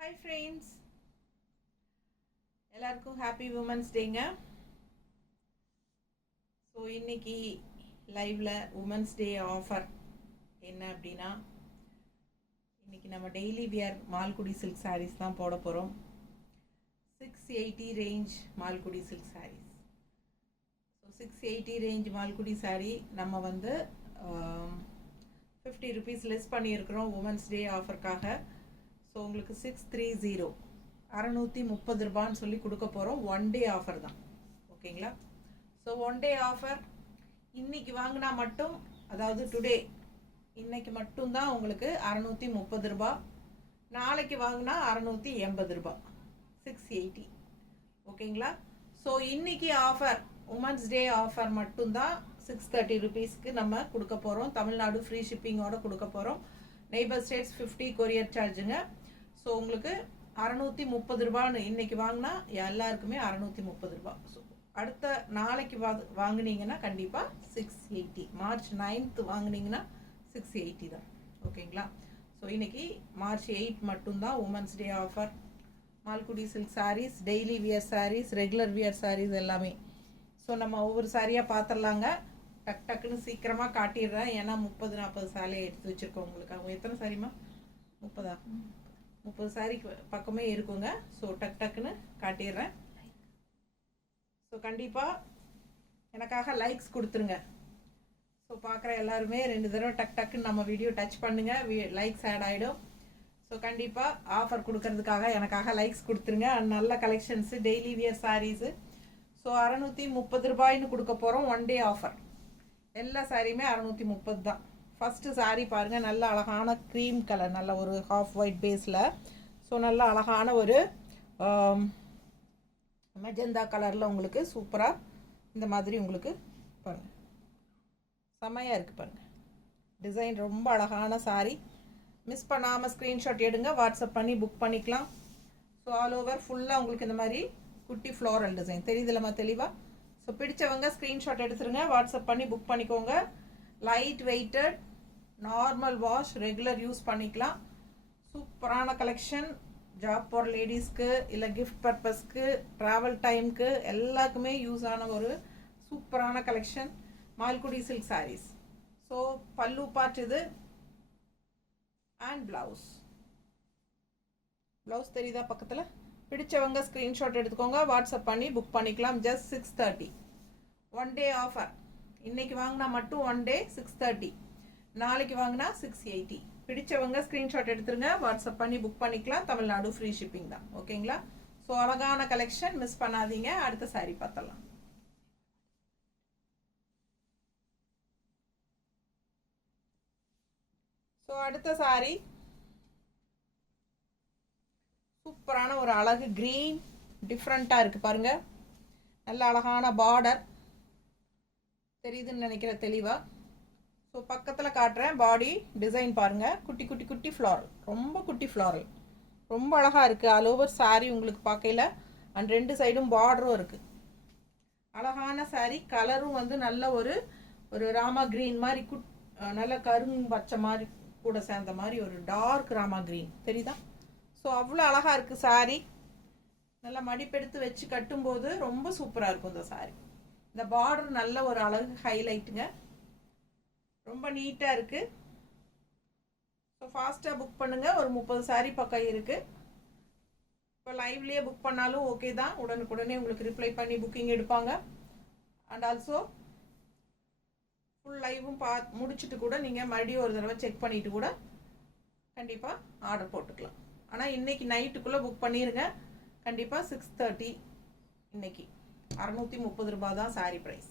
Hi friends, எல்லாருக்கும் happy women's டேங்க. So இன்னைக்கு லைவில் உமன்ஸ் டே ஆஃபர் என்ன அப்படின்னா, இன்னைக்கு நம்ம daily wear Malgudi silk sarees தான் போட போகிறோம். 680 range Malgudi silk sarees. So 680 range Malgudi saree நம்ம வந்து 50 ருபீஸ் லெஸ் பண்ணியிருக்கிறோம் உமன்ஸ் டே ஆஃபருக்காக. ஸோ உங்களுக்கு 630 630 ரூபான்னு சொல்லி கொடுக்க போகிறோம். ஒன் டே ஆஃபர் தான், ஓகேங்களா? ஸோ ஒன் டே ஆஃபர் இன்னைக்கு வாங்கினா மட்டும், அதாவது டுடே இன்னைக்கு மட்டும்தான் உங்களுக்கு 630 ரூபா. நாளைக்கு வாங்கினா 680 ரூபா, 680, ஓகேங்களா? ஸோ இன்னைக்கு ஆஃபர் உமன்ஸ் டே ஆஃபர் மட்டும்தான் 630 ருபீஸ்க்கு நம்ம கொடுக்க போகிறோம். தமிழ்நாடு ஃப்ரீ ஷிப்பிங்கோட கொடுக்க போகிறோம். நெய்பர் ஸ்டேட்ஸ் 50 கொரியர் சார்ஜுங்க. ஸோ உங்களுக்கு 630 ரூபான்னு இன்னைக்கு வாங்கினா எல்லாருக்குமே 630 ரூபா. ஸோ அடுத்த நாளைக்கு வாங்கினீங்கன்னா கண்டிப்பாக 680. மார்ச் 9th வாங்கினீங்கன்னா 680 தான், ஓகேங்களா? ஸோ இன்னைக்கு மார்ச் 8 மட்டும்தான் women's day offer. Malgudi silk sarees, daily wear sarees, regular wear sarees எல்லாமே. ஸோ நம்ம ஒவ்வொரு சாரியாக பார்த்துடலாங்க. டக் டக்குன்னு சீக்கிரமாக காட்டிடுறேன், ஏன்னா 30-40 சாரியை எடுத்து வச்சுருக்கோம் உங்களுக்கு. அவங்க எத்தனை சாரிமா? 30 சாரி பக்கமே இருக்குங்க. ஸோ டக் டக்குன்னு காட்டிடுறேன். ஸோ கண்டிப்பாக எனக்காக லைக்ஸ் கொடுத்துருங்க. ஸோ பார்க்குற எல்லாருமே 2 தடவை டக் டக்குன்னு நம்ம வீடியோ டச் பண்ணுங்கள், லைக்ஸ் ஆட் ஆகிடும். ஸோ கண்டிப்பாக ஆஃபர் கொடுக்கறதுக்காக எனக்காக லைக்ஸ் கொடுத்துருங்க. நல்ல collections, daily wear sarees. So 630 ரூபாய்னு கொடுக்க போகிறோம். One day offer. எல்லா சாரியுமே 630 தான். ஃபஸ்ட்டு சாரீ பாருங்கள், நல்ல அழகான க்ரீம் கலர், நல்ல ஒரு ஹாஃப் ஒயிட் பேஸில். ஸோ நல்ல அழகான ஒரு மெஜந்தா கலரில் உங்களுக்கு சூப்பராக இந்த மாதிரி உங்களுக்கு பாருங்கள், செம்மையாக இருக்குது பாருங்கள். டிசைன் ரொம்ப அழகான சாரீ. மிஸ் பண்ணாமல் ஸ்க்ரீன்ஷாட் எடுங்க, வாட்ஸ்அப் பண்ணி புக் பண்ணிக்கலாம். ஸோ ஆல் ஓவர் ஃபுல்லாக உங்களுக்கு இந்த மாதிரி குட்டி ஃப்ளோரல் டிசைன் தெரியுதுல்லம்மா தெளிவாக? ஸோ பிடிச்சவங்க ஸ்க்ரீன்ஷாட் எடுத்துருங்க, வாட்ஸ்அப் பண்ணி புக் பண்ணிக்கோங்க. Light weighted, normal wash, regular use பண்ணிக்கலாம். சூப்பரான கலெக்ஷன். ஜாப் போகிற லேடிஸ்க்கு, இல்லை கிஃப்ட் பர்பஸ்க்கு, ட்ராவல் டைமுக்கு எல்லாருக்குமே யூஸ் ஆன ஒரு சூப்பரான collection Malgudi silk sarees. So pallu part இது அண்ட் ப்ளவுஸ். ப்ளவுஸ் தெரியுதா பக்கத்தில்? பிடிச்சவங்க ஸ்க்ரீன்ஷாட் எடுத்துக்கோங்க, வாட்ஸ்அப் பண்ணி புக் பண்ணிக்கலாம். ஜஸ்ட் 630. One day offer. இன்னைக்கு வாங்கினா மட்டும் ஒன் டே 630. நாளைக்கு வாங்கினா 680. பிடிச்சவங்க ஸ்க்ரீன்ஷாட் எடுத்துருங்க, வாட்ஸ்அப் பண்ணி புக் பண்ணிக்கலாம். தமிழ்நாடு ஃப்ரீ ஷிப்பிங் தான், ஓகேங்களா? ஸோ அழகான கலெக்ஷன், மிஸ் பண்ணாதீங்க. அடுத்த சாரீ பார்த்தலாம். ஸோ அடுத்த சாரீ சூப்பரான ஒரு அழகு க்ரீன், டிஃப்ரெண்ட்டாக இருக்குது பாருங்கள். நல்ல அழகான பார்டர் தெரியுதுன்னு நினைக்கிற தெளிவாக. ஸோ பக்கத்தில் காட்டுறேன். பாடி டிசைன் பாருங்கள், குட்டி குட்டி குட்டி ஃப்ளாரல், ரொம்ப குட்டி ஃப்ளாரல், ரொம்ப அழகாக இருக்குது. ஆல் ஓவர் சாரீ உங்களுக்கு பார்க்கல. அண்ட் 2 சைடும் பார்டரும் இருக்குது. அழகான சாரீ. கலரும் வந்து நல்ல ஒரு ராமா க்ரீன் மாதிரி, நல்ல கரும்பச்சை மாதிரி கூட சேர்ந்த மாதிரி ஒரு டார்க் ராமா க்ரீன் தெரியுதா? ஸோ அவ்வளோ அழகாக இருக்குது சாரீ. நல்லா மடிப்பெடுத்து வச்சு கட்டும்போது ரொம்ப சூப்பராக இருக்கும் இந்த சாரீ. இந்த பார்டர் நல்ல ஒரு அழகு ஹைலைட்டுங்க, ரொம்ப நீட்டாக இருக்குது. ஸோ ஃபாஸ்ட்டாக புக் பண்ணுங்கள். ஒரு 30 சாரீ பக்கம் இருக்குது. இப்போ லைவ்லேயே புக் பண்ணாலும் ஓகே தான், உடனுக்குடனே உங்களுக்கு ரிப்ளை பண்ணி புக்கிங் எடுப்பாங்க. அண்ட் ஆல்சோ ஃபுல் லைவும் முடிச்சுட்டு கூட நீங்கள் மறுபடியும் ஒரு தடவை செக் பண்ணிவிட்டு கூட கண்டிப்பாக ஆர்டர் போட்டுக்கலாம். ஆனால் இன்றைக்கி நைட்டுக்குள்ளே புக் பண்ணிடுங்க. கண்டிப்பாக 630. இன்னைக்கு 630 ரூபா தான் சாரீ ப்ரைஸ்.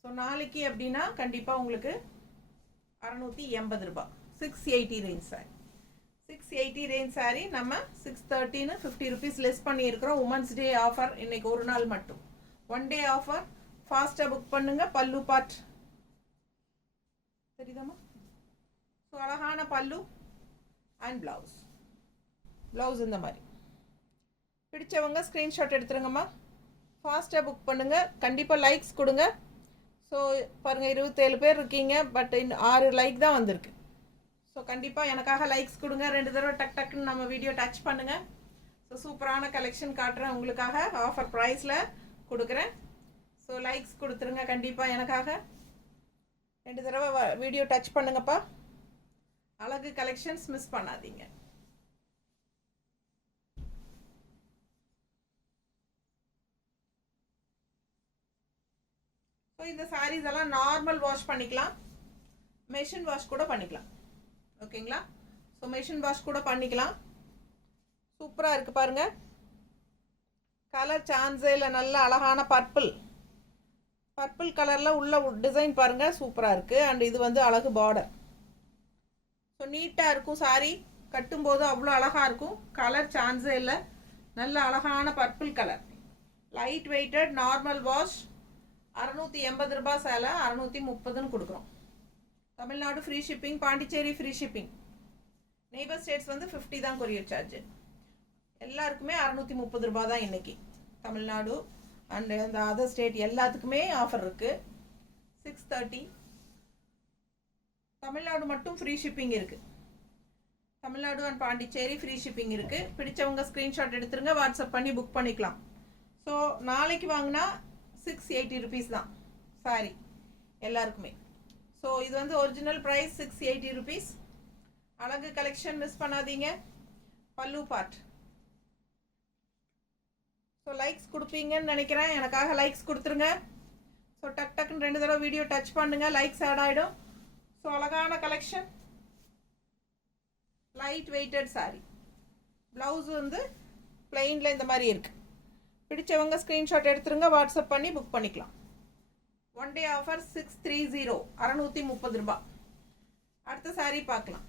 ஸோ நாளைக்கு அப்படின்னா கண்டிப்பாக உங்களுக்கு 680 ரூபா, 680 ரேஞ்ச் சாரீ. 680 ரேஞ்ச் சாரீ நம்ம 630ன்னு 50 ருபீஸ் லெஸ் பண்ணியிருக்கிறோம். உமன்ஸ் டே ஆஃபர் இன்னைக்கு ஒரு நாள் மட்டும். One day offer. ஃபாஸ்ட்டாக புக் பண்ணுங்க. பல்லு பார்ட் தெரியுதாம்மா? ஸோ அழகான பல்லு அண்ட் ப்ளவுஸ். ப்ளவுஸ் இந்த மாதிரி. பிடிச்சவங்க ஸ்க்ரீன்ஷாட் எடுத்துருங்கம்மா, ஃபாஸ்ட்டாக புக் பண்ணுங்கள். கண்டிப்பாக லைக்ஸ் கொடுங்க. ஸோ பாருங்கள், 27 பேர் இருக்கீங்க, பட் 6 லைக் தான் வந்திருக்கு. ஸோ கண்டிப்பாக எனக்காக லைக்ஸ் கொடுங்க, 2 தடவை டக் டக்குன்னு நம்ம வீடியோ டச் பண்ணுங்கள். ஸோ சூப்பரான கலெக்ஷன் காட்டுறேன் உங்களுக்காக, ஆஃபர் ப்ரைஸில் கொடுக்குறேன். ஸோ லைக்ஸ் கொடுத்துருங்க கண்டிப்பாக எனக்காக, 2 தடவை வீடியோ டச் பண்ணுங்கப்பா. அழகு கலெக்ஷன்ஸ் மிஸ் பண்ணாதீங்க. ஸோ இந்த சாரீஸ் எல்லாம் நார்மல் வாஷ் பண்ணிக்கலாம், மெஷின் வாஷ் கூட பண்ணிக்கலாம். ஓகேங்களா? ஸோ மெஷின் வாஷ் கூட பண்ணிக்கலாம். சூப்பராக இருக்குது பாருங்கள், கலர் சான்ஸே இல்லை, நல்ல அழகான பர்பிள் கலரில் உள்ள டிசைன் பாருங்கள், சூப்பராக இருக்குது. அண்ட் இது வந்து அழகு பார்டர். ஸோ நீட்டாக இருக்கும் சாரீ, கட்டும்போது அவ்வளோ அழகாக இருக்கும். கலர் சான்ஸே இல்லை, நல்ல அழகான purple colour, light weighted, normal wash. 680 ரூபாய் சேலை, 630ன்னு கொடுக்குறோம். Tamil Nadu free shipping, Pondicherry free shipping, neighbour states வந்து 50 தான் கொரியர் சார்ஜ். எல்லாருக்குமே 630 ரூபாய் தான் இன்னைக்கு. தமிழ்நாடு அண்ட் அந்த அதர் ஸ்டேட் எல்லாத்துக்குமே ஆஃபர் இருக்குது. 630. தமிழ்நாடு மட்டும் ஃப்ரீ ஷிப்பிங் இருக்குது. Tamil Nadu and Pondicherry free shipping இருக்குது. பிடிச்சவங்க ஸ்க்ரீன்ஷாட் எடுத்துருங்க, வாட்ஸ்அப் பண்ணி புக் பண்ணிக்கலாம். ஸோ நாளைக்கு வாங்கினா 680 ருபீஸ் தான் சாரி எல்லாருக்குமே. ஸோ இது வந்து ஒரிஜினல் ப்ரைஸ் 680 ருபீஸ். அழகு கலெக்ஷன் மிஸ் பண்ணாதீங்க. பல்லு பார்ட். ஸோ லைக்ஸ் கொடுப்பீங்கன்னு நினைக்கிறேன், எனக்காக லைக்ஸ் கொடுத்துருங்க. ஸோ டக் டக்குன்னு 2 தடவை வீடியோ டச் பண்ணுங்கள், லைக்ஸ் ஆட் ஆகிடும். ஸோ அழகான collection, light weighted saree. Blouse வந்து பிளெயினில் இந்த மாதிரி இருக்குது. பிடிச்சவங்க ஸ்க்ரீன்ஷாட் எடுத்துருங்க, வாட்ஸ்அப் பண்ணி புக் பண்ணிக்கலாம். 1 டே ஆஃபர் 630, 630 ரூபாய். அடுத்த சாரி பார்க்கலாம்.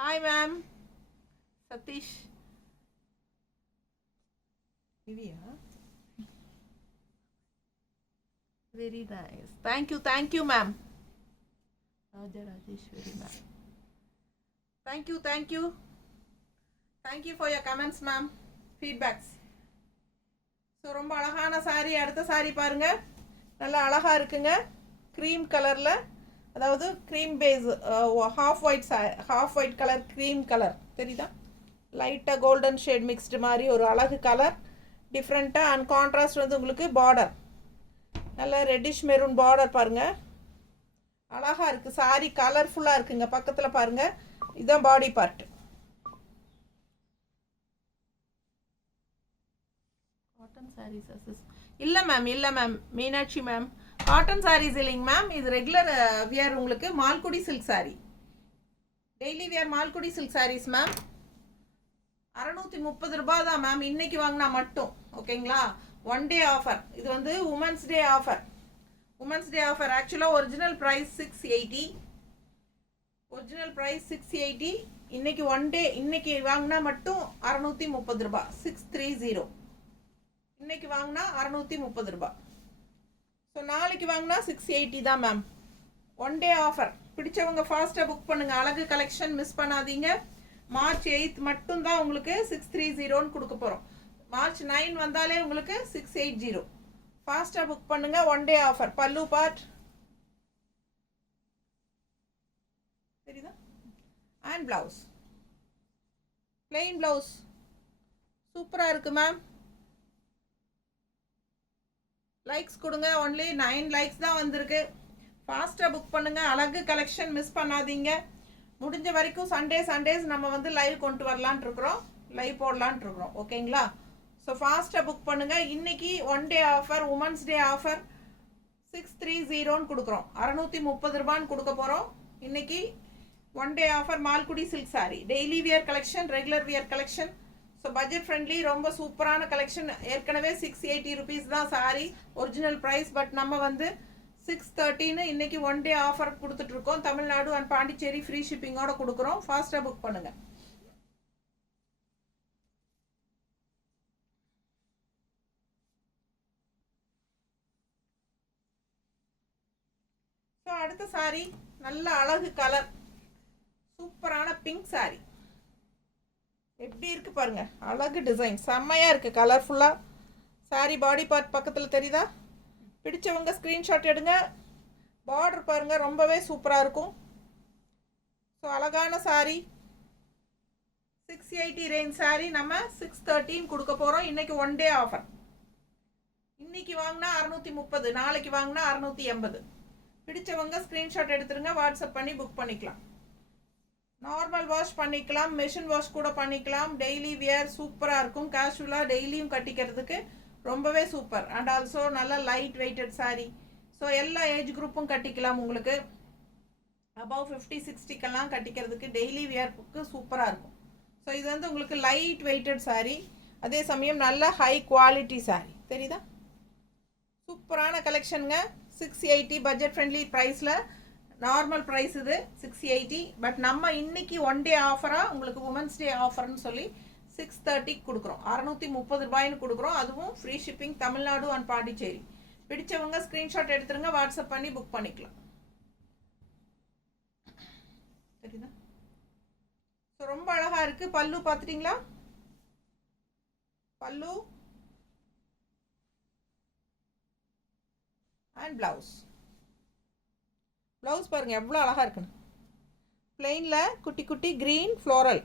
Hi ma'am, Satish Divya, very nice, thank you ma'am. Raja Rajeshwari ma'am, thank you for your comments ma'am, feedbacks. So ரொம்ப அழகான சாரி. அடுத்த சாரி பாருங்க, நல்லா அழகா இருக்குங்க. க்ரீம் கலர்ல, அதாவது cream base, half white colour, cream colour தெரியுதா? லைட்டாக கோல்டன் ஷேட் மிக்ஸ்டு மாதிரி ஒரு அழகு கலர், டிஃப்ரெண்ட்டாக. அண்ட் கான்ட்ராஸ்ட் வந்து உங்களுக்கு பார்டர், நல்ல ரெட்டிஷ் மெரூன் பார்டர் பாருங்கள், அழகாக இருக்குது. சாரி கலர்ஃபுல்லாக இருக்குங்க. பக்கத்தில் பாருங்கள், இதுதான் பாடி பார்ட். காட்டன் சாரீஸ் இல்லை ma'am, Meenakshi ma'am, cotton sarees இல்லைங்க மேம். இது ரெகுலர் வியர், உங்களுக்கு Malgudi silk sorry, daily wear Malgudi silk sarees ma'am. 630 ரூபாய் தான் மேம், இன்னைக்கு வாங்கினா மட்டும். ஓகேங்களா? 1 டே ஆஃபர். இது வந்து உமன்ஸ் டே ஆஃபர். ஆக்சுவலாக ஒரிஜினல் ப்ரைஸ் 680. இன்னைக்கு 1 டே, இன்னைக்கு வாங்கினா மட்டும் 630 ரூபாய். 630 இன்னைக்கு வாங்கினா 630 ரூபாய். ஸோ நாளைக்கு வாங்கினா 680 தான் மேம். 1 day offer. பிடிச்சவங்க ஃபாஸ்ட்டாக புக் பண்ணுங்க. அழகு கலெக்ஷன் மிஸ் பண்ணாதீங்க. மார்ச் 8 மட்டும் தான் உங்களுக்கு 630ன்னு கொடுக்க போகிறோம். மார்ச் 9 வந்தாலே உங்களுக்கு 680. ஃபாஸ்ட்டாக புக் பண்ணுங்க. 1 டே ஆஃபர். பல்லு பார்ட் தெரியுதா? அண்ட் பிளவுஸ், பிளெயின் பிளவுஸ் சூப்பராக இருக்கு மேம். லைக்ஸ் கொடுங்க. ஒன்லி 9 லைக்ஸ் தான் வந்திருக்கு. ஃபாஸ்ட்டாக புக் பண்ணுங்க. அழகு கலெக்ஷன் மிஸ் பண்ணாதீங்க. முடிஞ்ச வரைக்கும் சண்டேஸ் நம்ம வந்து லைவ் கொண்டு வரலான் இருக்கிறோம், லைவ் போடலான் இருக்கிறோம். ஓகேங்களா? ஸோ ஃபாஸ்ட்டாக புக் பண்ணுங்க. இன்னைக்கு 1 day offer, women's day offer 630ன்னு கொடுக்குறோம். 630 ரூபான்னு கொடுக்க போகிறோம். இன்னைக்கு 1 day offer Malgudi silk sorry, daily wear collection, regular wear collection. So budget friendly, ரொம்ப சூப்பரான கலெக்ஷன். ஏற்கனவே 680 ருபீஸ் தான் சாரி ஒரிஜினல் ப்ரைஸ். பட் நம்ம வந்து 630ன்னு இன்னைக்கு 1 டே ஆஃபர் கொடுத்துட்ருக்கோம். தமிழ்நாடு அண்ட் பாண்டிச்சேரி ஃப்ரீ ஷிப்பிங்கோட கொடுக்குறோம். ஃபாஸ்ட்டாக புக் பண்ணுங்கள். ஸோ அடுத்த சாரி நல்ல அழகு கலர், சூப்பரான பிங்க் சாரி. எப்படி இருக்குது பாருங்கள், அழகு டிசைன், செம்மையாக இருக்குது, கலர்ஃபுல்லாக. சாரி பாடி பார்ட் பக்கத்தில் தெரியுதா? பிடிச்சவங்க ஸ்க்ரீன்ஷாட் எடுங்க. பார்டர் பாருங்கள், ரொம்பவே சூப்பராக இருக்கும். ஸோ அழகான சாரி. 680 ரேஞ்ச் சாரி நம்ம 613 கொடுக்க போகிறோம். இன்றைக்கி ஒன் டே ஆஃபர். இன்றைக்கி வாங்கினா 630, நாளைக்கு வாங்கினா 680. பிடிச்சவங்க ஸ்க்ரீன்ஷாட் எடுத்துருங்க, வாட்ஸ்அப் பண்ணி புக் பண்ணிக்கலாம். நார்மல் வாஷ் பண்ணிக்கலாம், மெஷின் வாஷ் கூட பண்ணிக்கலாம். டெய்லி வியர் சூப்பராக இருக்கும். கேஷுவலாக டெய்லியும் கட்டிக்கிறதுக்கு ரொம்பவே சூப்பர். அண்ட் ஆல்சோ நல்ல லைட் வெயிட்டட் சாரி. ஸோ எல்லா ஏஜ் குரூப்பும் கட்டிக்கலாம். உங்களுக்கு அபவ் 50-60க்கெல்லாம் கட்டிக்கிறதுக்கு டெய்லி வியர்க்கு சூப்பராக இருக்கும். ஸோ இது வந்து உங்களுக்கு லைட் வெயிட்டட் சாரி, அதே சமயம் நல்ல ஹை குவாலிட்டி சாரி. தெரியுதா? சூப்பரான கலெக்ஷனுங்க. 680 பட்ஜெட் ஃப்ரெண்ட்லி ப்ரைஸில். நார்மல் ப்ரைஸ் இது 680. பட் நம்ம இன்னைக்கு ஒன் டே ஆஃபராக உங்களுக்கு உமன்ஸ் டே ஆஃபர்னு சொல்லி 630 கொடுக்குறோம். 630 ரூபாய்னு கொடுக்குறோம். அதுவும் free shipping, Tamil Nadu and Pondicherry. பிடிச்சவங்க ஸ்க்ரீன்ஷாட் எடுத்துருங்க, வாட்ஸ்அப் பண்ணி புக் பண்ணிக்கலாம். தெரியுதா? ஸோ ரொம்ப அழகாக இருக்குது. பல்லு பார்த்துட்டிங்களா? பல்லு அண்ட் ப்ளவுஸ். ப்ளவுஸ் பாருங்கள் எவ்வளோ அழகாக இருக்குன்னு. பிளெயினில் குட்டி குட்டி க்ரீன் ஃப்ளோரல்,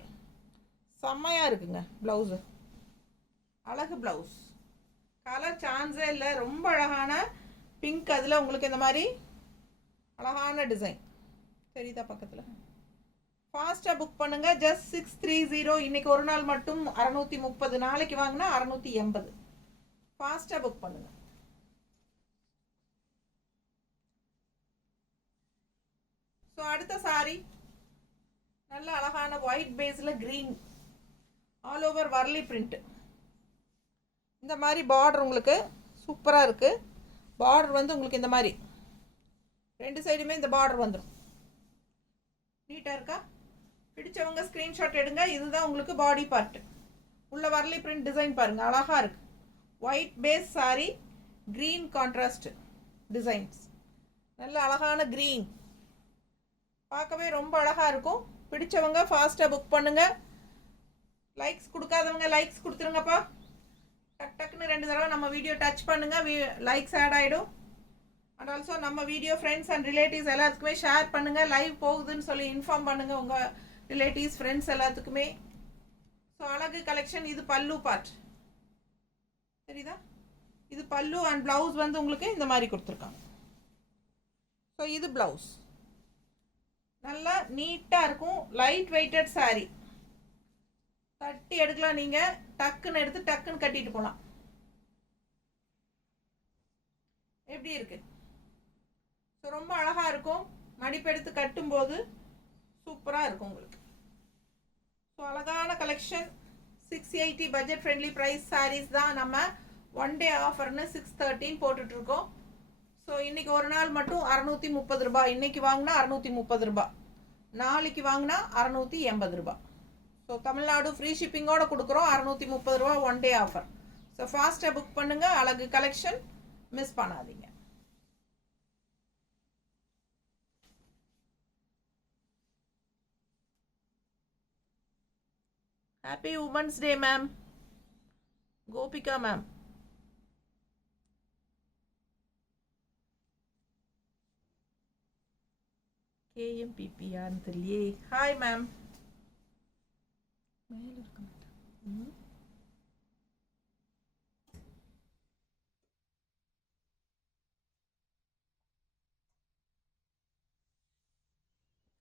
செம்மையாக இருக்குங்க ப்ளவுஸு. அழகு ப்ளவுஸ். கலர் சான்ஸே இல்லை, ரொம்ப அழகான பிங்க். அதில் உங்களுக்கு இந்த மாதிரி அழகான டிசைன் தெரியுதா பக்கத்தில்? ஃபாஸ்ட்டாக புக் பண்ணுங்கள். ஜஸ்ட் 630. இன்றைக்கி ஒரு நாள் மட்டும் 630, நாளைக்கு வாங்கினா 680. ஃபாஸ்ட்டாக புக் பண்ணுங்கள். ஸோ அடுத்த சாரி நல்ல அழகான ஒயிட் பேஸில் green all over Warli print. இந்த மாதிரி பார்டர் உங்களுக்கு சூப்பராக இருக்குது. பார்டர் வந்து உங்களுக்கு இந்த மாதிரி ரெண்டு சைடுமே இந்த பார்டர் வந்துடும். நீட்டாக இருக்கா? பிடிச்சவங்க ஸ்க்ரீன்ஷாட் எடுங்க. இதுதான் உங்களுக்கு பாடி பார்ட். உள்ள வர்லி பிரிண்ட் டிசைன் பாருங்கள், அழகாக இருக்குது. White base saree, green contrast designs. நல்ல அழகான க்ரீன், பார்க்கவே ரொம்ப அழகாக இருக்கும். பிடிச்சவங்க ஃபாஸ்ட்டாக புக் பண்ணுங்கள். லைக்ஸ் கொடுக்காதவங்க லைக்ஸ் கொடுத்துருங்கப்பா. டக் டக்குன்னு 2 தடவை நம்ம வீடியோ டச் பண்ணுங்கள், லைக்ஸ் ஆட் ஆகிடும். அண்ட் ஆல்சோ நம்ம வீடியோ ஃப்ரெண்ட்ஸ் அண்ட் ரிலேட்டிவ்ஸ் எல்லாத்துக்குமே ஷேர் பண்ணுங்கள். லைவ் போகுதுன்னு சொல்லி இன்ஃபார்ம் பண்ணுங்கள் உங்கள் ரிலேட்டிவ்ஸ் ஃப்ரெண்ட்ஸ் எல்லாத்துக்குமே. ஸோ அழகு கலெக்ஷன். இது பல்லு பார்ட் தெரியுதா? இது பல்லு அண்ட் ப்ளவுஸ் வந்து உங்களுக்கு இந்த மாதிரி கொடுத்துருக்காங்க. ஸோ இது ப்ளவுஸ் நல்லா நீட்டாக இருக்கும். லைட் வெயிட்டட் சாரி, தட்டி எடுக்கலாம். நீங்கள் டக்குன்னு எடுத்து டக்குன்னு கட்டிட்டு போகலாம். எப்படி இருக்கு? ஸோ ரொம்ப அழகாக இருக்கும். மடிப்பெடுத்து கட்டும்போது சூப்பராக இருக்கும் உங்களுக்கு. ஸோ அழகான collection. 680 budget friendly price sarees தான் நம்ம ஒன் டே ஆஃபர்னு 613 போட்டுட்ருக்கோம். ஸோ இன்றைக்கி ஒரு நாள் மட்டும் 630 ரூபாய். இன்றைக்கி வாங்கினா 630 ரூபாய், நாளைக்கு வாங்கினா 680 ரூபாய். ஸோ தமிழ்நாடு ஃப்ரீ ஷிப்பிங்கோடு கொடுக்குறோம். 630 ரூபா ஒன் டே ஆஃபர். ஸோ ஃபாஸ்ட்டாக புக் பண்ணுங்கள். அழகு கலெக்ஷன் மிஸ் பண்ணாதீங்க. Happy Women's Day, ma'am. Gopika, ma'am. KMPP Anthali. Hi, ma'am.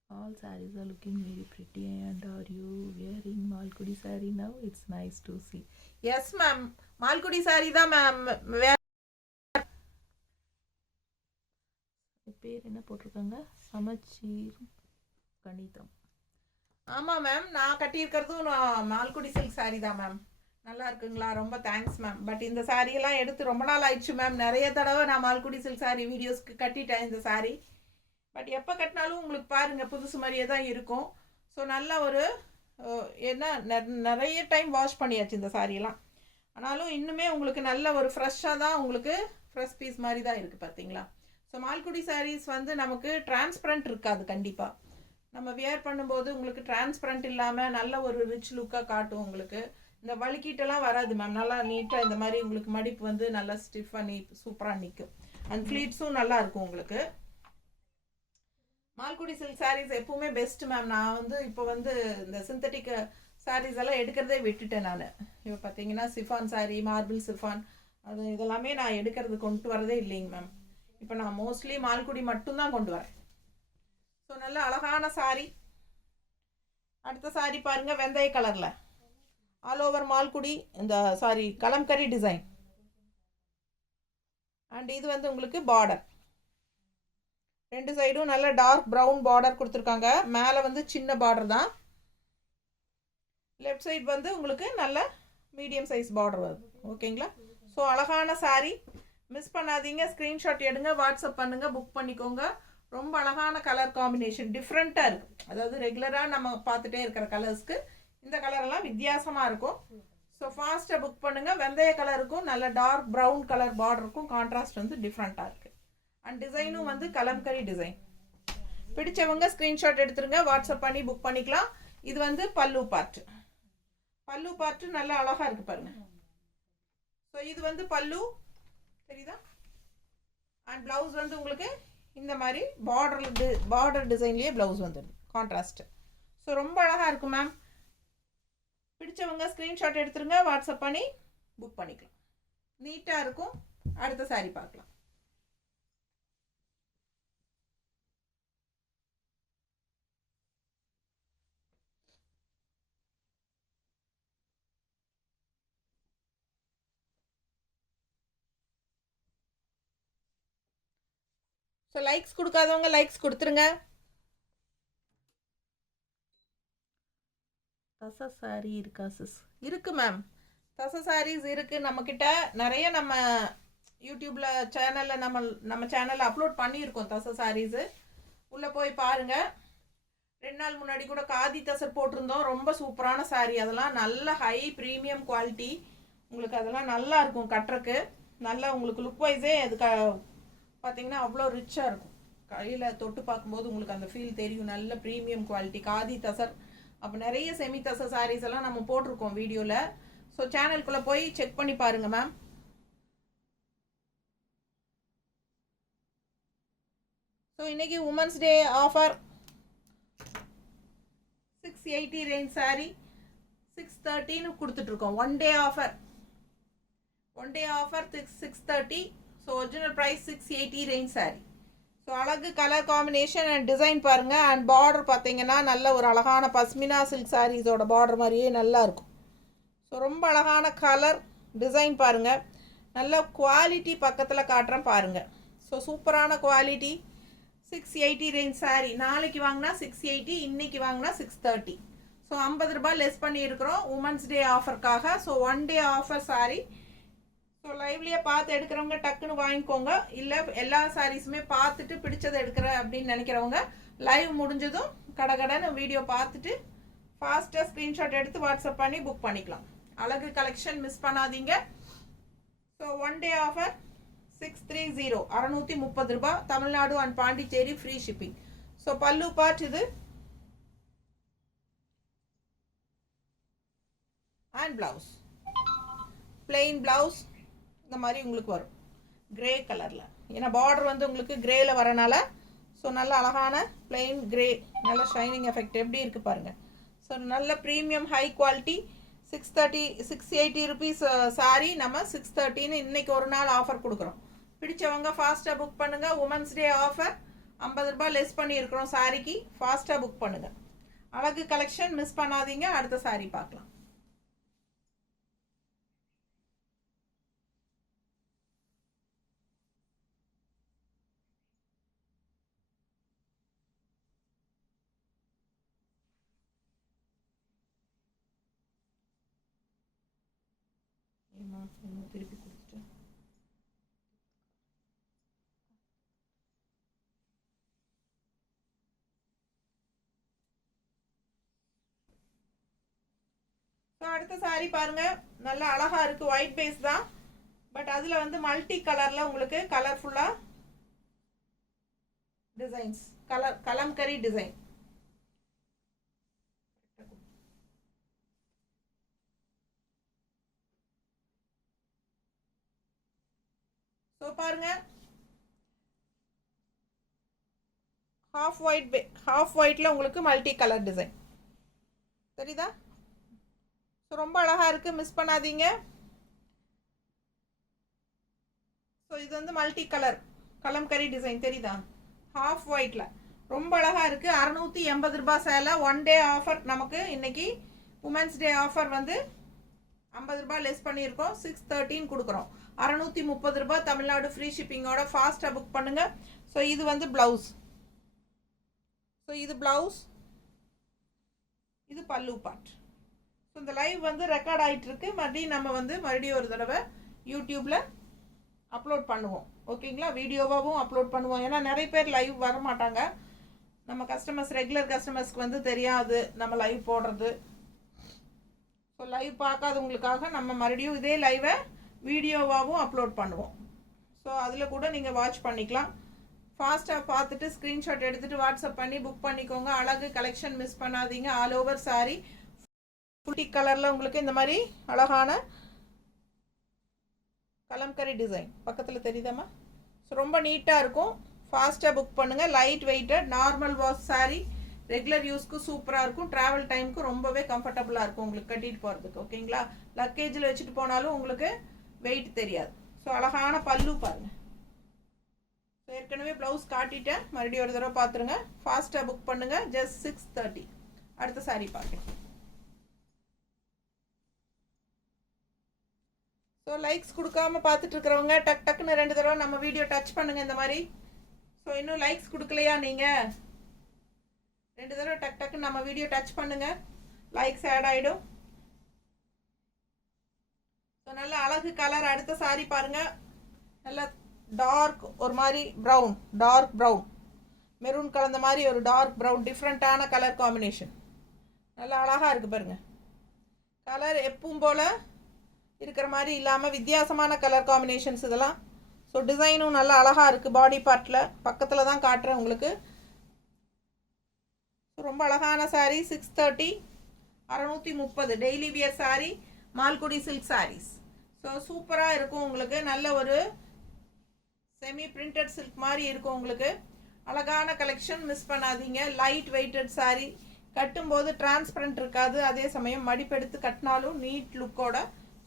All sarees are looking very pretty. And are you wearing Malkudi saree now? It's nice to see. Yes, ma'am. Malkudi saree da ma'am. பேர் என்ன போட்டிருக்காங்க? சமச்சீர் கணிதம். ஆமாம் ma'am, நான் கட்டியிருக்கிறதும் Malgudi silk sari தான் ma'am. நல்லா இருக்குங்களா? ரொம்ப தேங்க்ஸ் மேம். பட் இந்த சாரியெல்லாம் எடுத்து ரொம்ப நாள் ஆயிடுச்சு மேம். நிறைய தடவை நான் மால்குடி சில்க் சாரீ வீடியோஸ்க்கு கட்டிட்டேன் இந்த சாரீ. பட் எப்போ கட்டினாலும் உங்களுக்கு பாருங்கள் புதுசு மாதிரியே தான் இருக்கும். ஸோ நல்ல ஒரு ஏன்னா நிறைய டைம் வாஷ் பண்ணியாச்சு இந்த சாரியெல்லாம். ஆனாலும் இன்னுமே உங்களுக்கு நல்ல ஒரு ஃப்ரெஷ்ஷாக தான், உங்களுக்கு ஃப்ரெஷ் பீஸ் மாதிரி தான் இருக்குது பார்த்தீங்களா? ஸோ மால்குடி சாரீஸ் வந்து நமக்கு டிரான்ஸ்பரண்ட் இருக்காது கண்டிப்பாக. நம்ம வியர் பண்ணும்போது உங்களுக்கு டிரான்ஸ்பரண்ட் இல்லாமல் நல்ல ஒரு ரிச் லுக்காக காட்டும். உங்களுக்கு இந்த வலிக்கிட்டெல்லாம் வராது மேம். நல்லா நீட்டாக இந்த மாதிரி உங்களுக்கு மடிப்பு வந்து நல்லா ஸ்டிஃபாக சூப்பராக நிற்கும். அண்ட் ஃப்ளீட்ஸும் நல்லா இருக்கும் உங்களுக்கு. மால்குடி சில்க் சாரீஸ் எப்பவுமே பெஸ்ட் மேம். நான் வந்து இப்போ வந்து இந்த சிந்தட்டிக் சாரீஸ் எல்லாம் எடுக்கிறதே விட்டுட்டேன் நான். இப்போ பார்த்தீங்கன்னா சிஃபான் சாரீ, மார்பிள் சிஃபான், அது இதெல்லாமே நான் எடுக்கிறது கொண்டு வரதே இல்லைங்க மேம். இப்போ நான் மோஸ்ட்லி மால்குடி மட்டும்தான் கொண்டு வரேன். ஸோ நல்ல அழகான சாரீ. அடுத்த சாரீ பாருங்கள், வெந்தய கலரில் ஆல் ஓவர் மால்குடி, இந்த சாரி கலம்கரி டிசைன். அண்ட் இது வந்து உங்களுக்கு பார்டர், ரெண்டு சைடும் நல்ல டார்க் ப்ரௌன் பார்டர் கொடுத்துருக்காங்க. மேலே வந்து சின்ன பார்டர் தான். லெஃப்ட் சைடு வந்து உங்களுக்கு நல்ல மீடியம் சைஸ் பார்டர் வருது. ஓகேங்களா? ஸோ அழகான சாரீ, மிஸ் பண்ணாதீங்க. ஸ்க்ரீன்ஷாட் எடுங்க, வாட்ஸ்அப் பண்ணுங்கள், புக் பண்ணிக்கோங்க. ரொம்ப அழகான கலர் காம்பினேஷன், டிஃப்ரெண்ட்டாக இருக்குது. அதாவது ரெகுலராக நம்ம பார்த்துட்டே இருக்கிற கலர்ஸ்க்கு இந்த கலரெல்லாம் வித்தியாசமாக இருக்கும். ஸோ ஃபாஸ்ட்டாக புக் பண்ணுங்கள். வெந்தய கலருக்கும் நல்ல டார்க் ப்ரௌன் கலர் பார்டருக்கும் கான்ட்ராஸ்ட் வந்து டிஃப்ரெண்ட்டாக இருக்குது. அண்ட் டிசைனும் வந்து கலம்கரி டிசைன். பிடிச்சவங்க ஸ்க்ரீன்ஷாட் எடுத்துருங்க, வாட்ஸ்அப் பண்ணி புக் பண்ணிக்கலாம். இது வந்து பல்லு பார்ட்டு. பல்லு பார்ட்டு நல்லா அழகாக இருக்குது பாருங்கள். ஸோ இது வந்து பல்லு தெரியுதா? அண்ட் ப்ளவுஸ் வந்து உங்களுக்கு இந்த மாதிரி பார்டர் டிசைன்லேயே ப்ளவுஸ் வந்துடுது, கான்ட்ராஸ்ட்டு. ஸோ ரொம்ப அழகாக இருக்கும் மேம். பிடிச்சவங்க ஸ்க்ரீன்ஷாட் எடுத்துருங்க, வாட்ஸ்அப் பண்ணி புக் பண்ணிக்கலாம். நீட்டாக இருக்கும். அடுத்த சாரீ பார்க்கலாம். ஸோ லைக்ஸ் கொடுக்காதவங்க லைக்ஸ் கொடுத்துருங்க. தச சாரீ இருக்கா சிஸ்? இருக்குது மேம், தச சாரீஸ் இருக்குது நம்மக்கிட்ட நிறைய. நம்ம யூடியூப்பில் சேனலில் நம்ம சேனலில் அப்லோட் பண்ணியிருக்கோம் தச சாரீஸு. உள்ளே போய் பாருங்கள். 2 நாள் முன்னாடி கூட காதி தசர் போட்டிருந்தோம். ரொம்ப சூப்பரான சாரீ. அதெல்லாம் நல்ல ஹை ப்ரீமியம் குவாலிட்டி. உங்களுக்கு அதெல்லாம் நல்லா இருக்கும் கட்டுறக்கு. நல்லா உங்களுக்கு லுக் வைஸே அது பார்த்தீங்கன்னா அவ்வளோ ரிச்சாக இருக்கும். கையில் தொட்டு பார்க்கும்போது உங்களுக்கு அந்த ஃபீல் தெரியும். நல்ல ப்ரீமியம் குவாலிட்டி காதி தசர். அப்போ நிறைய செமி தசர் சாரீஸ் எல்லாம் நம்ம போட்டிருக்கோம் வீடியோவில். ஸோ சேனலுக்குள்ளே போய் செக் பண்ணி பாருங்கள் மேம். ஸோ இன்றைக்கி women's day offer 680 range saree 630 கொடுத்துட்ருக்கோம். One day offer 630. So original price 680 range saree. So அழகு கலர் காம்பினேஷன் அண்ட் டிசைன் பாருங்கள். அண்ட் பார்டர் பார்த்தீங்கன்னா நல்ல ஒரு அழகான பஸ்மினா சில்க் சாரீஸோட பார்டர் மாதிரியே நல்லா இருக்கும். ஸோ ரொம்ப அழகான கலர் டிசைன் பாருங்கள். நல்ல குவாலிட்டி பக்கத்தில் காட்டுறேன் பாருங்கள். ஸோ சூப்பரான குவாலிட்டி. 680 ரேஞ்ச் சாரீ. நாளைக்கு வாங்கினா 680, இன்னைக்கு வாங்கினா 630. ஸோ 50 ரூபாய் லெஸ் பண்ணியிருக்கிறோம் உமன்ஸ் டே ஆஃபருக்காக. So one day offer sari. So லைவ்லேயே பார்த்து எடுக்கிறவங்க டக்குன்னு வாங்கிக்கோங்க. இல்லை எல்லா சாரீஸுமே பார்த்துட்டு பிடிச்சதை எடுக்கிறேன் அப்படின்னு நினைக்கிறவங்க லைவ் முடிஞ்சதும் கடகடன்னு வீடியோ பார்த்துட்டு ஃபாஸ்ட்டாக ஸ்க்ரீன்ஷாட் எடுத்து வாட்ஸ்அப் பண்ணி புக் பண்ணிக்கலாம். அழகு கலெக்ஷன் மிஸ் பண்ணாதீங்க. ஸோ ஒன் டே ஆஃபர் 630, 630 ரூபாய். Tamil Nadu and Pondicherry free shipping. So pallu part இது அண்ட் ப்ளவுஸ் பிளெயின் ப்ளவுஸ் இந்த மாதிரி உங்களுக்கு வரும் கிரே கலரில். ஏன்னா பார்டர் வந்து உங்களுக்கு கிரேல வரனால ஸோ நல்ல அழகான பிளெயின் கிரே, நல்ல ஷைனிங் எஃபெக்ட் எப்படி இருக்குது பாருங்கள். ஸோ நல்ல premium high quality. 680 rupees sari நம்ம 630ன்னு இன்றைக்கி ஒரு நாள் ஆஃபர் கொடுக்குறோம். பிடிச்சவங்க ஃபாஸ்ட்டாக புக் பண்ணுங்கள். உமன்ஸ் டே ஆஃபர் 50 ரூபாய் லெஸ் பண்ணியிருக்கிறோம் சாரிக்கு. ஃபாஸ்ட்டாக புக் பண்ணுங்கள். அழகு கலெக்ஷன் மிஸ் பண்ணாதீங்க. அடுத்த சாரீ பார்க்கலாம். திருப்பி கொடுத்துட்டேன். ஸோ அடுத்த சாரீ பாருங்க. நல்லா அழகா இருக்கு. ஒயிட் பேஸ் தான், பட் அதுல வந்து மல்டி கலர்ல உங்களுக்கு கலர்ஃபுல்லா டிசைன்ஸ், கலம்கரி டிசைன். ஸோ பாருங்கள், ஹாஃப் ஒயிட்டில் உங்களுக்கு மல்டி கலர் டிசைன் தெரியுதா? ஸோ ரொம்ப அழகாக இருக்குது, மிஸ் பண்ணாதீங்க. ஸோ இது வந்து மல்டி கலர் கலம்கரி டிசைன் தெரியுதா? ஹாஃப் ஒயிட்டில் ரொம்ப அழகாக இருக்குது. 680 ரூபாய் சேலை. 1 டே ஆஃபர். நமக்கு இன்றைக்கி உமன்ஸ் டே ஆஃபர் வந்து 50 ரூபாய் லெஸ் பண்ணியிருக்கோம். 613 கொடுக்குறோம். 630 ரூபாய் தமிழ்நாடு ஃப்ரீ ஷிப்பிங்கோட. ஃபாஸ்ட்டாக புக் பண்ணுங்கள். ஸோ இது வந்து ப்ளவுஸ். ஸோ இது ப்ளவுஸ், இது பல்லு பார்ட். ஸோ இந்த லைவ் வந்து ரெக்கார்ட் ஆகிட்டுருக்கு. மறுபடியும் ஒரு தடவை யூடியூப்பில் அப்லோட் பண்ணுவோம். ஓகேங்களா? வீடியோவாகவும் அப்லோட் பண்ணுவோம். ஏன்னா நிறைய பேர் லைவ் வர மாட்டாங்க. நம்ம கஸ்டமர்ஸ், ரெகுலர் கஸ்டமர்ஸ்க்கு வந்து தெரியாது நம்ம லைவ் போடுறது. ஸோ லைவ் பார்க்காதவங்களுக்காக நம்ம மறுபடியும் இதே லைவை வீடியோவாகவும் அப்லோட் பண்ணுவோம். ஸோ அதில் கூட நீங்கள் வாட்ச் பண்ணிக்கலாம். ஃபாஸ்ட்டாக பார்த்துட்டு ஸ்க்ரீன்ஷாட் எடுத்துகிட்டு வாட்ஸ்அப் பண்ணி புக் பண்ணிக்கோங்க. அழகு கலெக்ஷன் மிஸ் பண்ணாதீங்க. ஆல் ஓவர் சாரி ஃபுட்டி கலரில் உங்களுக்கு இந்த மாதிரி அழகான கலம்கரி டிசைன் பக்கத்தில் தெரியுதாம்மா? ஸோ ரொம்ப நீட்டாக இருக்கும். ஃபாஸ்ட்டாக புக் பண்ணுங்கள். Light weighted normal wash sari. Regular யூஸ்க்கு சூப்பராக இருக்கும். ட்ராவல் டைமுக்கு ரொம்பவே கம்ஃபர்டபுளாக இருக்கும் உங்களுக்கு கட்டிட்டு போகிறதுக்கு. ஓகேங்களா? லக்கேஜில் வச்சுட்டு போனாலும் உங்களுக்கு வெயிட் தெரியாது. ஸோ அழகான பல்லு பாருங்கள். ஸோ ஏற்கனவே ப்ளவுஸ் காட்டிட்டேன். மறுபடியும் ஒரு தடவை பார்த்துருங்க. ஃபாஸ்ட்டாக புக் பண்ணுங்கள். ஜஸ்ட் 630. அடுத்த சாரீ பார்க்கலாம். ஸோ லைக்ஸ் கொடுக்காம பார்த்துட்டு இருக்கிறவங்க டக்குன்னு 2 தடவை நம்ம வீடியோ டச் பண்ணுங்கள் இந்த மாதிரி. ஸோ இன்னும் லைக்ஸ் கொடுக்கலையா நீங்கள்? 2 தடவை டக்குன்னு நம்ம வீடியோ டச் பண்ணுங்கள். லைக்ஸ் ஆட் ஆகிடும். ஸோ நல்ல அழகு கலர். அடுத்த சாரி பாருங்கள். நல்லா டார்க் ஒரு மாதிரி ப்ரௌன், டார்க் ப்ரௌன், மெரூன் கலந்த மாதிரி ஒரு டார்க் ப்ரௌன், டிஃப்ரெண்ட்டான கலர் காம்பினேஷன். நல்லா அழகாக இருக்குது பாருங்கள். கலர் எப்பவும் போல் இருக்கிற மாதிரி இல்லாமல் வித்தியாசமான கலர் காம்பினேஷன்ஸ் இதெல்லாம். ஸோ டிசைனும் நல்லா அழகாக இருக்குது. பாடி பார்ட்டில் பக்கத்தில் தான் காட்டுறேன் உங்களுக்கு. ஸோ ரொம்ப அழகான saree. 630, 630 daily wear saree, Malgudi silk sarees. So சூப்பராக இருக்கும் உங்களுக்கு. நல்ல ஒரு செமி பிரிண்டட் சில்க் மாதிரி இருக்கும் உங்களுக்கு. அழகான கலெக்ஷன், மிஸ் பண்ணாதீங்க. Light weighted saree. கட்டும்போது டிரான்ஸ்பரண்ட் இருக்காது. அதே சமயம் மடிப்பெடுத்து கட்டினாலும் நீட் லுக்கோட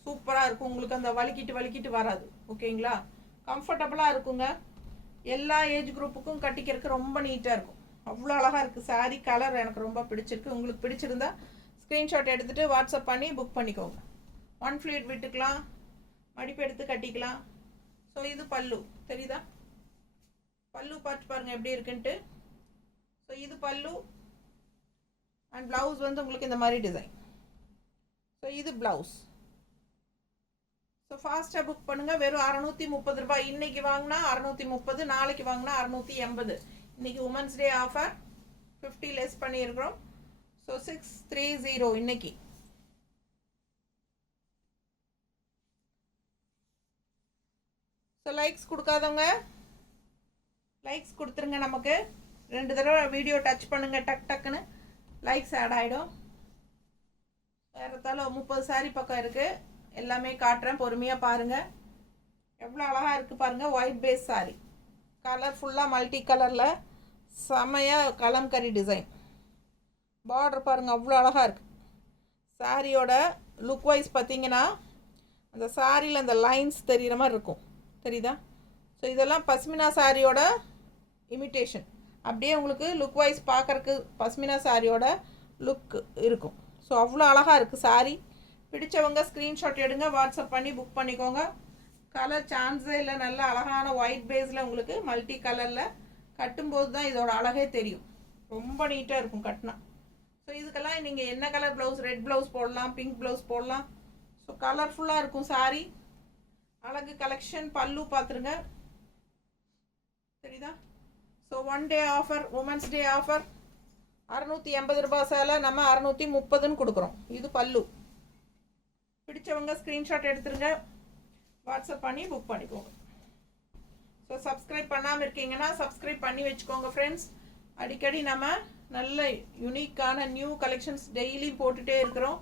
சூப்பராக இருக்கும் உங்களுக்கு. அந்த வலிக்கிட்டு வராது. ஓகேங்களா? கம்ஃபர்டபுளாக இருக்குங்க. எல்லா ஏஜ் குரூப்புக்கும் கட்டிக்கிறதுக்கு ரொம்ப நீட்டாக இருக்கும். அவ்வளோ அழகாக இருக்குது சாரீ. கலர் எனக்கு ரொம்ப பிடிச்சிருக்கு. உங்களுக்கு பிடிச்சிருந்தா ஸ்க்ரீன்ஷாட் எடுத்துகிட்டு வாட்ஸ்அப் பண்ணி புக் பண்ணிக்கோங்க. 1 ஃப்ளீட் விட்டுக்கலாம், மடிப்பு எடுத்து கட்டிக்கலாம். ஸோ இது பல்லு தெரியுதா? பல்லு பார்த்து பாருங்கள் எப்படி இருக்குன்ட்டு. ஸோ இது பல்லு அண்ட் ப்ளவுஸ் வந்து உங்களுக்கு இந்த மாதிரி டிசைன். ஸோ இது ப்ளவுஸ். ஸோ ஃபாஸ்ட்டாக புக் பண்ணுங்கள். வெறும் 630 ரூபாய். இன்றைக்கி வாங்கினா 630, நாளைக்கு வாங்கினா 680. இன்றைக்கி உமன்ஸ் டே ஆஃபர் 50 லெஸ் பண்ணியிருக்கிறோம். ஸோ 630 இன்னைக்கு. ஸோ லைக்ஸ் கொடுக்காதவங்க லைக்ஸ் கொடுத்துருங்க. நமக்கு 2 தடவை வீடியோ டச் பண்ணுங்கள். டக்குன்னு லைக்ஸ் ஆட் ஆகிடும். வேறத்தாலும் 30 சாரி பக்கம் இருக்குது. எல்லாமே காட்டுறேன், பொறுமையாக பாருங்கள். எவ்வளோ அழகாக இருக்குது பாருங்கள். ஒயிட் பேஸ் சாரி, கலர்ஃபுல்லாக மல்டி கலரில் செமையாக கலம்கரி டிசைன். பார்டர் பாருங்கள் அவ்வளோ அழகாக இருக்குது. சாரியோட லுக் வைஸ் பார்த்தீங்கன்னா அந்த சாரியில் அந்த லைன்ஸ் தெரிகிற மாதிரி இருக்கும். தெரியுதா? ஸோ இதெல்லாம் பஸ்மினா சாரியோட இமிட்டேஷன். அப்படியே உங்களுக்கு லுக் வைஸ் பார்க்குறக்கு பஸ்மினா சாரியோட லுக் இருக்கும். ஸோ அவ்வளோ அழகாக இருக்குது சாரி. பிடிச்சவங்க ஸ்க்ரீன்ஷாட் எடுங்க, வாட்ஸ்அப் பண்ணி புக் பண்ணிக்கோங்க. கலர் சான்ஸே இல்லை. நல்ல அழகான ஒயிட் பேஸில் உங்களுக்கு மல்டி கலரில் கட்டும்போது தான் இதோட அழகே தெரியும். ரொம்ப நீட்டாக இருக்கும் கட்டினா. ஸோ இதுக்கெல்லாம் நீங்கள் என்ன கலர் ப்ளவுஸ், ரெட் ப்ளவுஸ் போடலாம், பிங்க் ப்ளவுஸ் போடலாம். ஸோ கலர்ஃபுல்லாக இருக்கும் சாரி. அழகு கலெக்ஷன். பல்லு பார்த்துருங்க தெரியுதா? So 1 day offer, women's day offer. 680 ரூபாய் சேலை நம்ம 630ன்னு கொடுக்குறோம். இது பல்லு. பிடிச்சவங்க ஸ்க்ரீன்ஷாட் எடுத்துருங்க, வாட்ஸ்அப் பண்ணி புக் பண்ணிக்கோங்க. ஸோ சப்ஸ்கிரைப் பண்ணாமல் இருக்கீங்கன்னா சப்ஸ்கிரைப் பண்ணி வச்சுக்கோங்க ஃப்ரெண்ட்ஸ். அடிக்கடி நம்ம நல்ல யூனிக்கான நியூ கலெக்ஷன்ஸ் டெய்லி போட்டுகிட்டே இருக்கிறோம்.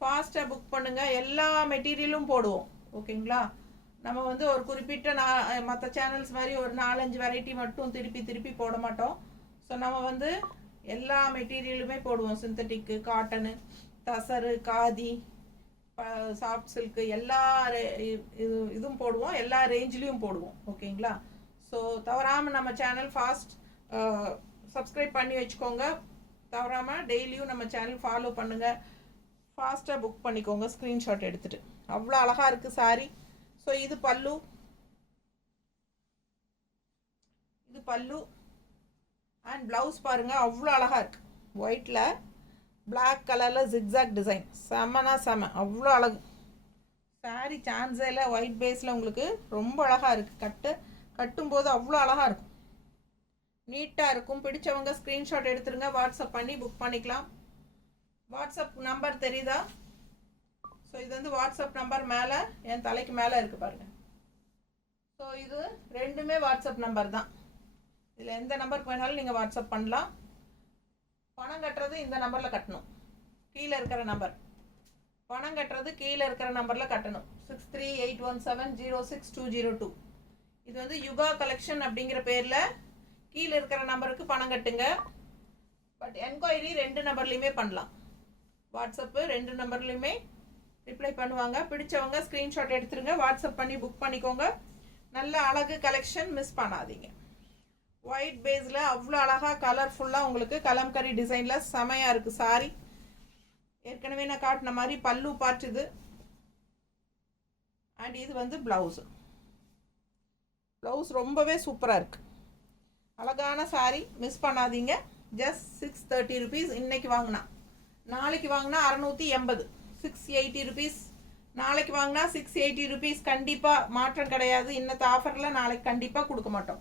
ஃபாஸ்ட்டாக புக் பண்ணுங்கள். எல்லா மெட்டீரியலும் போடுவோம். ஓகேங்களா? நம்ம வந்து ஒரு குறிப்பிட்ட மற்ற சேனல்ஸ் மாதிரி ஒரு 4-5 வெரைட்டி மட்டும் திருப்பி திருப்பி போட மாட்டோம். ஸோ நம்ம வந்து எல்லா மெட்டீரியலுமே போடுவோம். சிந்தட்டிக்கு, காட்டனு, தசரு, காதி, சாஃப்ட் சில்க்கு, எல்லா இதுவும் போடுவோம், எல்லா ரேஞ்சிலையும் போடுவோம். ஓகேங்களா? ஸோ தவறாமல் நம்ம சேனல் சப்ஸ்கிரைப் பண்ணி வச்சுக்கோங்க. தவறாமல் டெய்லியும் நம்ம சேனல் ஃபாலோ பண்ணுங்கள். ஃபாஸ்ட்டாக புக் பண்ணிக்கோங்க ஸ்க்ரீன்ஷாட் எடுத்துகிட்டு. அவ்வளோ அழகாக இருக்குது சாரி. ஸோ இது பல்லு, இது பல்லு அண்ட் ப்ளவுஸ் பாருங்கள், அவ்வளோ அழகாக இருக்குது. ஒயிட்டில் பிளாக் கலரில் ஜிக்ஸாக் டிசைன், செம்மனா செம்ம, அவ்வளோ அழகு சாரி. சான்ஸே இல்லை. ஒயிட் பேஸில் உங்களுக்கு ரொம்ப அழகாக இருக்குது. கட்டும்போது அவ்வளோ அழகாக இருக்கும், நீட்டாக இருக்கும். பிடிச்சவங்க ஸ்க்ரீன்ஷாட் எடுத்துருங்க, வாட்ஸ்அப் பண்ணி புக் பண்ணிக்கலாம். வாட்ஸ்அப் நம்பர் தெரியுதா? ஸோ இது வந்து வாட்ஸ்அப் நம்பர் மேலே என் தலைக்கு மேலே இருக்குது பாருங்கள். ஸோ இது ரெண்டுமே வாட்ஸ்அப் நம்பர் தான். இதில் எந்த நம்பருக்கு வேணாலும் நீங்கள் வாட்ஸ்அப் பண்ணலாம். பணம் கட்டுறது இந்த நம்பரில் கட்டணும், கீழே இருக்கிற நம்பர். பணம் கட்டுறது கீழே இருக்கிற நம்பரில் கட்டணும். 6381706202. இது வந்து யுகா கலெக்ஷன் அப்படிங்கிற பேரில் கீழே இருக்கிற நம்பருக்கு பணம் கட்டுங்க. பட் என்கொயரி 2 நம்பர்லையுமே பண்ணலாம். வாட்ஸ்அப்பு 2 நம்பர்லையுமே ரிப்ளை பண்ணுவாங்க. பிடிச்சவங்க ஸ்க்ரீன்ஷாட் எடுத்துருங்க, வாட்ஸ்அப் பண்ணி புக் பண்ணிக்கோங்க. நல்ல அழகு கலெக்ஷன், மிஸ் பண்ணாதீங்க. ஒயிட் பேஸில் அவ்வளோ அழகாக கலர்ஃபுல்லாக உங்களுக்கு கலம்கரி டிசைனில் செமையாக இருக்குது சாரி. ஏற்கனவே நான் காட்டின மாதிரி பல்லு பார்ட் இது. அண்ட் இது வந்து ப்ளவுஸு. ப்ளவுஸ் ரொம்பவே சூப்பராக இருக்குது, அழகான சாரி, மிஸ் பண்ணாதீங்க. ஜஸ்ட் 630 rupees இன்றைக்கி வாங்கினா. நாளைக்கு வாங்கினா 680, 680 rupees. நாளைக்கு வாங்கினா 680 rupees. கண்டிப்பாக மாற்றம் கிடையாது. இன்னத்த ஆஃபரில் நாளைக்கு கண்டிப்பாக கொடுக்க மாட்டோம்.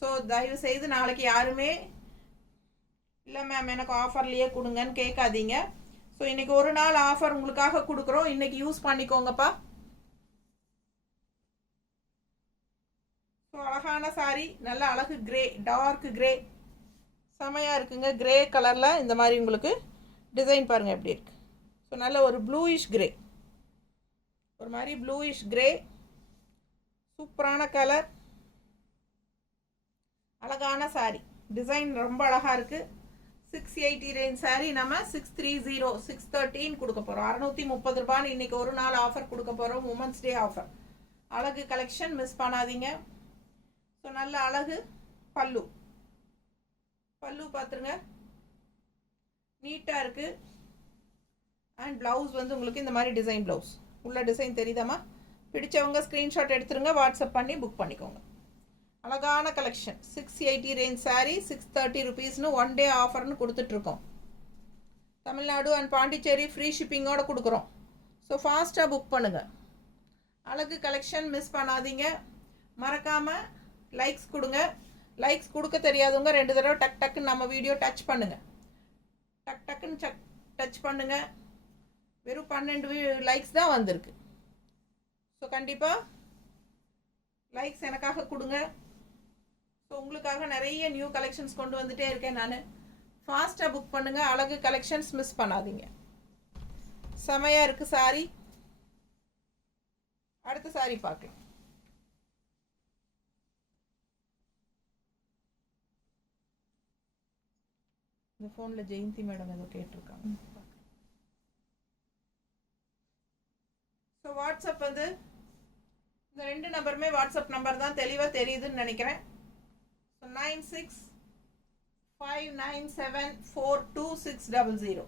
ஸோ தயவு செய்து நாளைக்கு யாருமே இல்லை மேம் எனக்கு ஆஃபர்லேயே கொடுங்கன்னு கேட்காதீங்க. ஸோ இன்றைக்கி ஒரு நாள் ஆஃபர் உங்களுக்காக கொடுக்குறோம், இன்றைக்கி யூஸ் பண்ணிக்கோங்கப்பா. ஸோ அழகான சாரி, நல்ல அழகு கிரே, டார்க் கிரே, செமையாக இருக்குங்க. கிரே கலரில் இந்த மாதிரி உங்களுக்கு டிசைன் பாருங்கள் எப்படி இருக்குது. ஸோ நல்ல ஒரு ப்ளூயிஷ் கிரே, ஒரு மாதிரி ப்ளூயிஷ் கிரே, சூப்பரான கலர், அழகான சாரி. டிசைன் ரொம்ப அழகாக இருக்குது. 680 ரேஞ்ச் சாரி நம்ம 630, 613 கொடுக்க போகிறோம். 630 ரூபான்னு இன்றைக்கி ஒரு நாள் ஆஃபர் கொடுக்க போகிறோம். Women's day offer. அழகு கலெக்ஷன், மிஸ் பண்ணாதீங்க. ஸோ நல்ல அழகு பல்லு. பல்லு பார்த்துருங்க, நீட்டாக இருக்குது. அண்ட் ப்ளவுஸ் வந்து உங்களுக்கு இந்த மாதிரி டிசைன் ப்ளவுஸ். உள்ள டிசைன் தெரியுதாம்மா? பிடிச்சவங்க ஸ்க்ரீன்ஷாட் எடுத்துருங்க, வாட்ஸ்அப் பண்ணி புக் பண்ணிக்கோங்க. அழகான கலெக்ஷன். 680 ரேஞ்ச் சாரீ 630 rupeesனு 1 day ஆஃபர்னு கொடுத்துட்ருக்கோம். தமிழ்நாடு அண்ட் பாண்டிச்சேரி ஃப்ரீ ஷிப்பிங்கோடு கொடுக்குறோம். ஸோ ஃபாஸ்ட்டாக புக் பண்ணுங்கள். அழகு கலெக்ஷன், மிஸ் பண்ணாதீங்க. மறக்காமல் லைக்ஸ் கொடுங்க. லைக்ஸ் கொடுக்க தெரியாதவங்க 2 தடவை டக் டக்குன்னு நம்ம வீடியோ டச் பண்ணுங்கள். டக் டக்குன்னு டச் பண்ணுங்கள். வெறும் 12 லைக்ஸ் தான் வந்திருக்கு. ஸோ கண்டிப்பாக லைக்ஸ் எனக்காக கொடுங்க. ஸோ உங்களுக்காக நிறைய நியூ கலெக்ஷன்ஸ் கொண்டு வந்துட்டே இருக்கேன் நான். ஃபாஸ்ட்டாக புக் பண்ணுங்கள். அழகு கலெக்ஷன்ஸ் மிஸ் பண்ணாதீங்க. செமையாக இருக்குது சாரி. அடுத்த சாரி பார்க்கலாம். இந்த ஃபோனில் ஜெயந்தி மேடம் ஏதோ கேட்டிருக்காங்க. ஸோ வாட்ஸ்அப் வந்து இந்த 2 நம்பருமே வாட்ஸ்அப் நம்பர் தான், தெளிவாக தெரியுதுன்னு நினைக்கிறேன். ஸோ 9659742600.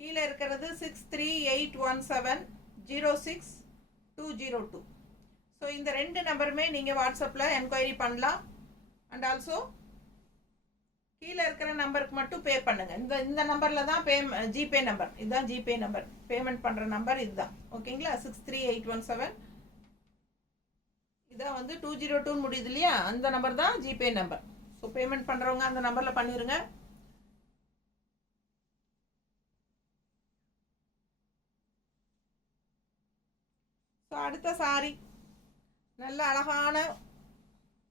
கீழே இருக்கிறது 6381706202. ஸோ இந்த 2 நம்பருமே நீங்கள் வாட்ஸ்அப்பில் என்கொயரி பண்ணலாம். அண்ட் ஆல்சோ கீழே இருக்கிற நம்பருக்கு மட்டும் பே பண்ணுங்கள். இந்த நம்பரில் தான் ஜிபே நம்பர், இதுதான் ஜிபே நம்பர். பேமெண்ட் பண்ணுற நம்பர் இதுதான். ஓகேங்களா? 63817 இதான் வந்து 202 முடியுது இல்லையா, அந்த நம்பர் தான் ஜிபே நம்பர். ஸோ பேமெண்ட் பண்ணுறவங்க அந்த நம்பரில் பண்ணிடுங்க. ஸோ அடுத்த சாரி நல்ல அழகான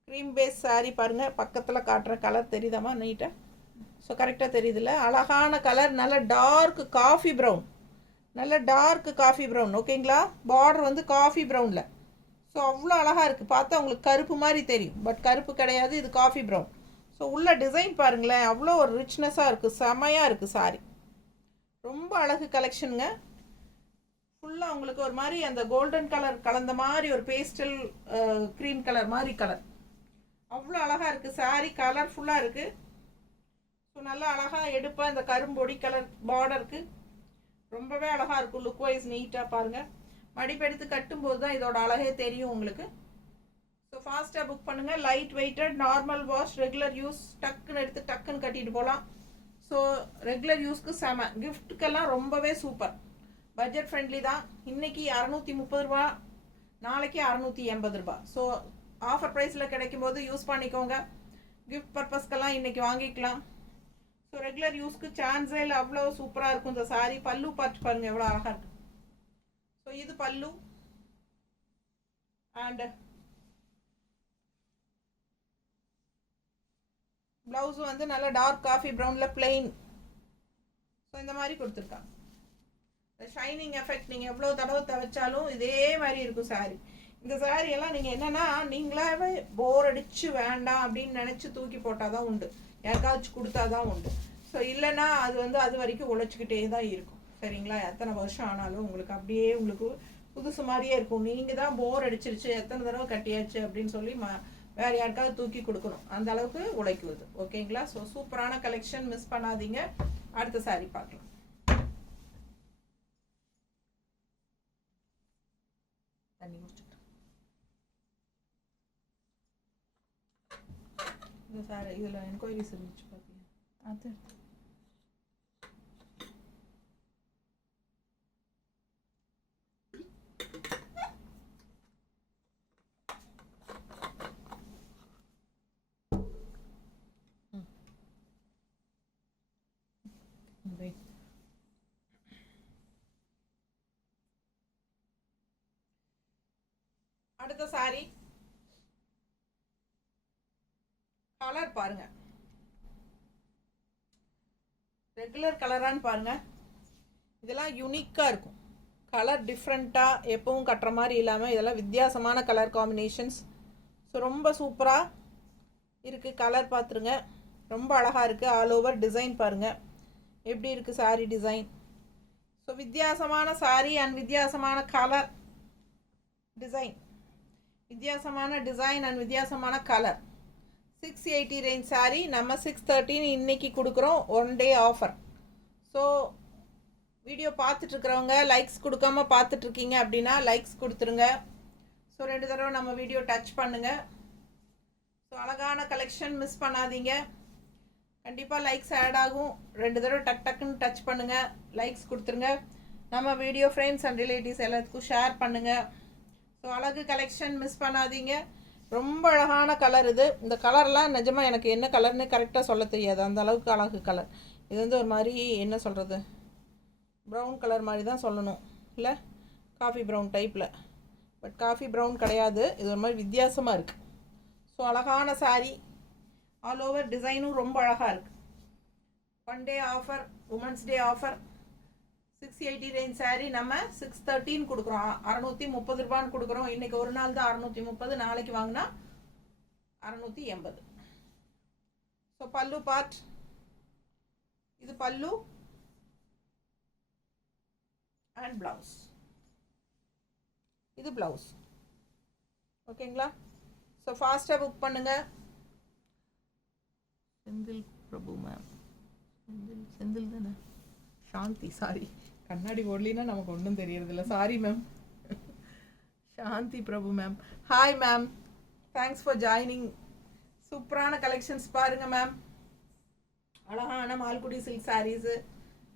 க்ரீம் பேஸ் சாரி பாருங்கள். பக்கத்தில் காட்டுற கலர் தெரியுதாம்மா நீட்டாக? ஸோ கரெக்டாக தெரியுதுல்ல? அழகான கலர், நல்ல டார்க் காஃபி ப்ரௌன், நல்ல டார்க் காஃபி ப்ரௌன். ஓகேங்களா? பார்டர் வந்து காஃபி ப்ரௌனில் ஸோ அவ்வளோ அழகாக இருக்குது. பார்த்தா உங்களுக்கு கருப்பு மாதிரி தெரியும், பட் கருப்பு கிடையாது, இது காஃபி ப்ரௌன். ஸோ உள்ள டிசைன் பாருங்களேன், அவ்வளோ ஒரு ரிச்னஸாக இருக்குது, செமையாக இருக்குது சாரி. ரொம்ப அழகு கலெக்ஷனுங்க. ஃபுல்லாக உங்களுக்கு ஒரு மாதிரி அந்த கோல்டன் கலர் கலந்த மாதிரி ஒரு பேஸ்டல் க்ரீம் கலர் மாதிரி கலர், அவ்வளோ அழகாக இருக்குது சாரி. கலர்ஃபுல்லாக இருக்குது. ஸோ நல்லா அழகாக எடுப்பேன். இந்த கரும்பொடி கலர் பார்டருக்கு ரொம்பவே அழகாக இருக்கும். லுக் வைஸ் நீட்டாக பாருங்கள். மடிப்பெடுத்து கட்டும்போது தான் இதோட அழகே தெரியும் உங்களுக்கு. ஸோ ஃபாஸ்ட்டாக புக் பண்ணுங்கள். Light weighted, normal wash, regular use, டக்குன்னு எடுத்து டக்குன்னு கட்டிட்டு போகலாம். ஸோ ரெகுலர் யூஸ்க்கு செம, கிஃப்ட்டுக்கெல்லாம் ரொம்பவே சூப்பர். பட்ஜெட் ஃப்ரெண்ட்லி தான். இன்றைக்கி 630 ரூபா, நாளைக்கு 680 ரூபா. ஸோ ஆஃபர் ப்ரைஸில் கிடைக்கும் போது யூஸ் பண்ணிக்கோங்க. கிஃப்ட் பர்பஸ்க்கெல்லாம் இன்றைக்கி வாங்கிக்கலாம். ஸோ ரெகுலர் யூஸ்க்கு சான்ஸே இல்லை, அவ்வளோ சூப்பராக இருக்கும் இந்த சாரீ. பல்லு பார்த்து பாருங்கள் எவ்வளோ அழகாக இருக்குது. ஸோ இது பல்லு. அண்ட் ப்ளவுஸு வந்து நல்லா டார்க் காஃபி ப்ரௌனில் பிளெயின். ஸோ இந்த மாதிரி கொடுத்துருக்காங்க. இந்த ஷைனிங் எஃபெக்ட் நீங்கள் எவ்வளோ தடவை துவைச்சாலும் இதே மாதிரி இருக்கும் சாரீ. இந்த சாரீ எல்லாம் நீங்கள் என்னென்னா நீங்களாவே போர் அடித்து வேண்டாம் அப்படின்னு நினச்சி தூக்கி போட்டால் தான் உண்டு, யாருக்காச்சும் கொடுத்தா தான் உண்டு. ஸோ இல்லைன்னா அது வந்து அது வரைக்கும் உழைச்சிக்கிட்டே தான் இருக்கும். சரிங்களா? எத்தனை வருஷம் ஆனாலும் உங்களுக்கு அப்படியே உங்களுக்கு புதுசு மாதிரியே இருக்கும். நீங்கள் தான் போர் அடிச்சிருச்சு, எத்தனை தடவை கட்டியாச்சு அப்படின்னு சொல்லி வேறு யாருக்காவது தூக்கி கொடுக்கணும், அந்த அளவுக்கு உழைக்குவது. ஓகேங்களா? ஸோ சூப்பரான கலெக்ஷன், மிஸ் பண்ணாதீங்க. அடுத்த சாரீ பார்க்கலாம். தண்ணி குடிச்சுட்டு இந்த சாரி இதில் என்கொயரிஸ் இருந்துச்சு பார்த்தீங்க, அது அடுத்த சாரி. கலர் பாருங்க, ரெகுலர் கலரான்னு பாருங்க. இதெல்லாம் யூனிக்காக இருக்கும். கலர் டிஃப்ரெண்ட்டாக, எப்பவும் கட்டுற மாதிரி இல்லாமல் இதெல்லாம் வித்தியாசமான கலர் காம்பினேஷன்ஸ். ஸோ ரொம்ப சூப்பராக இருக்குது. கலர் பார்த்துருங்க, ரொம்ப அழகாக இருக்குது. ஆல் ஓவர் டிசைன் பாருங்கள் எப்படி இருக்குது சாரீ டிசைன். ஸோ வித்தியாசமான சாரீ அண்ட் வித்தியாசமான கலர் டிசைன், வித்தியாசமான டிசைன் அண்ட் வித்தியாசமான கலர். 680 ரேஞ்ச் சாரீ நம்ம 613 இன்னைக்கு கொடுக்குறோம், one day offer. So video பார்த்துட்ருக்கிறவங்க லைக்ஸ் கொடுக்காம பார்த்துட்ருக்கீங்க அப்படின்னா லைக்ஸ் கொடுத்துருங்க. ஸோ 2 தடவை நம்ம வீடியோ டச் பண்ணுங்கள். ஸோ அழகான கலெக்ஷன், மிஸ் பண்ணாதீங்க. கண்டிப்பாக லைக்ஸ் ஆட் ஆகும். 2 தடவை டக்குன்னு டச் பண்ணுங்கள், லைக்ஸ் கொடுத்துருங்க. நம்ம வீடியோ ஃப்ரெண்ட்ஸ் அண்ட் ரிலேட்டிவ்ஸ் எல்லாத்துக்கும் ஷேர் பண்ணுங்கள். ஸோ அழகு கலெக்ஷன், மிஸ் பண்ணாதீங்க. ரொம்ப அழகான கலர் இது. இந்த கலர்லாம் நிஜமாக எனக்கு என்ன கலர்னு கரெக்டாக சொல்ல தெரியாது, அந்த அளவுக்கு அழகு கலர். இது வந்து ஒரு மாதிரி என்ன சொல்கிறது, ப்ரௌன் கலர் மாதிரி தான் சொல்லணும், இல்லை காஃபி ப்ரௌன் டைப்பில். பட் காஃபி ப்ரௌன் கிடையாது, இது ஒரு மாதிரி வித்தியாசமாக இருக்குது. ஸோ அழகான சாரீ, ஆல் ஓவர் டிசைனும் ரொம்ப அழகாக இருக்குது. One day offer, women's day offer. 680 range sari நம்ம 613 கொடுக்குறோம், 630 ரூபான்னு கொடுக்குறோம். இன்றைக்கி ஒரு நாள் தான் 630, நாளைக்கு வாங்கினா 680. ஸோ பல்லு பார்ட், இது பல்லு அண்ட் ப்ளவுஸ், இது ப்ளவுஸ். ஓகேங்களா? ஸோ ஃபாஸ்ட்டாக புக் பண்ணுங்கள். செந்தில் பிரபு மேம், செந்தில் தானே, சாந்தி, சாரி கண்ணாடி போடலின்னா நமக்கு ஒன்றும் தெரியறதில்ல, sorry ma'am. Shanthi Prabhu ma'am, hi ma'am, thanks for joining. சூப்பரான கலெக்ஷன்ஸ் பாருங்கள் மேம். அழகான மால்குடி சில்க் சாரீஸு.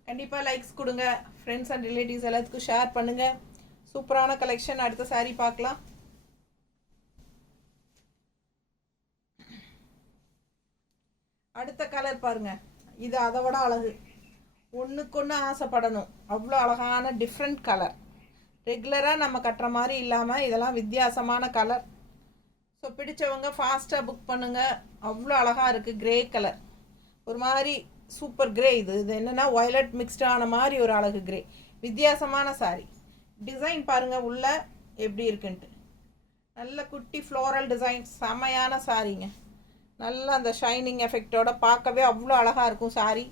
கண்டிப்பாக லைக்ஸ் கொடுங்க, ஃப்ரெண்ட்ஸ் அண்ட் ரிலேட்டிவ்ஸ் எல்லாத்துக்கும் ஷேர் பண்ணுங்கள். சூப்பரான கலெக்ஷன். அடுத்த சாரீ பார்க்கலாம். அடுத்த கலர் பாருங்கள், இது அதை விட அழகு. ஒன்றுக்கு ஆசைப்படணும், அவ்வளோ அழகான டிஃப்ரெண்ட் கலர். ரெகுலராக நம்ம கட்டுற மாதிரி இல்லாமல் இதெல்லாம் வித்தியாசமான கலர். ஸோ பிடிச்சவங்க ஃபாஸ்ட்டாக புக் பண்ணுங்கள். அவ்வளோ அழகாக இருக்குது. கிரே கலர், ஒரு மாதிரி சூப்பர் கிரே. இது என்னென்னா வயலட் மிக்ஸ்டான மாதிரி ஒரு அழகு கிரே. வித்தியாசமான சாரீ. டிசைன் பாருங்கள் உள்ள எப்படி இருக்குன்ட்டு, நல்ல குட்டி ஃப்ளோரல் டிசைன், செமையான சாரீங்க. நல்லா அந்த ஷைனிங் எஃபெக்டோட பார்க்கவே அவ்வளோ அழகாக இருக்கும் சாரீ.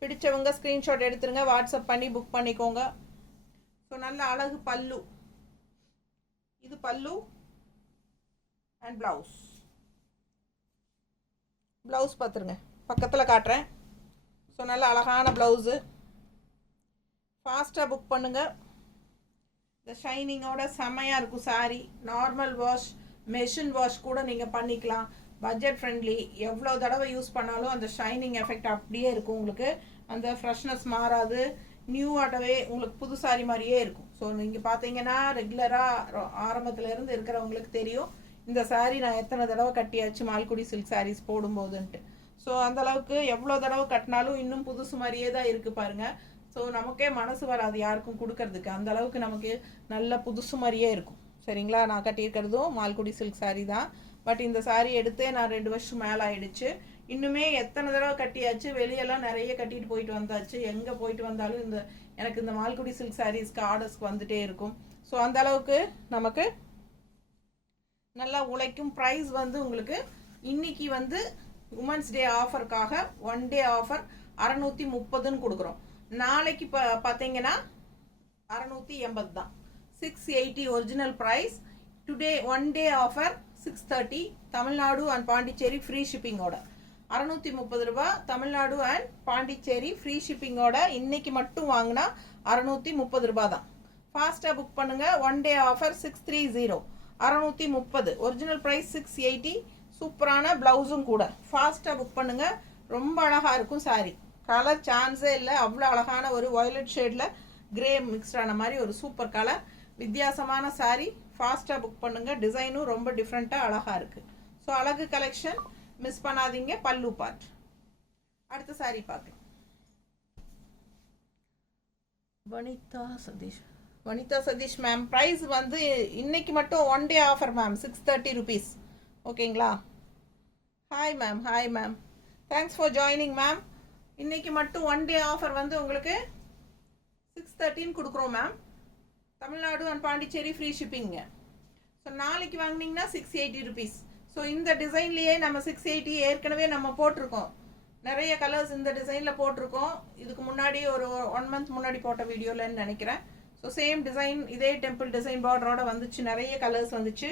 பிடிச்சவங்க ஸ்க்ரீன்ஷாட் எடுத்துருங்க, வாட்ஸ்அப் பண்ணி புக் பண்ணிக்கோங்க. ஸோ நல்ல அழகு பல்லு, இது பல்லு அண்ட் ப்ளவுஸ். ப்ளவுஸ் பார்த்துருங்க, பக்கத்தில் காட்டுறேன். ஸோ நல்ல அழகான ப்ளவுஸு. ஃபாஸ்ட்டாக புக் பண்ணுங்கள். இந்த ஷைனிங்கோட செம்மையாக இருக்கும் sari. Normal wash, machine wash கூட நீங்கள் பண்ணிக்கலாம். Budget friendly. எவ்வளோ தடவை யூஸ் பண்ணாலும் அந்த ஷைனிங் எஃபெக்ட் அப்படியே இருக்கும். உங்களுக்கு அந்த ஃப்ரெஷ்னஸ் மாறாது. நியூவாகவே உங்களுக்கு புது சாரி மாதிரியே இருக்கும். ஸோ நீங்கள் பார்த்தீங்கன்னா ரெகுலராக ஆரம்பத்துலேருந்து இருக்கிறவங்களுக்கு தெரியும் இந்த சாரீ நான் எத்தனை தடவை கட்டியாச்சு மால்குடி சில்க் சாரீஸ் போடும்போதுன்ட்டு. ஸோ அந்தளவுக்கு எவ்வளோ தடவை கட்டினாலும் இன்னும் புதுசு மாதிரியே தான் இருக்குது பாருங்கள். ஸோ நமக்கே மனசு வராது யாருக்கும் கொடுக்கறதுக்கு. அந்தளவுக்கு நமக்கு நல்ல புதுசு மாதிரியே இருக்கும். சரிங்களா? நான் கட்டியிருக்கிறதும் மால்குடி சில்க் சாரீ தான். பட் இந்த சாரீ எடுத்தே நான் 2 வருஷம் மேலே ஆயிடுச்சு. இன்னுமே எத்தனை தடவை கட்டியாச்சு. வெளியெல்லாம் நிறைய கட்டிட்டு போயிட்டு வந்தாச்சு. எங்கே போயிட்டு வந்தாலும் எனக்கு இந்த மால்குடி சில்க் சாரீஸ்க்கு ஆர்டர்ஸ்க்கு வந்துகிட்டே இருக்கும். ஸோ அந்த அளவுக்கு நமக்கு நல்லா உழைக்கும். ப்ரைஸ் வந்து உங்களுக்கு இன்னைக்கு வந்து உமன்ஸ் டே ஆஃபருக்காக 1 டே ஆஃபர் 630ன்னு கொடுக்குறோம். நாளைக்கு பார்த்தீங்கன்னா 680 தான். 680 original price. Today 1 day offer 630. Tamil Nadu and Pondicherry free ஷிப்பிங்கோட 630 ரூபா. தமிழ்நாடு அண்ட் பாண்டிச்சேரி ஃப்ரீ ஷிப்பிங்கோட இன்னைக்கு மட்டும் வாங்கினா 630 ரூபா தான். ஃபாஸ்ட்டாக புக் பண்ணுங்கள். 1 டே ஆஃபர் 630, 630. Original price 680. சூப்பரான ப்ளவுஸும் கூட. ஃபாஸ்ட்டாக புக் பண்ணுங்கள். ரொம்ப அழகாக இருக்கும் சாரீ. கலர் சான்ஸே இல்லை. அவ்வளோ அழகான ஒரு வயலட் ஷேடில் கிரே மிக்ஸ்டான மாதிரி ஒரு சூப்பர் கலர், வித்தியாசமான சாரீ. ஃபாஸ்ட்டாக புக் பண்ணுங்கள். டிசைனும் ரொம்ப டிஃப்ரெண்ட்டாக அழகாக இருக்குது. ஸோ அழகு கலெக்ஷன் மிஸ் பண்ணாதீங்க. பல்லு பார்ட். அடுத்த சாரீ பார்க்கலாம். வனிதா சதீஷ் மேம். ப்ரைஸ் வந்து இன்னைக்கு மட்டும் 1 டே ஆஃபர் மேம், 630 rupees. ஓகேங்களா? Hi ma'am. Hi ma'am, thanks for joining ma'am. இன்னைக்கு மட்டும் 1 டே ஆஃபர் வந்து உங்களுக்கு 630 கொடுக்குறோம் ma'am. Tamil Nadu and Pondicherry free ஷிப்பிங்க. ஸோ நாளைக்கு வாங்கினீங்கன்னா 680 rupees. ஸோ இந்த டிசைன்லேயே நம்ம 680 ஏற்கனவே நம்ம போட்டிருக்கோம். நிறைய கலர்ஸ் இந்த டிசைனில் போட்டிருக்கோம். இதுக்கு முன்னாடி ஒரு 1 month முன்னாடி போட்ட வீடியோலன்னு நினைக்கிறேன். ஸோ சேம் டிசைன், இதே டெம்பிள் டிசைன் பார்டரோட வந்துச்சு. நிறைய கலர்ஸ் வந்துச்சு.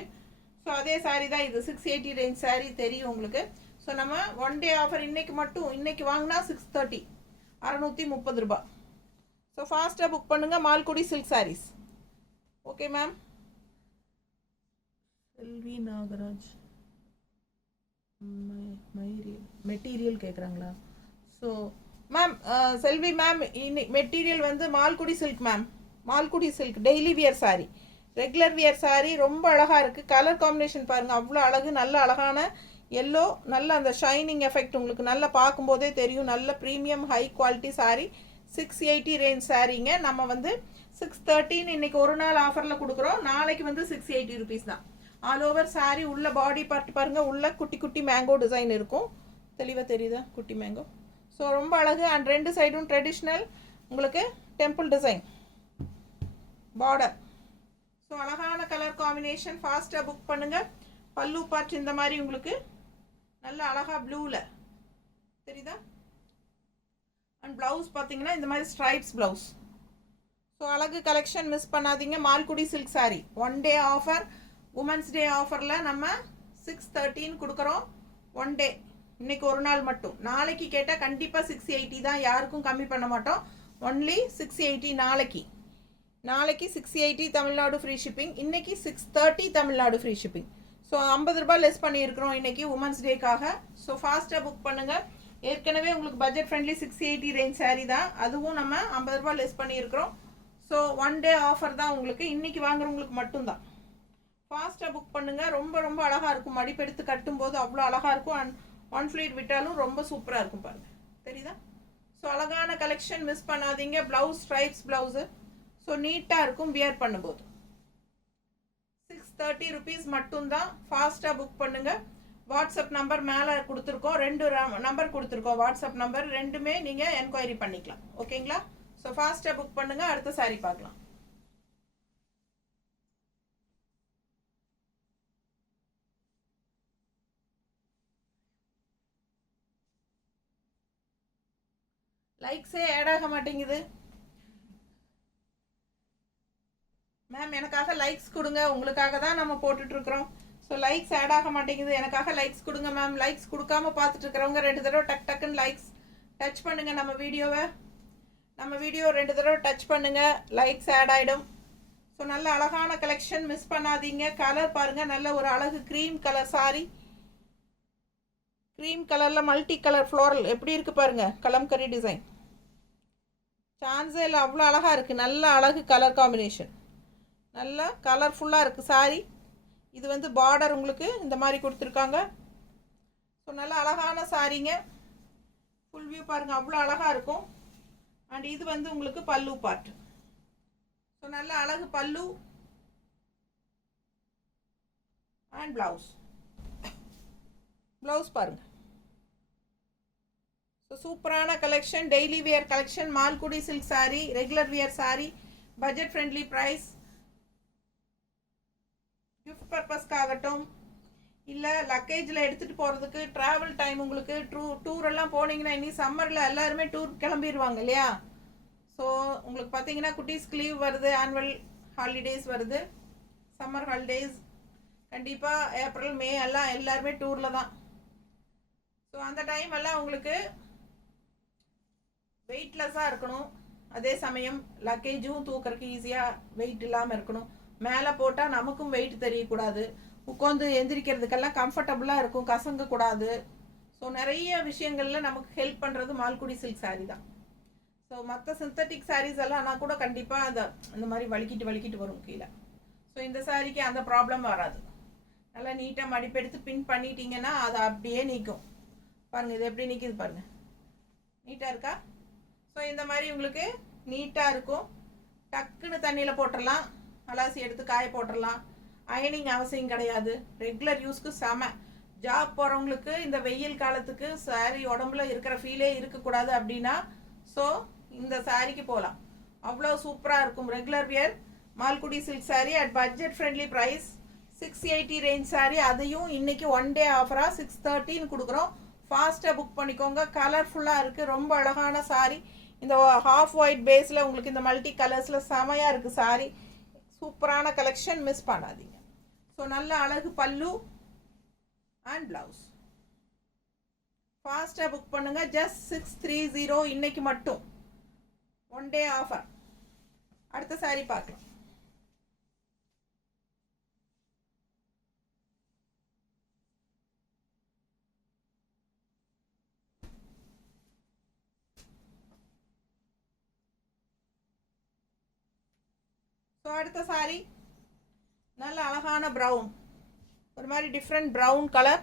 ஸோ அதே சாரீ தான் இது. 680 ரேஞ்ச் சாரீ தெரியும் உங்களுக்கு. ஸோ நம்ம 1 டே ஆஃபர் இன்னைக்கு மட்டும், இன்னைக்கு வாங்கினா 630, 630 ரூபா. ஸோ ஃபாஸ்ட்டாக புக் பண்ணுங்கள். Malgudi silk saris. Okay ma'am. Selvi Nagaraj material கேட்குறாங்களா? So ma'am Selvi ma'am, material வந்து Malgudi silk ma'am. Malgudi silk daily wear sari, regular wear sari. ரொம்ப அழகாக இருக்குது. கலர் காம்பினேஷன் பாருங்கள், அவ்வளோ அழகு. நல்ல அழகான எல்லோ, நல்ல அந்த ஷைனிங் எஃபெக்ட் உங்களுக்கு நல்லா பார்க்கும்போதே தெரியும். நல்ல premium high quality sari. 680 range சாரீங்க. நம்ம வந்து 630 இன்னைக்கு ஒரு நாள் ஆஃபரில் கொடுக்குறோம். நாளைக்கு வந்து 680 rupees தான். All over sari. உள்ள பாடி பார்ட் பாருங்கள், உள்ள குட்டி குட்டி மேங்கோ டிசைன் இருக்கும். தெளிவாக தெரியுதா? குட்டி மேங்கோ. ஸோ ரொம்ப அழகு. அண்ட் 2 சைடும் ட்ரெடிஷ்னல் உங்களுக்கு டெம்பிள் டிசைன் பார்டர். ஸோ அழகான கலர் காம்பினேஷன். ஃபாஸ்ட்டாக புக் பண்ணுங்கள். பல்லு பார்ட் இந்த மாதிரி உங்களுக்கு நல்ல அழகாக ப்ளூவில் தெரியுதா? அண்ட் ப்ளவுஸ் பார்த்தீங்கன்னா இந்த மாதிரி ஸ்ட்ரைப்ஸ் ப்ளவுஸ். ஸோ அழகு கலெக்ஷன் மிஸ் பண்ணாதீங்க. Malgudi silk sari 1 day offer. Women's டே ஆஃபரில் நம்ம 613 கொடுக்குறோம். 1 டே, இன்னைக்கு ஒரு நாள் மட்டும். நாளைக்கு கேட்டால் கண்டிப்பாக 680 தான். யாருக்கும் கம்மி பண்ண மாட்டோம். ஒன்லி 680 நாளைக்கு. நாளைக்கு 680 தமிழ்நாடு ஃப்ரீ ஷிப்பிங். இன்னைக்கு 630 தமிழ்நாடு ஃப்ரீ ஷிப்பிங். ஸோ 50 ரூபாய் லெஸ் பண்ணியிருக்கிறோம் இன்னைக்கு உமன்ஸ் டேக்காக. ஸோ ஃபாஸ்ட்டாக புக் பண்ணுங்கள். ஏற்கனவே உங்களுக்கு பட்ஜெட் ஃப்ரெண்ட்லி 680 ரேஞ்ச் சாரீ தான். அதுவும் நம்ம 50 ரூபாய் லெஸ் பண்ணியிருக்கிறோம். ஸோ 1 டே ஆஃபர் தான் உங்களுக்கு. இன்னைக்கு வாங்குறவங்களுக்கு மட்டும்தான். ஃபாஸ்ட்டாக புக் பண்ணுங்கள். ரொம்ப ரொம்ப அழகாக இருக்கும். மடிப்பெடுத்து கட்டும்போது அவ்வளோ அழகாக இருக்கும். அண்ட் 1 ஃப்ளீட் விட்டாலும் ரொம்ப சூப்பராக இருக்கும் பாருங்கள். தெரியுதா? ஸோ அழகான கலெக்ஷன் மிஸ் பண்ணாதீங்க. Blouse stripes blouse. ஸோ நீட்டாக இருக்கும் வியர் பண்ணும்போது. 630 rupees மட்டும்தான். ஃபாஸ்ட்டாக புக் பண்ணுங்கள். வாட்ஸ்அப் நம்பர் மேலே கொடுத்துருக்கோம். 2 நம்பர் கொடுத்துருக்கோம். வாட்ஸ்அப் நம்பர் ரெண்டுமே நீங்கள் என்கொயரி பண்ணிக்கலாம். ஓகேங்களா? ஸோ ஃபாஸ்ட்டாக புக் பண்ணுங்கள். அடுத்த சாரீ பார்க்கலாம். லைக்ஸே ஆட் ஆக மாட்டேங்குது மேம். எனக்காக லைக்ஸ் கொடுங்க, உங்களுக்காக தான் நம்ம போட்டுட்ருக்குறோம். ஸோ லைக்ஸ் ஆட் ஆக மாட்டேங்குது, எனக்காக லைக்ஸ் கொடுங்க மேம். லைக்ஸ் கொடுக்காம பார்த்துட்டு இருக்கிறவங்க 2 தடவை டக்குன்னு லைக்ஸ் டச் பண்ணுங்கள். நம்ம வீடியோ 2 தடவை டச் பண்ணுங்கள், லைக்ஸ் ஆட் ஆகிடும். ஸோ நல்ல அழகான கலெக்ஷன், மிஸ் பண்ணாதீங்க. கலர் பாருங்கள், நல்ல ஒரு அழகு க்ரீம் கலர் சாரி. க்ரீம் கலரில் மல்டி கலர் ஃப்ளோரல் எப்படி இருக்குது பாருங்கள், கலம்கரி டிசைன். சான்ஸே இல்லை, அவ்வளோ அழகாக இருக்குது. நல்ல அழகு கலர் காம்பினேஷன், நல்லா கலர்ஃபுல்லாக இருக்குது சாரி. இது வந்து பார்டர் உங்களுக்கு இந்த மாதிரி கொடுத்துருக்காங்க. ஸோ நல்ல அழகான சாரிங்க. ஃபுல் வியூ பாருங்கள், அவ்வளோ அழகாக இருக்கும். அண்ட் இது வந்து உங்களுக்கு பல்லு பார்ட். ஸோ நல்ல அழகு பல்லு அண்ட் ப்ளவுஸ் பாருங்கள். ஸோ சூப்பரான collection, daily wear collection, Malgudi silk sari, regular wear sari, budget friendly price. Gift பர்பஸ்க்காகட்டும், இல்லை லக்கேஜில் எடுத்துகிட்டு போகிறதுக்கு, ட்ராவல் டைம் உங்களுக்கு டூரெல்லாம் போனீங்கன்னா, இனி சம்மரில் எல்லாருமே டூர் கிளம்பிடுவாங்க இல்லையா. ஸோ உங்களுக்கு பார்த்தீங்கன்னா குட்டீஸ்க்கு லீவ் வருது, ஆனுவல் ஹாலிடேஸ் வருது, சம்மர் ஹாலிடேஸ். கண்டிப்பாக ஏப்ரல் மே எல்லாம் எல்லாருமே டூரில் தான். ஸோ அந்த டைம் எல்லாம் உங்களுக்கு வெயிட்லெஸ்ஸாக இருக்கணும். அதே சமயம் லக்கேஜும் தூக்கறதுக்கு ஈஸியாக வெயிட் இல்லாமல் இருக்கணும். மேலே போட்டால் நமக்கும் வெயிட் தெரியக்கூடாது, உட்காந்து எந்திரிக்கிறதுக்கெல்லாம் கம்ஃபர்டபுளாக இருக்கும், கசங்கக்கூடாது. ஸோ நிறைய விஷயங்களில் நமக்கு ஹெல்ப் பண்ணுறது மால்குடி சில்க் சாரீ தான். ஸோ மற்ற சிந்தட்டிக் சாரீஸ் எல்லாம் ஆனால் கூட கண்டிப்பாக அந்த மாதிரி வலிக்கிட்டு வரும் கீழே. ஸோ இந்த சாரீக்கு அந்த ப்ராப்ளம் வராது. நல்லா நீட்டாக மடிப்பெடுத்து பின் பண்ணிட்டீங்கன்னா அதை அப்படியே நீக்கும். பாருங்கள், இது எப்படி நிற்கிது பாருங்கள், நீட்டாக இருக்கா. ஸோ இந்த மாதிரி உங்களுக்கு நீட்டாக இருக்கும். டக்குன்னு தண்ணியில் போட்டுடலாம், அலாசி எடுத்து காய போட்டுடலாம். அயனிங் அவசியம் கிடையாது. ரெகுலர் யூஸ்க்கு செம. ஜாப் போகிறவங்களுக்கு இந்த வெயில் காலத்துக்கு சாரீ உடம்புல இருக்கிற ஃபீலே இருக்கக்கூடாது அப்படின்னா ஸோ இந்த சாரீக்கு போகலாம். அவ்வளோ சூப்பராக இருக்கும். Regular wear Malgudi silk saree at budget friendly price 680 range saree. அதையும் இன்னைக்கு 1 டே ஆஃபராக 630 கொடுக்குறோம். ஃபாஸ்ட்டாக புக் பண்ணிக்கோங்க. கலர்ஃபுல்லாக இருக்குது, ரொம்ப அழகான சாரீ. இந்த ஹாஃப் ஒயிட் பேஸில் உங்களுக்கு இந்த மல்டி கலர்ஸில் செமையாக இருக்குது சாரீ. சூப்பரான கலெக்ஷன், மிஸ் பண்ணாதீங்க. ஸோ நல்ல அழகு பல்லு அண்ட் ப்ளவுஸ். ஃபாஸ்ட்டாக புக் பண்ணுங்கள். ஜஸ்ட் 630 இன்னைக்கு மட்டும், 1 டே ஆஃபர். அடுத்த சாரீ பார்க்கலாம். ஸோ அடுத்த சாரீ நல்ல அழகான ப்ரௌன், ஒரு மாதிரி டிஃப்ரெண்ட் ப்ரௌன் கலர்,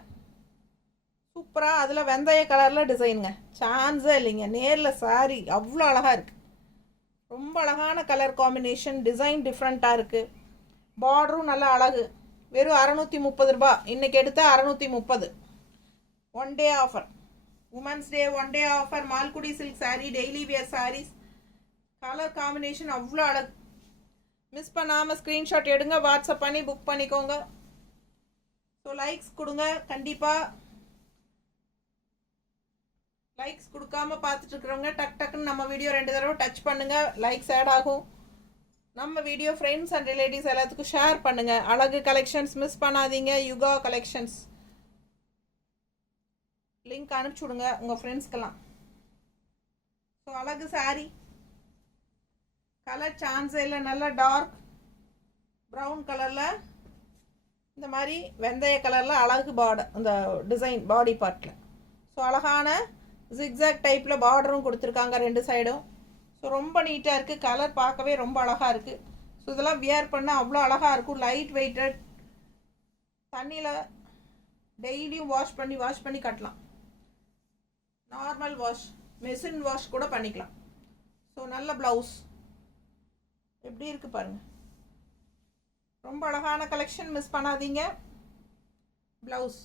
சூப்பராக. அதில் வெந்தய கலரில் டிசைனுங்க, சான்ஸே இல்லைங்க. நேரில் சாரீ அவ்வளோ அழகாக இருக்குது. ரொம்ப அழகான கலர் காம்பினேஷன், டிசைன் டிஃப்ரெண்ட்டாக இருக்குது. பார்டரும் நல்ல அழகு. வெறும் 630 ரூபா. இன்றைக்கி எடுத்தால் 630. 1 day offer, women's day 1 day offer. Malgudi silk saree, daily wear sarees. Colour combination அவ்வளோ அழகு. மிஸ் பண்ணாமல் ஸ்க்ரீன்ஷாட் எடுங்க, வாட்ஸ்அப் பண்ணி புக் பண்ணிக்கோங்க. ஸோ லைக்ஸ் கொடுங்க. கண்டிப்பாக லைக்ஸ் கொடுக்காம பார்த்துட்டு இருக்கிறவங்க டக்குன்னு நம்ம வீடியோ 2 தடவை டச் பண்ணுங்கள், லைக்ஸ் ஆட் ஆகும். நம்ம வீடியோ ஃப்ரெண்ட்ஸ் அண்ட் ரிலேட்டிவ்ஸ் எல்லாத்துக்கும் ஷேர் பண்ணுங்கள். அழகு கலெக்ஷன்ஸ் மிஸ் பண்ணாதீங்க. யுகா கலெக்ஷன்ஸ் லிங்க் அனுப்பிச்சி விடுங்க உங்கள் ஃப்ரெண்ட்ஸ்க்கெல்லாம். ஸோ அழகு சாரீ, கலர் சான்ஸே இல்லை. நல்லா டார்க் ப்ரௌன் கலரில் இந்த மாதிரி வெந்தய கலரில் அழகு பார்டர், இந்த டிசைன் பாடி பார்ட்டில். ஸோ அழகான ஜிக்ஸாக் டைப்பில் பார்டரும் கொடுத்துருக்காங்க 2 சைடும். ஸோ ரொம்ப நீட்டாக இருக்குது. கலர் பார்க்கவே ரொம்ப அழகாக இருக்குது. ஸோ இதெல்லாம் வியர் பண்ணால் அவ்வளோ அழகாக இருக்கும். லைட் வெயிட்டட், தண்ணியில் டெய்லியும் வாஷ் பண்ணி கட்டலாம். நார்மல் வாஷ், மெஷின் வாஷ் கூட பண்ணிக்கலாம். ஸோ நல்ல ப்ளவுஸ் எப்படி இருக்குது பாருங்கள், ரொம்ப அழகான கலெக்ஷன், மிஸ் பண்ணாதீங்க. ப்ளவுஸ்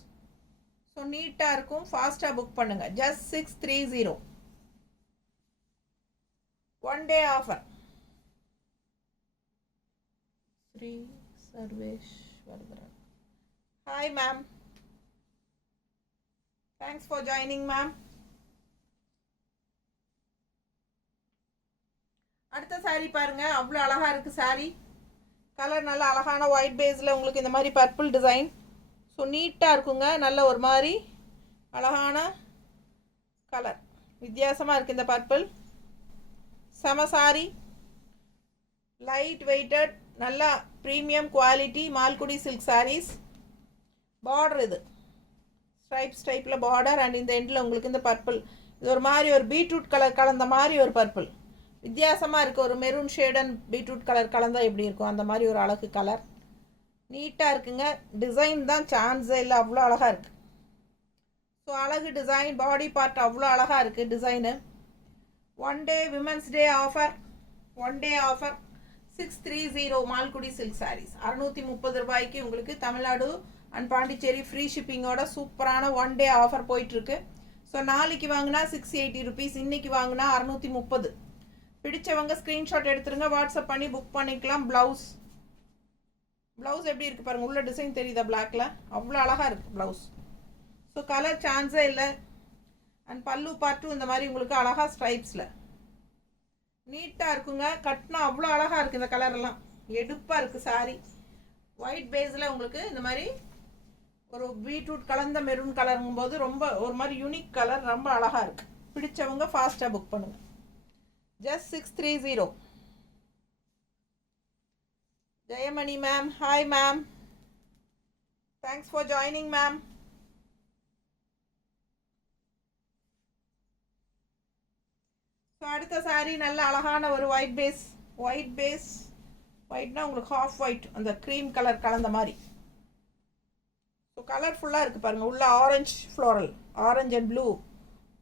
ஸோ நீட்டாக இருக்கும். ஃபாஸ்ட்டாக புக் பண்ணுங்கள். Just 630, 1 day offer. Shri Sarvesh Varadaraj, hi ma'am, thanks for joining ma'am. அடுத்த saree பாருங்க, அவ்வளோ அழகா இருக்கு saree. கலர் நல்ல அழகான ஒயிட் பேஸில் உங்களுக்கு இந்த மாதிரி பர்பிள் டிசைன். ஸோ நீட்டாக இருக்குங்க. நல்ல ஒரு மாதிரி அழகான கலர், வித்தியாசமாக இருக்குது இந்த பர்பிள். செம சாரி, லைட் வெயிட்டட், நல்லா premium quality Malgudi silk sarees. Border இது ஸ்ட்ரைப்ஸ் டைப்பில் பார்டர். அண்ட் இந்த எண்டில் உங்களுக்கு இந்த பர்பிள், இது ஒரு மாதிரி ஒரு பீட்ரூட் கலர் கலந்த மாதிரி ஒரு பர்பிள். வித்தியாசமாக இருக்குது. ஒரு maroon shade and beetroot colour கலந்தால் எப்படி இருக்கும் அந்த மாதிரி ஒரு அழகு கலர். நீட்டாக இருக்குங்க. டிசைன் தான் சான்ஸே இல்லை, அவ்வளோ அழகாக இருக்குது. ஸோ அழகு டிசைன், பாடி பார்ட் அவ்வளோ அழகாக இருக்குது design. One day women's day offer, one day offer 630 Malgudi silk sarees. 630 ரூபாய்க்கு உங்களுக்கு தமிழ்நாடு அண்ட் பாண்டிச்சேரி ஃப்ரீ ஷிப்பிங்கோட சூப்பரான ஒன் டே ஆஃபர் போயிட்டுருக்கு. ஸோ நாளைக்கு வாங்கினா 680 ருபீஸ், இன்றைக்கி வாங்கினா 630. பிடிச்சவங்க ஸ்க்ரீன்ஷாட் எடுத்துருங்க, வாட்ஸ்அப் பண்ணி புக் பண்ணிக்கலாம். ப்ளவுஸ் எப்படி இருக்குது பாருங்கள், உள்ள டிசைன் தெரியுதா பிளாக்ல, அவ்வளோ அழகாக இருக்குது ப்ளவுஸ். ஸோ கலர் சான்ஸே இல்லை. அண்ட் பல்லு பார்ட்டும் இந்த மாதிரி உங்களுக்கு அழகாக ஸ்ட்ரைப்ஸில் நீட்டாக இருக்குங்க. கட்டினா அவ்வளோ அழகாக இருக்குது. இந்த கலரெல்லாம் எடுப்பாக இருக்குது சாரி. ஒயிட் பேஸில் உங்களுக்கு இந்த மாதிரி ஒரு பீட்ரூட் கலந்த மெரூன் கலருங்கும் போது ரொம்ப ஒரு மாதிரி யூனிக் கலர், ரொம்ப அழகாக இருக்குது. பிடிச்சவங்க ஃபாஸ்ட்டாக புக் பண்ணுங்கள். just 630. Jayamani ma'am, hi ma'am, thanks for joining ma'am. So அடுத்த சாரீ நல்ல அழகான ஒரு ஒயிட் பேஸ், ஒயிட்னா உங்களுக்கு ஹாஃப் ஒயிட், அந்த க்ரீம் கலர் கலந்த மாதிரி. ஸோ கலர்ஃபுல்லாக இருக்குது பாருங்கள். உள்ள orange floral, orange and blue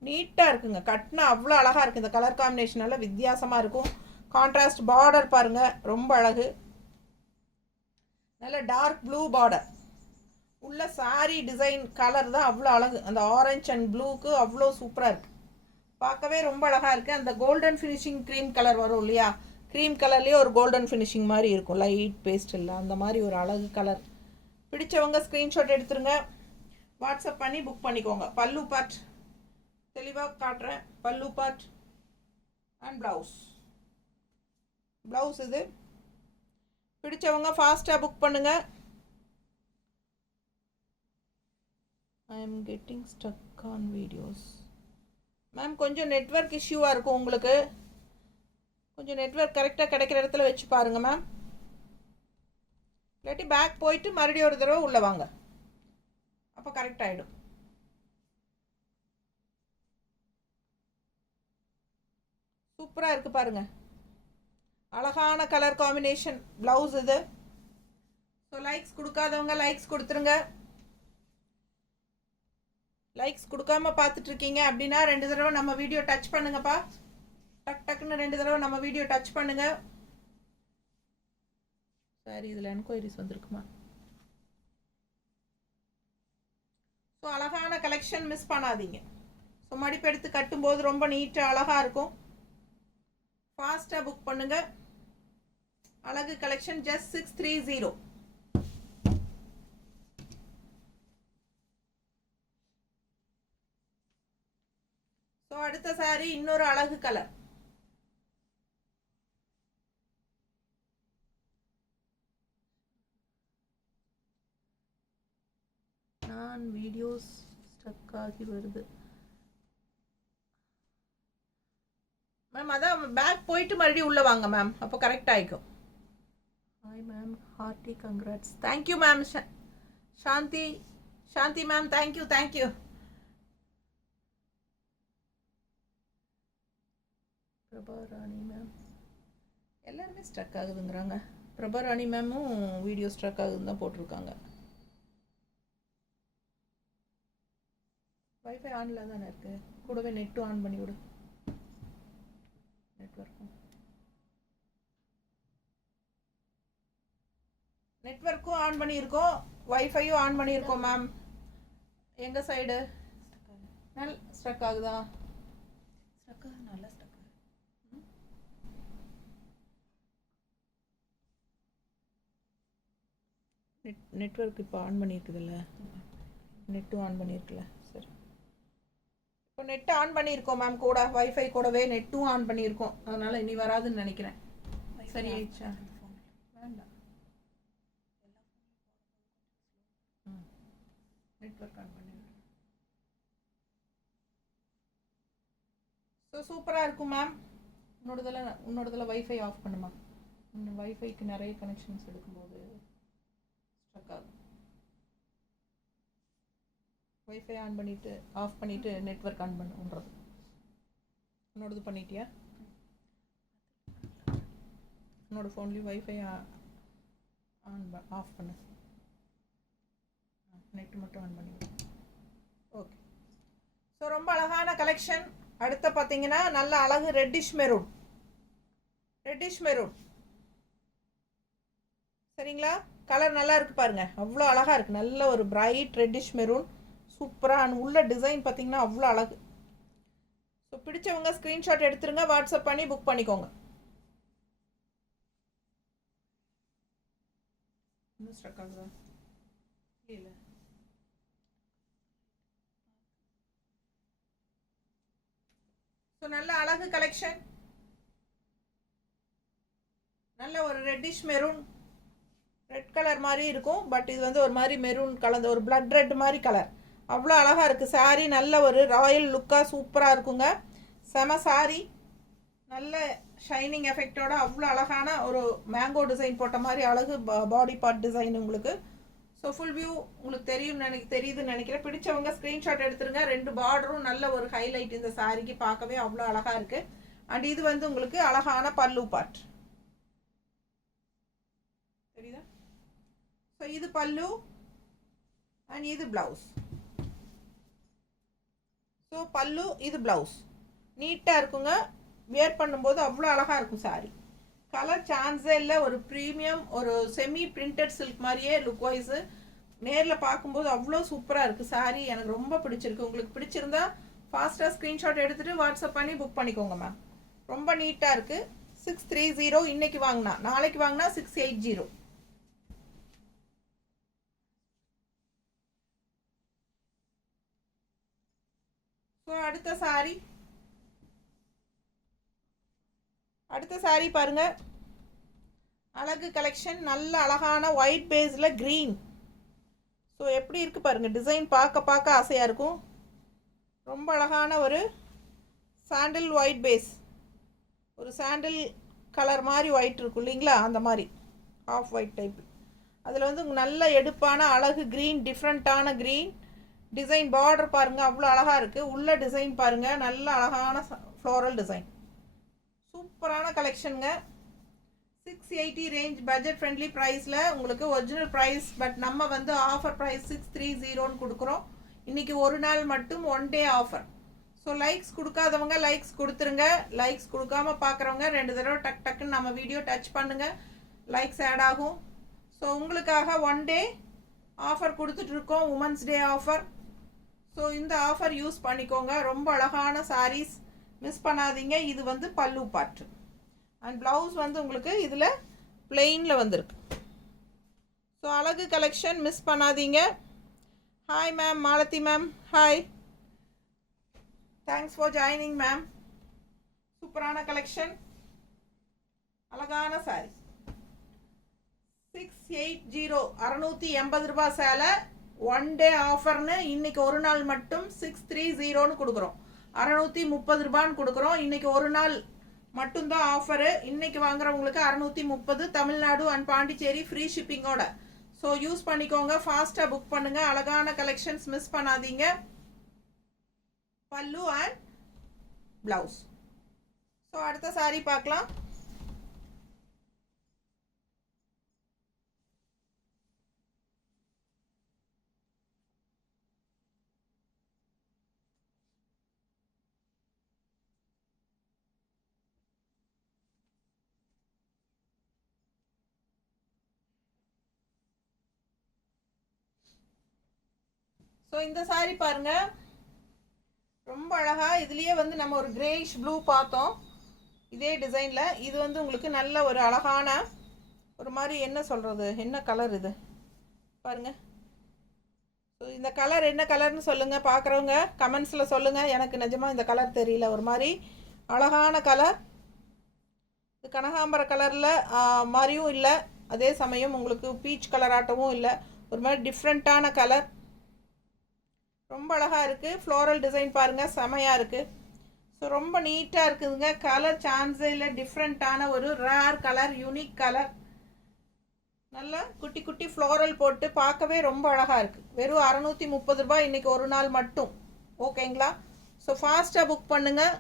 நீட்டாக இருக்குங்க. கட்டினா அவ்வளோ அழகாக இருக்குது. இந்த கலர் காம்பினேஷன் எல்லாம் வித்தியாசமாக இருக்கும். கான்ட்ராஸ்ட் பார்டர் பாருங்கள், ரொம்ப அழகு. நல்ல டார்க் ப்ளூ பார்டர். உள்ள சாரீ டிசைன் கலர் தான் அவ்வளோ அழகு. அந்த ஆரஞ்சு அண்ட் ப்ளூக்கு அவ்வளோ சூப்பராக இருக்குது. பார்க்கவே ரொம்ப அழகாக இருக்குது. அந்த கோல்டன் ஃபினிஷிங் க்ரீம் கலர் வரும் இல்லையா, க்ரீம் கலர்லேயே ஒரு கோல்டன் ஃபினிஷிங் மாதிரி இருக்கும், லைட் பேஸ்ட் இல்லை, அந்த மாதிரி ஒரு அழகு கலர். பிடிச்சவங்க ஸ்க்ரீன்ஷாட் எடுத்துருங்க, வாட்ஸ்அப் பண்ணி புக் பண்ணிக்கோங்க. பல்லு பார்ட் தெளிவாக காட்டுறேன். பல்லு பார்ட் அண்ட் ப்ளவுஸ் இது. பிடிச்சவங்க ஃபாஸ்ட்டாக புக் பண்ணுங்கள். I am getting stuck on videos. Ma'am கொஞ்சம் நெட்வொர்க் இஷ்யூவாக இருக்கும் உங்களுக்கு. கொஞ்சம் நெட்வொர்க் கரெக்டாக கிடைக்கிற இடத்துல வச்சு பாருங்கள் மேம். இல்லாட்டி பேக் போயிட்டு மறுபடியும் ஒரு தடவை உள்ளே வாங்க, அப்போ கரெக்ட் ஆகிடும். சூப்பராக இருக்குது பாருங்கள், அழகான கலர் காம்பினேஷன். ப்ளவுஸ் இது. ஸோ லைக்ஸ் கொடுக்காதவங்க லைக்ஸ் கொடுத்துருங்க. லைக்ஸ் கொடுக்காம பார்த்துட்ருக்கீங்க அப்படின்னா 2 தடவை நம்ம வீடியோ டச் பண்ணுங்கப்பா. டக்குன்னு 2 தடவை நம்ம வீடியோ டச் பண்ணுங்க. சரி, இதில் என்கொயரிஸ் வந்திருக்குமா? ஸோ அழகான கலெக்ஷன், மிஸ் பண்ணாதீங்க. ஸோ மடிப்பெடுத்து கட்டும்போது ரொம்ப நீட்டாக அழகாக இருக்கும். ஃபாஸ்ட்டாக புக் பண்ணுங்க. அழகு கலெக்ஷன் just 630. ஸோ அடுத்த சாரி இன்னொரு அழகு கலர். நான் வீடியோஸ் ஸ்டக் ஆகி வருது மேம். அதான் பேக் போயிட்டு மறுபடியும் உள்ளே வாங்க மேம், அப்போ கரெக்ட் ஆகிக்கும். Hi ma'am, hearty congrats. Thank you ma'am. Shanti ma'am, thank you. Prabharani ma'am, எல்லாருமே ஸ்ட்ரக் ஆகுதுங்கிறாங்க. பிரபாராணி மேமும் வீடியோ ஸ்ட்ரக் ஆகுதுன்னு தான் போட்டிருக்காங்க. வைஃபை ஆனில் தானே இருக்குது, கூடவே நெட்டும் ஆன் பண்ணி விடு. நெட்வொர்க்கும் ஆன் பண்ணியிருக்கோம், வைஃபையும் ஆன் பண்ணியிருக்கோம் மேம். எங்கள் சைடு நல்ல ஸ்ட்ரக் ஆகுதா? நல்லா ஸ்ட்ரக் ஆகுது. நெட்வொர்க் இப்போ ஆன் பண்ணியிருக்குதுல்ல, நெட்டும் ஆன் பண்ணியிருக்குல்ல. சரி, இப்போ நெட் ஆன் பண்ணியிருக்கோம் மேம், கூட வைஃபை கூடவே நெட்டும் ஆன் பண்ணியிருக்கோம், அதனால் இனி வராதுன்னு நினைக்கிறேன். சரி ஆயிடுச்சா? வேண்டாம், நெட்வொர்க் ஆன் பண்ணி. ஸோ சூப்பராக இருக்கும் மேம். உன்னோடதில் வைஃபை ஆஃப் பண்ணுமா? வைஃபைக்கு நிறைய கனெக்ஷன்ஸ் எடுக்கும்போது ஸ்ட்ரக் ஆகும். வைஃபை ஆன் பண்ணிவிட்டு ஆஃப் பண்ணிவிட்டு நெட்வொர்க் ஆன் பண்ணுறது. உன்னோடது பண்ணிட்டியா? உன்னோட ஃபோன்லேயும் வைஃபை ஆன் ஆஃப் பண்ணு, நெட் மட்டும் ஆன் பண்ணி. ஓகே. ஸோ ரொம்ப அழகான கலெக்ஷன். அடுத்து பார்த்தீங்கன்னா நல்ல அழகு ரெட்டிஷ் மெரூன். சரிங்களா? கலர் நல்லா இருக்கு பாருங்க, அவ்வளோ அழகா இருக்கு. நல்ல ஒரு பிரைட் ரெட்டிஷ் மெரூன், சூப்பராக உள்ள டிசைன் பார்த்தீங்கன்னா அவ்வளோ அழகு. ஸோ பிடிச்சவங்க ஸ்க்ரீன்ஷாட் எடுத்துருங்க, வாட்ஸ்அப் பண்ணி புக் பண்ணிக்கோங்க. இன்னும் ஸ்ட்ரக் ஆகுதா? இல்லை. ஸோ நல்ல அழகு கலெக்ஷன். நல்ல ஒரு ரெட்டிஷ் மெரூன், ரெட் கலர் மாதிரி இருக்கும், பட் இது வந்து ஒரு மாதிரி மெரூன் கலந்த ஒரு பிளட் ரெட் மாதிரி கலர். அவ்வளோ அழகாக இருக்குது சாரீ. நல்ல ஒரு ராயல் லுக்காக சூப்பராக இருக்குங்க. செம சாரீ, நல்ல ஷைனிங் எஃபெக்டோட அவ்வளோ அழகான ஒரு மேங்கோ டிசைன் போட்ட மாதிரி அழகு பாடி பார்ட் டிசைன் உங்களுக்கு. ஸோ ஃபுல் வியூ உங்களுக்கு தெரியுதுன்னு நினைக்கிறேன். பிடிச்சவங்க ஸ்க்ரீன்ஷாட் எடுத்துருங்க. 2 பார்டரும் நல்ல ஒரு ஹைலைட் இந்த சாரீக்கு, பார்க்கவே அவ்வளோ அழகாக இருக்குது. அண்ட் இது வந்து உங்களுக்கு அழகான பல்லு பார்ட் தெரியுதா? ஸோ இது பல்லு அண்ட் இது பிளவுஸ். ஸோ பல்லு, இது பிளவுஸ். நீட்டாக இருக்குங்க, வியர் பண்ணும்போது அவ்வளோ அழகாக இருக்கும் சாரீ. கலர் சான்ஸே இல்லை. ஒரு ப்ரீமியம், ஒரு செமி பிரிண்டட் சில்க் மாதிரியே லுக் வைஸு. நேரில் பார்க்கும்போது அவ்வளோ சூப்பராக இருக்குது சாரீ. எனக்கு ரொம்ப பிடிச்சிருக்கு. உங்களுக்கு பிடிச்சிருந்தா ஃபாஸ்ட்டாக ஸ்க்ரீன்ஷாட் எடுத்துகிட்டு வாட்ஸ்அப் பண்ணி புக் பண்ணிக்கோங்க மேம். ரொம்ப நீட்டாக இருக்குது. 630 இன்னைக்கு வாங்கினா, நாளைக்கு வாங்கினா 680. ஸோ அடுத்த சாரீ பாருங்க, அழகு கலெக்ஷன். நல்ல அழகான ஒயிட் பேஸில் க்ரீன். ஸோ எப்படி இருக்குது பாருங்கள், டிசைன் பார்க்க ஆசையாக இருக்கும். ரொம்ப அழகான ஒரு சாண்டில் ஒயிட் பேஸ், ஒரு சாண்டில் கலர் மாதிரி ஒயிட் இருக்கும் இல்லைங்களா, அந்த மாதிரி ஆஃப் ஒயிட் டைப். அதில் வந்து நல்ல எடுப்பான அழகு க்ரீன், டிஃப்ரெண்ட்டான க்ரீன் டிசைன். பார்டர் பாருங்கள் அவ்வளோ அழகாக இருக்குது. உள்ள டிசைன் பாருங்கள், நல்ல அழகான ஃப்ளோரல் டிசைன். சூப்பரான கலெக்ஷனுங்க. 680 ரேஞ்ச், பட்ஜெட் ஃப்ரெண்ட்லி ப்ரைஸில் உங்களுக்கு ஒரிஜினல் ப்ரைஸ், பட் நம்ம வந்து ஆஃபர் ப்ரைஸ் 630 கொடுக்குறோம். இன்றைக்கி ஒரு நாள் மட்டும் 1 டே ஆஃபர். ஸோ லைக்ஸ் கொடுக்காதவங்க லைக்ஸ் கொடுத்துருங்க. லைக்ஸ் கொடுக்காம பார்க்குறவங்க 2 தடவை டக்குன்னு நம்ம வீடியோ டச் பண்ணுங்கள், லைக்ஸ் ஆட் ஆகும். ஸோ உங்களுக்காக 1 டே ஆஃபர் கொடுத்துட்ருக்கோம், உமன்ஸ் டே ஆஃபர். ஸோ இந்த ஆஃபர் யூஸ் பண்ணிக்கோங்க. ரொம்ப அழகான சாரீஸ், மிஸ் பண்ணாதீங்க. இது வந்து பல்லு பார்ட் அண்ட் ப்ளவுஸ் வந்து உங்களுக்கு இதில் பிளெயினில் வந்திருக்கு. ஸோ அழகு கலெக்ஷன், மிஸ் பண்ணாதீங்க. Hi ma'am, Malathi ma'am, hi, thanks for joining ma'am. சூப்பரான கலெக்ஷன், அழகான சாரி. 680 680 சேலை, 1 டே ஆஃபர்னு இன்னைக்கு ஒரு நாள் மட்டும் 630 கொடுக்குறோம். 630 கொடுக்குறோம். இன்னைக்கு ஒரு நாள் மட்டும்தான் ஆஃபரு. இன்னைக்கு வாங்குறவங்களுக்கு 630, தமிழ்நாடு அண்ட் பாண்டிச்சேரி ஃப்ரீ ஷிப்பிங்கோட. ஸோ யூஸ் பண்ணிக்கோங்க, ஃபாஸ்ட்டாக புக் பண்ணுங்கள். அழகான கலெக்ஷன்ஸ், மிஸ் பண்ணாதீங்க. பல்லு அண்ட் ப்ளவுஸ். ஸோ அடுத்த சாரீ பார்க்கலாம். ஸோ இந்த சாரீ பாருங்க, ரொம்ப அழகா. இதுலயே வந்து நம்ம ஒரு கிரேயிஷ் ப்ளூ பார்த்தோம் இதே டிசைன்ல. இது வந்து உங்களுக்கு நல்ல ஒரு அழகான ஒரு மாதிரி, என்ன சொல்றது, என்ன கலர் இது பாருங்க. ஸோ இந்த கலர் என்ன கலர்னு சொல்லுங்கள், பார்க்குறவங்க கமெண்ட்ஸில் சொல்லுங்கள். எனக்கு நிஜமாக இந்த கலர் தெரியல, ஒரு மாதிரி அழகான கலர். இது கனகாம்பர கலரில் மாதிரியும் இல்லை, அதே சமயம் உங்களுக்கு பீச் கலர் ஆட்டமும் இல்லை, ஒரு மாதிரி டிஃப்ரெண்ட்டான கலர். ரொம்ப அழகாக இருக்குது. ஃப்ளோரல் டிசைன் பாருங்கள், செமையாக இருக்குது. ஸோ ரொம்ப நீட்டாக இருக்குதுங்க. கலர் சான்ஸே இல்லை, டிஃப்ரெண்ட்டான ஒரு ரேர் கலர், யூனிக் கலர். நல்லா குட்டி குட்டி ஃப்ளோரல் போட்டு பார்க்கவே ரொம்ப அழகாக இருக்குது. வெறும் 630 ரூபாய் இன்றைக்கி ஒரு நாள் மட்டும். ஓகேங்களா? ஸோ ஃபாஸ்ட்டாக புக் பண்ணுங்கள்.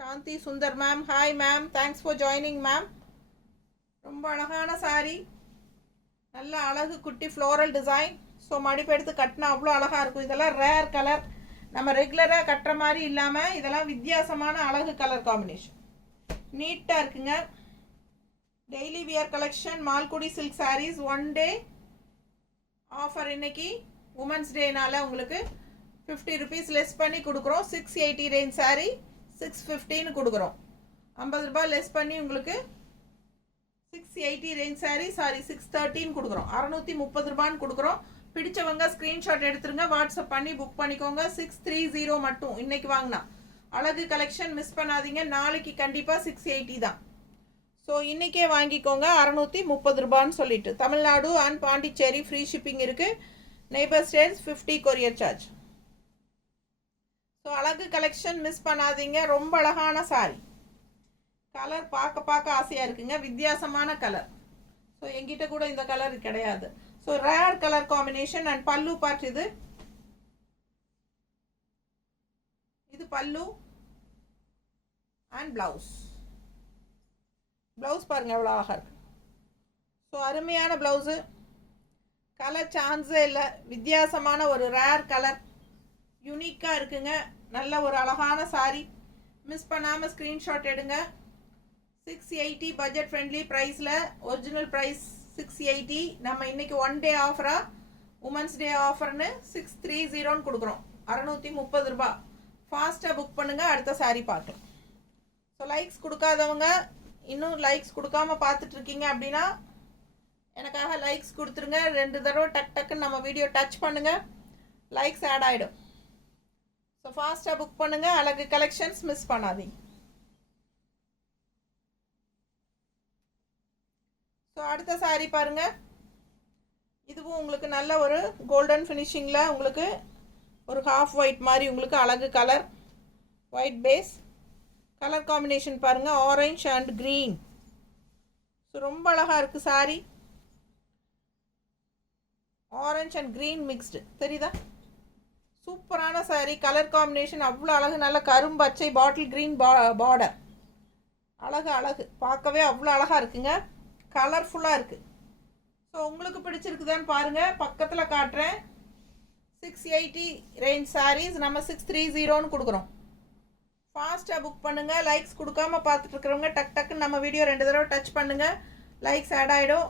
Shanti Sundar ma'am, hi ma'am, thanks for joining ma'am. ரொம்ப அழகான சாரீ, நல்ல அழகு குட்டி ஃப்ளோரல் டிசைன். ஸோ மடிப்பு எடுத்து கட்டினா அவ்வளோ அழகாக இருக்கும். இதெல்லாம் ரேர் கலர், நம்ம ரெகுலராக கட்டுற மாதிரி இல்லாமல் இதெல்லாம் வித்தியாசமான அழகு கலர் காம்பினேஷன். நீட்டாக இருக்குங்க. Daily wear collection, Malgudi silk sarees, 1 day offer. இன்னைக்கு உமன்ஸ் டேனால உங்களுக்கு 50 ருபீஸ் லெஸ் பண்ணி கொடுக்குறோம். 680 ரேஞ்ச் சாரீ 650ன்னு கொடுக்குறோம். 50 ரூபாய் லெஸ் பண்ணி உங்களுக்கு 680 ரேஞ்ச் சாரீ 613 கொடுக்குறோம். 630 ரூபான்னு கொடுக்குறோம். பிடிச்சவங்க ஸ்க்ரீன்ஷாட் எடுத்துருங்க, வாட்ஸ்அப் பண்ணி புக் பண்ணிக்கோங்க. 630 மட்டும் இன்னைக்கு வாங்கினா. அழகு கலெக்ஷன் மிஸ் பண்ணாதீங்க. நாளைக்கு கண்டிப்பாக 680 தான். ஸோ இன்றைக்கே வாங்கிக்கோங்க 630 ரூபான்னு சொல்லிட்டு. Tamil Nadu and Pondicherry free shipping இருக்குது. Neighbour states 50 courier charge. So அழகு கலெக்ஷன் மிஸ் பண்ணாதீங்க. ரொம்ப அழகான சாரி. கலர் பார்க்க ஆசையாக இருக்குங்க, வித்தியாசமான கலர். ஸோ எங்கிட்ட கூட இந்த கலர் கிடையாது. So rare colour combination. And பல்லு பார்ட் இது பல்லு அண்ட் பிளவுஸ். ப்ளவுஸ் பாருங்கள் எவ்வளோ அழகாக இருக்குது. ஸோ அருமையான ப்ளவுஸு, கலர் சான்ஸே இல்லை, வித்தியாசமான ஒரு ரேர் கலர், யூனிக்காக இருக்குங்க. நல்ல ஒரு அழகான சாரி. மிஸ் பண்ணாமல் ஸ்க்ரீன்ஷாட் எடுங்க. 680 பட்ஜெட் ஃப்ரெண்ட்லி ப்ரைஸில். Original price 680. நம்ம இன்றைக்கி 1 டே ஆஃபராக உமன்ஸ் டே ஆஃபர்னு 630ன்னு கொடுக்குறோம். 630 ரூபா. ஃபாஸ்ட்டாக புக் பண்ணுங்கள், அடுத்த சாரி பார்க்கலாம். ஸோ லைக்ஸ் கொடுக்காதவங்க, இன்னும் லைக்ஸ் கொடுக்காம பார்த்துட்ருக்கீங்க அப்படின்னா எனக்காக லைக்ஸ் கொடுத்துருங்க. 2 தடவை டக்குன்னு நம்ம வீடியோ டச் பண்ணுங்கள், லைக்ஸ் ஆட் ஆகிடும். ஸோ ஃபாஸ்ட்டாக புக் பண்ணுங்கள். அழகு கலெக்ஷன்ஸ் மிஸ் பண்ணாதீங்க. ஸோ அடுத்த சாரீ பாருங்கள். இதுவும் உங்களுக்கு நல்ல ஒரு கோல்டன் ஃபினிஷிங்கில் உங்களுக்கு ஒரு ஹாஃப் ஒயிட் மாதிரி உங்களுக்கு அழகு colour, white base. Colour combination பாருங்கள், ஆரஞ்ச் அண்ட் க்ரீன். ஸோ ரொம்ப அழகாக இருக்குது saree. Orange and green mixed, தெரியுதா? சூப்பரான சாரீ. கலர் காம்பினேஷன் அவ்வளோ அழகு. நல்ல கரும்பச்சை பாட்டில் க்ரீன் பார்டர். அழகு பார்க்கவே அவ்வளோ அழகாக இருக்குங்க. கலர்ஃபுல்லாக இருக்குது. ஸோ உங்களுக்கு பிடிச்சிருக்குதான்னு பாருங்கள், பக்கத்தில் காட்டுறேன். 680 ரேஞ்ச் சாரீஸ் நம்ம 630ன்னு கொடுக்குறோம். ஃபாஸ்ட்டாக புக் பண்ணுங்கள். லைக்ஸ் கொடுக்காம பார்த்துட்ருக்குறவங்க டக்குன்னு நம்ம வீடியோ 2 தடவை டச் பண்ணுங்கள், லைக்ஸ் ஆட் ஆகிடும்.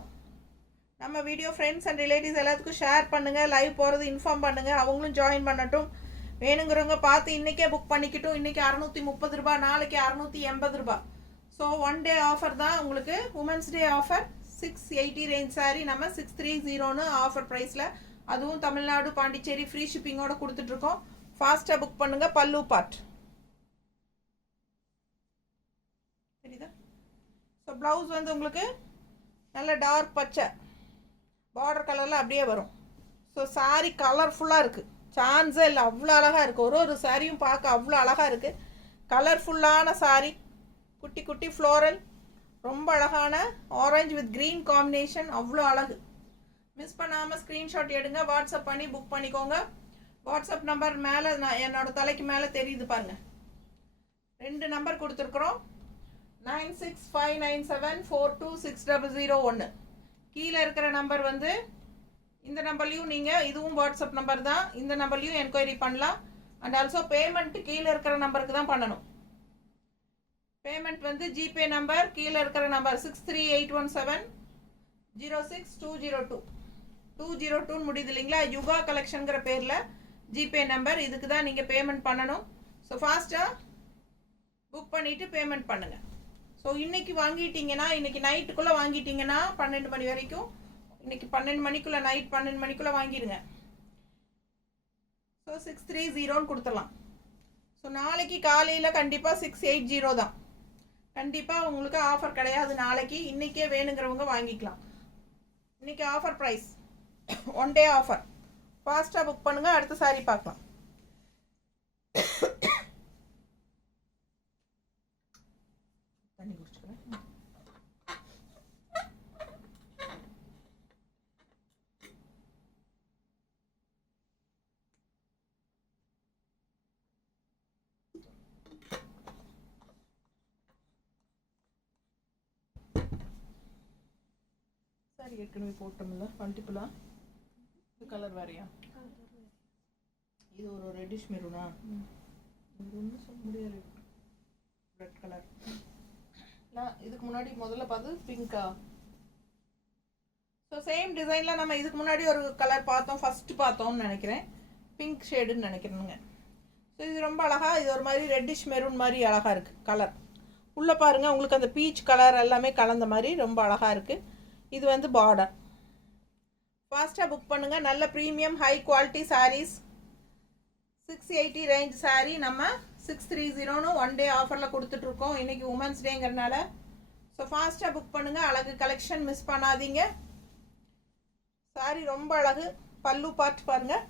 நம்ம வீடியோ ஃப்ரெண்ட்ஸ் அண்ட் ரிலேட்டிவ்ஸ் எல்லாத்துக்கும் ஷேர் பண்ணுங்கள். லைவ் போகிறது இன்ஃபார்ம் பண்ணுங்கள், அவங்களும் ஜாயின் பண்ணட்டும். வேணுங்கிறவங்க பார்த்து இன்றைக்கே புக் பண்ணிக்கிட்டும். இன்றைக்கி 630 ரூபா, நாளைக்கு 680 ரூபா. ஸோ 1 டே ஆஃபர் தான் உங்களுக்கு. Women's day offer 680 range sari நம்ம 630ன்னு ஆஃபர் ப்ரைஸில், அதுவும் தமிழ்நாடு பாண்டிச்சேரி ஃப்ரீ ஷிப்பிங்கோடு கொடுத்துட்ருக்கோம். ஃபாஸ்ட்டாக புக் பண்ணுங்கள். பல்லு பார்ட் தெரியுதா? ஸோ ப்ளவுஸ் வந்து உங்களுக்கு நல்ல டார்க் பச்சை பார்டர் கலரில் அப்படியே வரும். ஸோ சாரீ கலர்ஃபுல்லாக இருக்குது, சான்ஸே இல்லை, அவ்வளோ அழகாக இருக்குது. ஒரு சாரியும் பார்க்க அவ்வளோ அழகாக இருக்குது. கலர்ஃபுல்லான சாரீ, குட்டி குட்டி ஃப்ளோரல், ரொம்ப அழகான ஆரஞ்சு வித் க்ரீன் காம்பினேஷன், அவ்வளோ அழகு. மிஸ் பண்ணாமல் ஸ்க்ரீன்ஷாட் எடுங்க, வாட்ஸ்அப் பண்ணி புக் பண்ணிக்கோங்க. வாட்ஸ்அப் நம்பர் மேலே என்னோட தலைக்கு மேலே தெரியுது பாருங்கள், 2 நம்பர் கொடுத்துருக்குறோம். 9659742600. கீழே இருக்கிற நம்பர் வந்து இந்த நம்பர்லையும் நீங்கள், இதுவும் வாட்ஸ்அப் நம்பர் தான், இந்த நம்பர்லையும் என்கொயரி பண்ணலாம். அண்ட் ஆல்சோ பேமெண்ட் கீழே இருக்கிற நம்பருக்கு தான் பண்ணணும். பேமெண்ட் வந்து ஜிபே நம்பர் கீழே இருக்கிற நம்பர் 6381706 202 முடியுது இல்லைங்களா? யுகா கலெக்ஷனுங்கிற பேரில் ஜிபே நம்பர், இதுக்கு தான் நீங்கள் பேமெண்ட் பண்ணணும். ஸோ ஃபாஸ்ட்டாக புக் பண்ணிவிட்டு பேமெண்ட் பண்ணுங்கள். ஸோ இன்றைக்கி வாங்கிட்டீங்கன்னா, இன்றைக்கி நைட்டுக்குள்ளே வாங்கிட்டீங்கன்னா 12 மணி வரைக்கும் இன்றைக்கி 12 மணிக்குள்ளே, நைட் 12 மணிக்குள்ளே வாங்கிடுங்க. ஸோ 630 கொடுத்துடலாம். ஸோ நாளைக்கு காலையில் கண்டிப்பாக 680 தான். கண்டிப்பாக உங்களுக்கு ஆஃபர் கிடையாது நாளைக்கு. இன்றைக்கே வேணுங்கிறவங்க வாங்கிக்கலாம். இன்றைக்கி ஆஃபர் ப்ரைஸ், 1 டே ஆஃபர். ஃபாஸ்ட்டாக புக் பண்ணுங்கள். அடுத்த சாரி பார்க்கலாம். தண்ணி குடிச்சுக்கிறேன். சாரி ஏற்கனவே போட்டோம்ல மல்டிபிளா. இது கலர் வேறையா? இது ஒரு ரெட்டிஷ் மெரூனா? இது ஒன்றும் சொல்ல முடியாது. Red colour. இதுக்கு முன்னாடி முதல்ல பார்த்து பிங்கா. ஸோ சேம் டிசைனில் நம்ம இதுக்கு முன்னாடி ஒரு கலர் பார்த்தோம், ஃபஸ்ட்டு பார்த்தோம்னு நினைக்கிறேன். பிங்க் ஷேடுன்னு நினைக்கிறேனுங்க. ஸோ இது ரொம்ப அழகாக, இது ஒரு மாதிரி ரெட்டிஷ் மெரூன் மாதிரி அழகாக இருக்குது கலர். உள்ளே பாருங்கள், உங்களுக்கு அந்த பீச் கலர் எல்லாமே கலந்த மாதிரி ரொம்ப அழகாக இருக்குது. இது வந்து பார்டர். ஃபாஸ்ட்டாக புக் பண்ணுங்கள். நல்ல premium high quality sarees. 680 range sari நம்ம 630ன்னு 1 டே ஆஃபரில் கொடுத்துட்ருக்கோம். இன்றைக்கி உமன்ஸ் டேங்கிறனால. ஸோ ஃபாஸ்ட்டாக புக் பண்ணுங்கள். அழகு கலெக்ஷன் மிஸ் பண்ணாதீங்க. சாரீ ரொம்ப அழகு. பல்லு பார்ட் பாருங்கள்.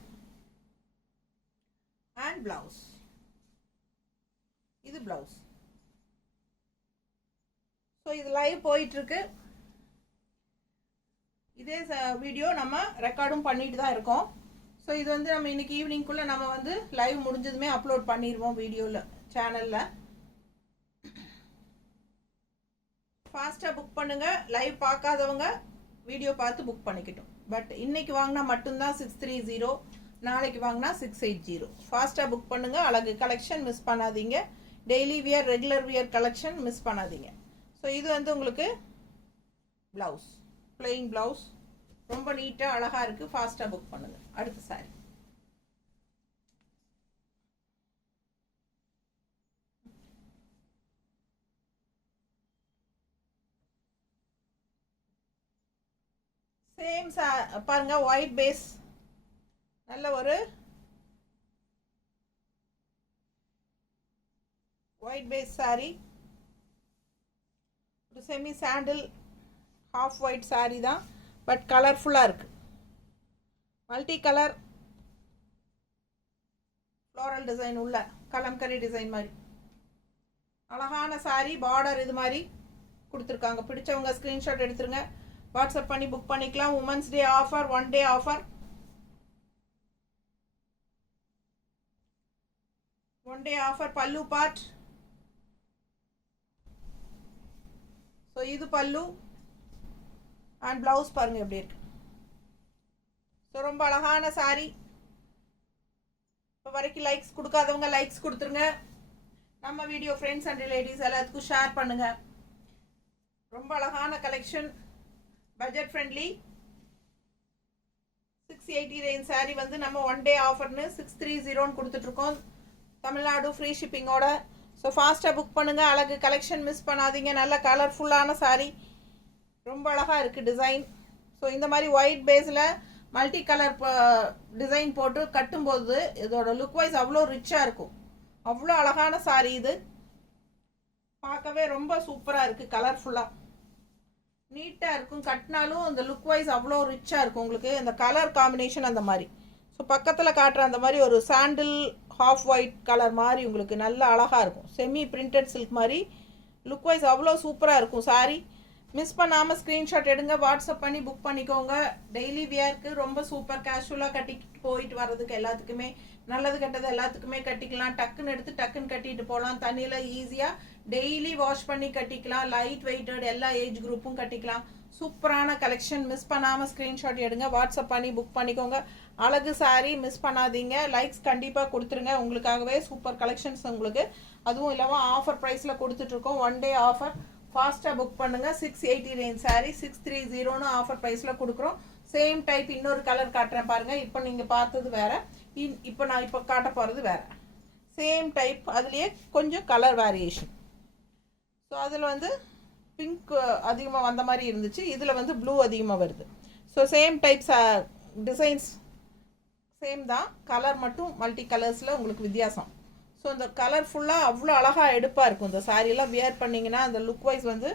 And blouse. இது ப்ளவுஸ். ஸோ இது லைவ் போயிட்டுருக்கு. இதே வீடியோ நம்ம ரெக்கார்டும் பண்ணிட்டு தான் இருக்கோம். ஸோ இது வந்து நம்ம இன்றைக்கி ஈவினிங்குள்ளே நம்ம வந்து லைவ் முடிஞ்சதுமே அப்லோட் பண்ணிடுவோம் வீடியோவில், சேனலில். ஃபாஸ்ட்டாக புக் பண்ணுங்கள். லைவ் பார்க்காதவங்க வீடியோ பார்த்து புக் பண்ணிக்கிட்டோம். பட் இன்றைக்கி வாங்கினா மட்டும்தான் 630, நாளைக்கு வாங்கினா 680. ஃபாஸ்ட்டாக புக் பண்ணுங்கள். அழகு கலெக்ஷன் மிஸ் பண்ணாதீங்க. Daily wear, regular wear collection miss பண்ணாதீங்க. ஸோ இது வந்து உங்களுக்கு ப்ளவுஸ், பிளெயின் ப்ளவுஸ். ரொம்ப நீட்டாக அழகாக இருக்குது. ஃபாஸ்ட்டாக புக் பண்ணுங்கள். அடுத்த சாரி. சேம் பாருங்க, ஒயிட் பேஸ். நல்ல ஒரு ஒயிட் பேஸ் சாரி. ஒரு செமி சாண்டில் ஹாஃப் ஒயிட் சாரி தான். பட் கலர்ஃபுல்லாக இருக்குது. மல்டி கலர் ஃப்ளோரல் டிசைன் உள்ள கலம்கரி டிசைன் மாதிரி அழகான சாரி. பார்டர் இது மாதிரி கொடுத்துருக்காங்க. பிடிச்சவங்க ஸ்க்ரீன்ஷாட் எடுத்துருங்க. வாட்ஸ்அப் பண்ணி புக் பண்ணிக்கலாம். Women's day offer, 1 day offer. 1 day offer. பல்லு பார்ட். ஸோ இது பல்லு. அண்ட் ப்ளவுஸ் பாருங்கள் எப்படி இருக்கு. ஸோ ரொம்ப அழகான சாரி. இப்போ வரைக்கும் லைக்ஸ் கொடுக்காதவங்க லைக்ஸ் கொடுத்துருங்க. நம்ம வீடியோ ஃப்ரெண்ட்ஸ் அண்ட் ரிலேட்டிவ்ஸ் எல்லாத்துக்கும் ஷேர் பண்ணுங்கள். ரொம்ப அழகான collection. Budget friendly. 680 range sorry வந்து நம்ம 1 டே ஆஃபர்னு 630ன்னு கொடுத்துட்ருக்கோம். தமிழ்நாடு ஃப்ரீ ஷிப்பிங்கோட. ஸோ ஃபாஸ்ட்டாக புக் பண்ணுங்கள். அழகு கலெக்ஷன் மிஸ் பண்ணாதீங்க. நல்ல கலர்ஃபுல்லான சாரி. ரொம்ப அழகாக இருக்குது டிசைன். ஸோ இந்த மாதிரி ஒயிட் பேஸில் மல்டி கலர் டிசைன் போட்டு கட்டும்போது இதோட லுக் வைஸ் அவ்வளோ ரிச்சாக இருக்கும். அவ்வளோ அழகான சாரி இது. பார்க்கவே ரொம்ப சூப்பராக இருக்குது. கலர்ஃபுல்லாக நீட்டாக இருக்கும். கட்டினாலும் அந்த லுக் வைஸ் அவ்வளோ ரிச்சாக இருக்கும். உங்களுக்கு அந்த கலர் காம்பினேஷன் அந்த மாதிரி. ஸோ பக்கத்தில் காட்டுற அந்த மாதிரி ஒரு சாண்டில் ஹாஃப் ஒயிட் கலர் மாதிரி உங்களுக்கு நல்ல அழகாக இருக்கும். செமி பிரிண்டட் சில்க் மாதிரி லுக் வைஸ் அவ்வளோ சூப்பராக இருக்கும் சாரி. மிஸ் பண்ணாமல் ஸ்க்ரீன்ஷாட் எடுங்க. வாட்ஸ்அப் பண்ணி புக் பண்ணிக்கோங்க. டெய்லி வியருக்கு ரொம்ப சூப்பர் கேஷுவலாக கட்டிக்கிட்டு போயிட்டு வர்றதுக்கு எல்லாத்துக்குமே, நல்லது கெட்டது எல்லாத்துக்குமே கட்டிக்கலாம். டக்குன்னு எடுத்து டக்குன்னு கட்டிட்டு போகலாம். தண்ணியில் ஈஸியாக டெய்லி வாஷ் பண்ணி கட்டிக்கலாம். லைட் வெயிட்டட், எல்லா ஏஜ் குரூப்பும் கட்டிக்கலாம். சூப்பரான கலெக்ஷன். மிஸ் பண்ணாமல் ஸ்க்ரீன்ஷாட் எடுங்க. வாட்ஸ்அப் பண்ணி புக் பண்ணிக்கோங்க. அழகு சாரி மிஸ் பண்ணாதீங்க. லைக்ஸ் கண்டிப்பாக கொடுத்துருங்க. உங்களுக்காகவே சூப்பர் கலெக்ஷன்ஸ் உங்களுக்கு. அதுவும் இல்லாமல் ஆஃபர் ப்ரைஸில் கொடுத்துட்ருக்கோம். 1 டே ஆஃபர். ஃபாஸ்ட்டாக புக் பண்ணுங்கள். 680 ரேஞ்ச் சாரி 630ன்னு ஆஃபர் ப்ரைஸில் கொடுக்குறோம். சேம் டைப் இன்னொரு கலர் காட்டுறேன் பாருங்கள். இப்போ நீங்கள் பார்த்தது வேறு, இப்போ நான் இப்போ காட்ட போகிறது வேறு. சேம் டைப், அதுலேயே கொஞ்சம் கலர் வேரியேஷன். ஸோ அதில் வந்து பிங்க் அதிகமாக வந்த மாதிரி இருந்துச்சு. இதில் வந்து ப்ளூ அதிகமாக வருது. So same types designs same தான், கலர் மட்டும் மல்டி கலர்ஸில் உங்களுக்கு வித்தியாசம். ஸோ இந்த கலர்ஃபுல்லாக அவ்வளோ அழகாக எடுப்பாக இருக்கும். இந்த சாரீலாம் வியர் பண்ணிங்கன்னா அந்த லுக் வைஸ் வந்து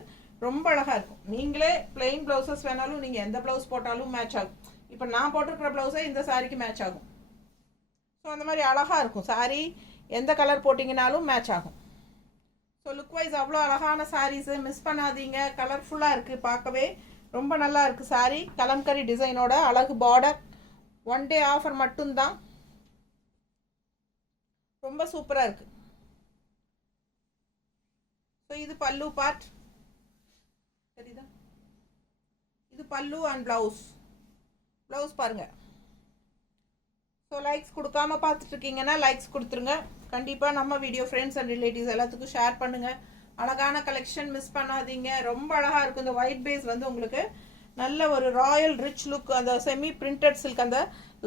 ரொம்ப அழகாக இருக்கும். நீங்களே பிளெயின் ப்ளவுசஸ் வேணாலும் நீங்கள் எந்த ப்ளவுஸ் போட்டாலும் மேட்ச் ஆகும். இப்போ நான் போட்டிருக்கிற ப்ளவுஸே இந்த சாரிக்கு மேட்ச் ஆகும். ஸோ அந்த மாதிரி அழகாக இருக்கும் சாரீ, எந்த கலர் போட்டிங்கனாலும் மேட்ச் ஆகும். ஸோ லுக் வைஸ் அவ்வளோ அழகான சாரீஸு, மிஸ் பண்ணாதீங்க. கலர்ஃபுல்லாக இருக்குது, பார்க்கவே ரொம்ப நல்லா இருக்குது சாரீ. கலம்கரி டிசைனோட அழகு பார்டர், 1 டே ஆஃபர் மட்டும்தான், ரொம்ப சூப்பராக இருக்குது. ஸோ இது பல்லு பார்ட் சரிதா, இது பல்லு அண்ட் ப்ளவுஸ் பாருங்கள். ஸோ லைக்ஸ் கொடுக்காம பார்த்துட்ருக்கீங்கன்னா லைக்ஸ் கொடுத்துருங்க. கண்டிப்பாக நம்ம வீடியோ ஃப்ரெண்ட்ஸ் அண்ட் ரிலேட்டிவ்ஸ் எல்லாத்துக்கும் ஷேர் பண்ணுங்கள். அழகான கலெக்ஷன் மிஸ் பண்ணாதீங்க, ரொம்ப அழகாக இருக்கும். இந்த ஒயிட் பேஸ் வந்து உங்களுக்கு நல்ல ஒரு ராயல் ரிச் லுக், அந்த செமி பிரிண்டட் சில்க், அந்த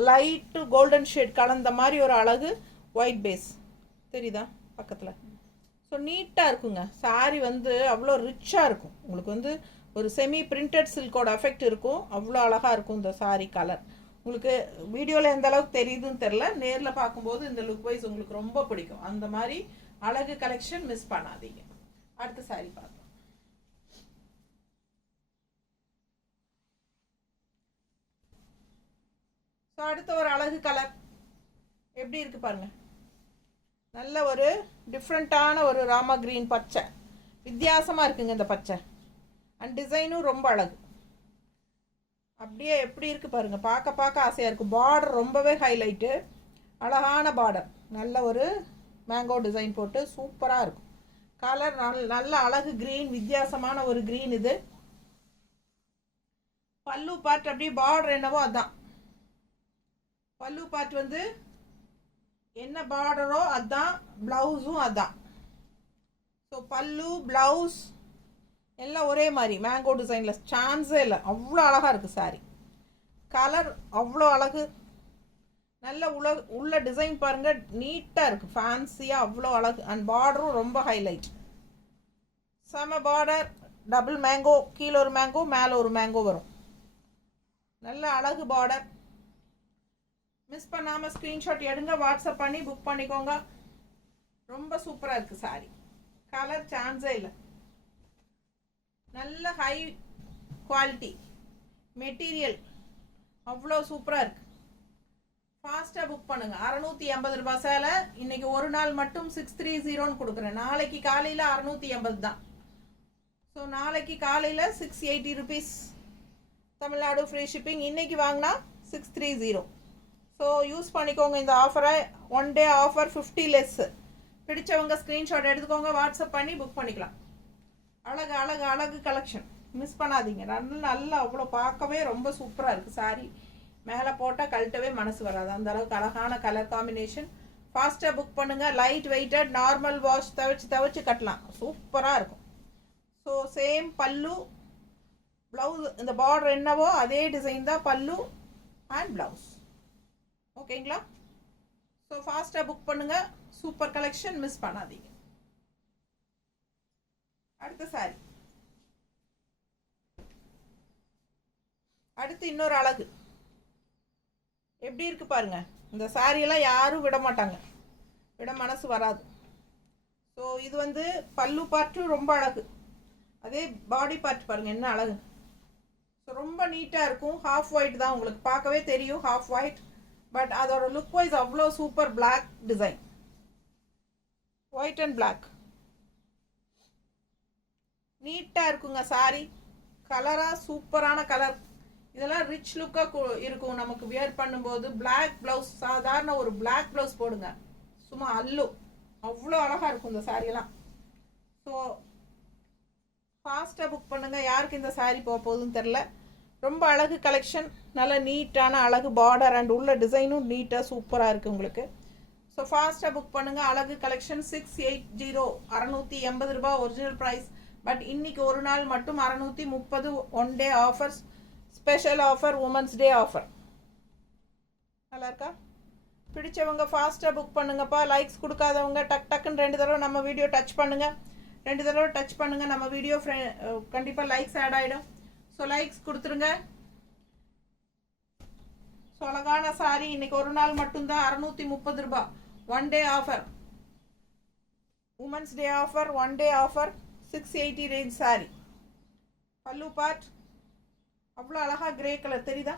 லைட்டு கோல்டன் ஷேட் கலந்த மாதிரி ஒரு அழகு ஒயிட் பேஸ் தெரியுதா பக்கத்தில். ஸோ நீட்டாக இருக்குங்க சாரீ, வந்து அவ்வளோ ரிச்சாக இருக்கும். உங்களுக்கு வந்து ஒரு செமி பிரிண்டட் சில்கோட எஃபெக்ட் இருக்கும், அவ்வளோ அழகாக இருக்கும் இந்த சாரீ கலர். உங்களுக்கு வீடியோவில் எந்த அளவுக்கு தெரியுதுன்னு தெரில, நேரில் பார்க்கும்போது இந்த லுக் வைஸ் உங்களுக்கு ரொம்ப பிடிக்கும். அந்த மாதிரி அழகு கலெக்ஷன் மிஸ் பண்ணாதீங்க. அடுத்த சாரீ பார்க்கலாம். ஸோ அடுத்த ஒரு அழகு கலர் எப்படி இருக்கு பாருங்க, நல்ல ஒரு டிஃப்ரெண்ட்டான ஒரு ராமா கிரீன் பச்சை, வித்தியாசமாக இருக்குங்க இந்த பச்சை. அண்ட் டிசைனும் ரொம்ப அழகு, அப்படியே எப்படி இருக்குது பாருங்கள், பார்க்க ஆசையாக இருக்குது. பார்டர் ரொம்பவே ஹைலைட்டு, அழகான பார்டர், நல்ல ஒரு மேங்கோ டிசைன் போட்டு சூப்பராக இருக்கும். கலர் நல்ல அழகு க்ரீன், வித்தியாசமான ஒரு க்ரீன் இது. பல்லு பார்ட் அப்படியே பார்டர் என்னவோ அதான், பல்லு பார்ட் வந்து என்ன பார்டரோ அதான், ப்ளவுஸும் அதான். ஸோ பல்லு ப்ளவுஸ் எல்லாம் ஒரே மாதிரி மேங்கோ டிசைனில், சான்ஸே இல்லை, அவ்வளோ அழகாக இருக்குது சாரீ. கலர் அவ்வளோ அழகு, நல்ல உள்ள டிசைன் பாருங்கள், நீட்டாக இருக்குது, ஃபேன்சியாக அவ்வளோ அழகு. அண்ட் பார்டரும் ரொம்ப ஹைலைட், செம பார்டர், டபுள் மேங்கோ, கீழே ஒரு மேங்கோ மேலே ஒரு மேங்கோ வரும், நல்ல அழகு பார்டர். மிஸ் பண்ணாமல் ஸ்க்ரீன்ஷாட் எடுங்க, வாட்ஸ்அப் பண்ணி புக் பண்ணிக்கோங்க. ரொம்ப சூப்பராக இருக்குது சாரீ, கலர் சான்ஸே இல்லை, நல்ல ஹை குவாலிட்டி மெட்டீரியல், அவ்வளோ சூப்பராக இருக்குது. ஃபாஸ்ட்டாக புக் பண்ணுங்கள். 680 ரூபாய் சேலை, இன்றைக்கி ஒரு நாள் மட்டும் 630 கொடுக்குறேன். நாளைக்கு காலையில் 680 தான். ஸோ நாளைக்கு காலையில் 680 ருபீஸ், தமிழ்நாடு ஃப்ரீ ஷிப்பிங். இன்றைக்கி வாங்கினா 630. ஸோ யூஸ் பண்ணிக்கோங்க இந்த ஆஃபரை, 1 டே ஆஃபர் 50 லெஸ்ஸு. பிடிச்சவங்க ஸ்க்ரீன்ஷாட் எடுத்துக்கோங்க, வாட்ஸ்அப் பண்ணி புக் பண்ணிக்கலாம். அழகு அழகு அழகு கலெக்ஷன் மிஸ் பண்ணாதீங்க. நல்லா அவ்வளோ பார்க்கவே ரொம்ப சூப்பராக இருக்குது சாரீ. மேலே போட்டால் கழட்டவே மனசு வராது, அந்த அளவுக்கு அழகான கலர் காம்பினேஷன். ஃபாஸ்ட்டாக புக் பண்ணுங்கள். லைட் வெயிட்டட், நார்மல் வாஷ், துவைச்சி கட்டலாம், சூப்பராக இருக்கும். ஸோ சேம் பல்லு ப்ளவுஸ், இந்த பார்டர் என்னவோ அதே டிசைன் தான் பல்லு அண்ட் ப்ளவுஸ். ஓகேங்களா? ஸோ ஃபாஸ்ட்டாக புக் பண்ணுங்கள், சூப்பர் கலெக்ஷன் மிஸ் பண்ணாதீங்க. அடுத்த சாரி, அடுத்து இன்னொரு அழகு எப்படி இருக்கு பாருங்க. இந்த சாரியெல்லாம் யாரும் விட மாட்டாங்க, விட மனசு வராது. ஸோ இது வந்து பல்லு பார்ட்டும் ரொம்ப அழகு, அதே பாடி பார்ட் பாருங்க என்ன அழகு. ஸோ ரொம்ப நீட்டாக இருக்கும். ஹாஃப் ஒயிட் தான், உங்களுக்கு பார்க்கவே தெரியும் ஹாஃப் ஒயிட், பட் அதோட லுக் வைஸ் அவ்வளோ super. Black design, white and black, நீட்டாக இருக்குங்க சாரி. கலராக சூப்பரான கலர், இதெல்லாம் ரிச் லுக்காக இருக்கும் நமக்கு வியர் பண்ணும்போது. பிளாக் ப்ளவுஸ், சாதாரண ஒரு பிளாக் ப்ளவுஸ் போடுங்க, சும்மா அல்லு, அவ்வளோ அழகாக இருக்கும் இந்த சாரியெல்லாம். ஸோ ஃபாஸ்ட்டாக புக் பண்ணுங்கள், யாருக்கு இந்த சாரீ போக போகுதுன்னு தெரில. ரொம்ப அழகு கலெக்ஷன், நல்ல நீட்டான அழகு பார்டர் அண்ட் உள்ள டிசைனும் நீட்டாக சூப்பராக இருக்குது உங்களுக்கு. ஸோ ஃபாஸ்ட்டாக புக் பண்ணுங்கள். அழகு கலெக்ஷன் 680, 680 ரூபாய் ஒரிஜினல் ப்ரைஸ். பட் இன்னைக்கு ஒரு நாள் மட்டும் 630, 1 day offers, special offer, women's day offer. நல்லா இருக்கா? பிடிச்சவங்க ஃபாஸ்ட்டாக புக் பண்ணுங்கப்பா. லைக்ஸ் கொடுக்காதவங்க டக்குன்னு 2 தடவை நம்ம வீடியோ டச் பண்ணுங்கள். 2 தடவை டச் பண்ணுங்கள், நம்ம வீடியோ கண்டிப்பாக லைக்ஸ் ஆட் ஆகிடும். ஸோ லைக்ஸ் கொடுத்துருங்க. ஸோ அழகான சாரி இன்னைக்கு ஒரு நாள் மட்டும்தான் 630 ரூபாய். One day offer, women's day offer, one day offer. 680 range sorry. பல்லு பார்ட் அவ்வளோ அழகா கிரே கலர் தெரியுதா?